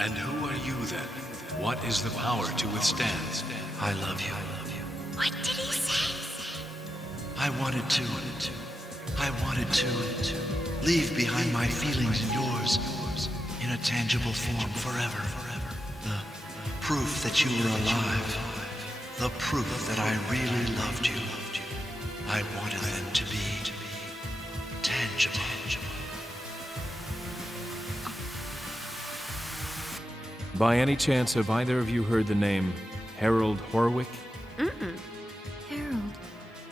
And who are you then? What is the power to withstand? I love you. What did he say? I wanted to leave behind my feelings and yours in a tangible form forever. The proof that you were alive. The proof that I really loved you. I wanted them to be tangible. By any chance, have either of you heard the name Harold Horwick? Harold.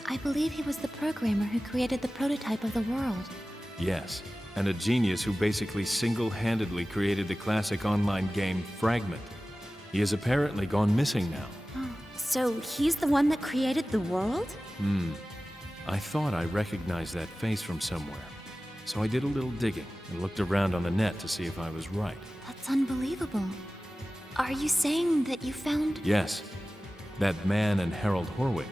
I believe he was the programmer who created the prototype of the world. Yes, and a genius who basically single-handedly created the classic online game Fragment. He has apparently gone missing now. So he's the one that created the world? I thought I recognized that face from somewhere. So I did a little digging and looked around on the net to see if I was right. That's unbelievable. Are you saying that you found... Yes, that man and Harold Horwick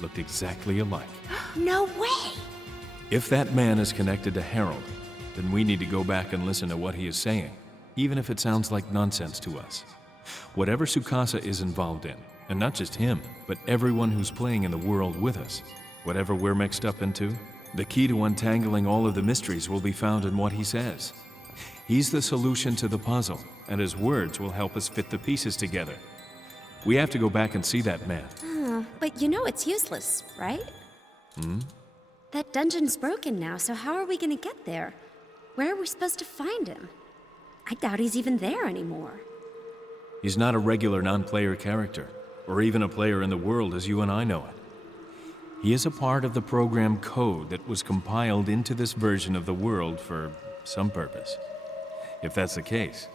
looked exactly alike. No way! If that man is connected to Harold, then we need to go back and listen to what he is saying, even if it sounds like nonsense to us. Whatever Tsukasa is involved in, and not just him, but everyone who's playing in the world with us, whatever we're mixed up into, the key to untangling all of the mysteries will be found in what he says. He's the solution to the puzzle, and his words will help us fit the pieces together. We have to go back and see that man. But you know it's useless, right? That dungeon's broken now, so how are we gonna get there? Where are we supposed to find him? I doubt he's even there anymore. He's not a regular non-player character, or even a player in the world as you and I know it. He is a part of the program code that was compiled into this version of the world for some purpose. If that's the case,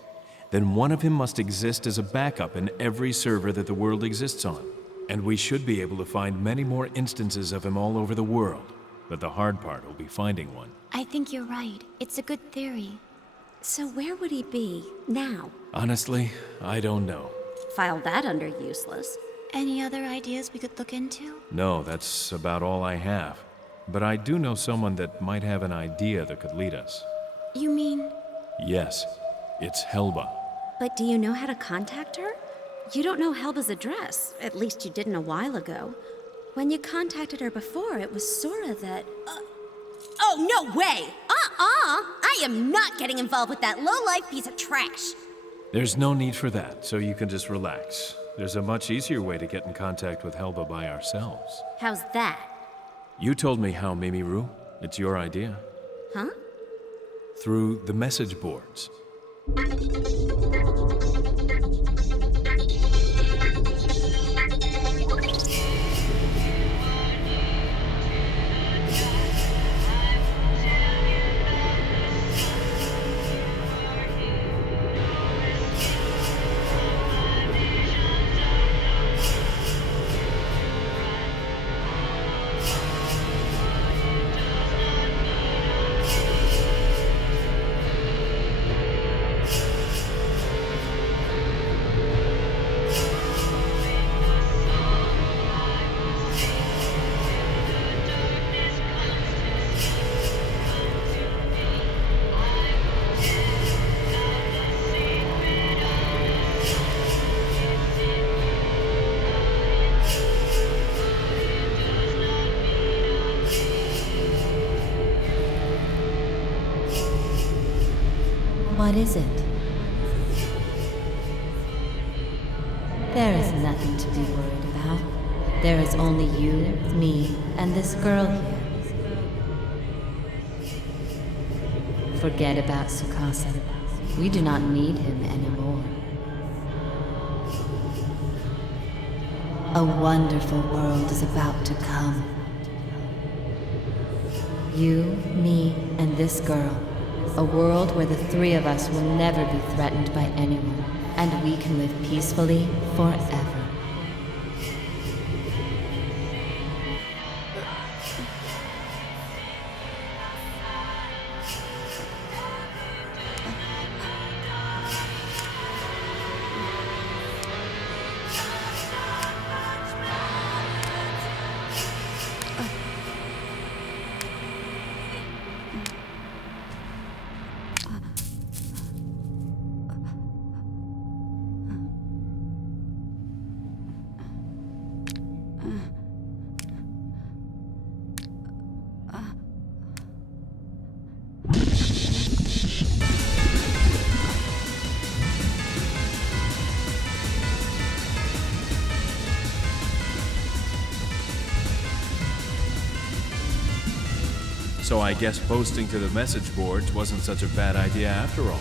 then one of him must exist as a backup in every server that the world exists on. And we should be able to find many more instances of him all over the world. But the hard part will be finding one. I think you're right. It's a good theory. So where would he be now? Honestly, I don't know. File that under useless. Any other ideas we could look into? No, that's about all I have. But I do know someone that might have an idea that could lead us. You mean? Yes, it's Helba. But do you know how to contact her? You don't know Helba's address. At least you didn't a while ago. When you contacted her before, it was Sora that... Oh, no way! I am not getting involved with that low-life piece of trash! There's no need for that, so you can just relax. There's a much easier way to get in contact with Helba by ourselves. How's that? You told me how, Mimiru. It's your idea. Huh? Through the message boards. What is it? There is nothing to be worried about. There is only you, me, and this girl here. Forget about Tsukasa. We do not need him anymore. A wonderful world is about to come. You, me, and this girl. A world where the three of us will never be threatened by anyone, and we can live peacefully forever. So I guess posting to the message boards wasn't such a bad idea after all.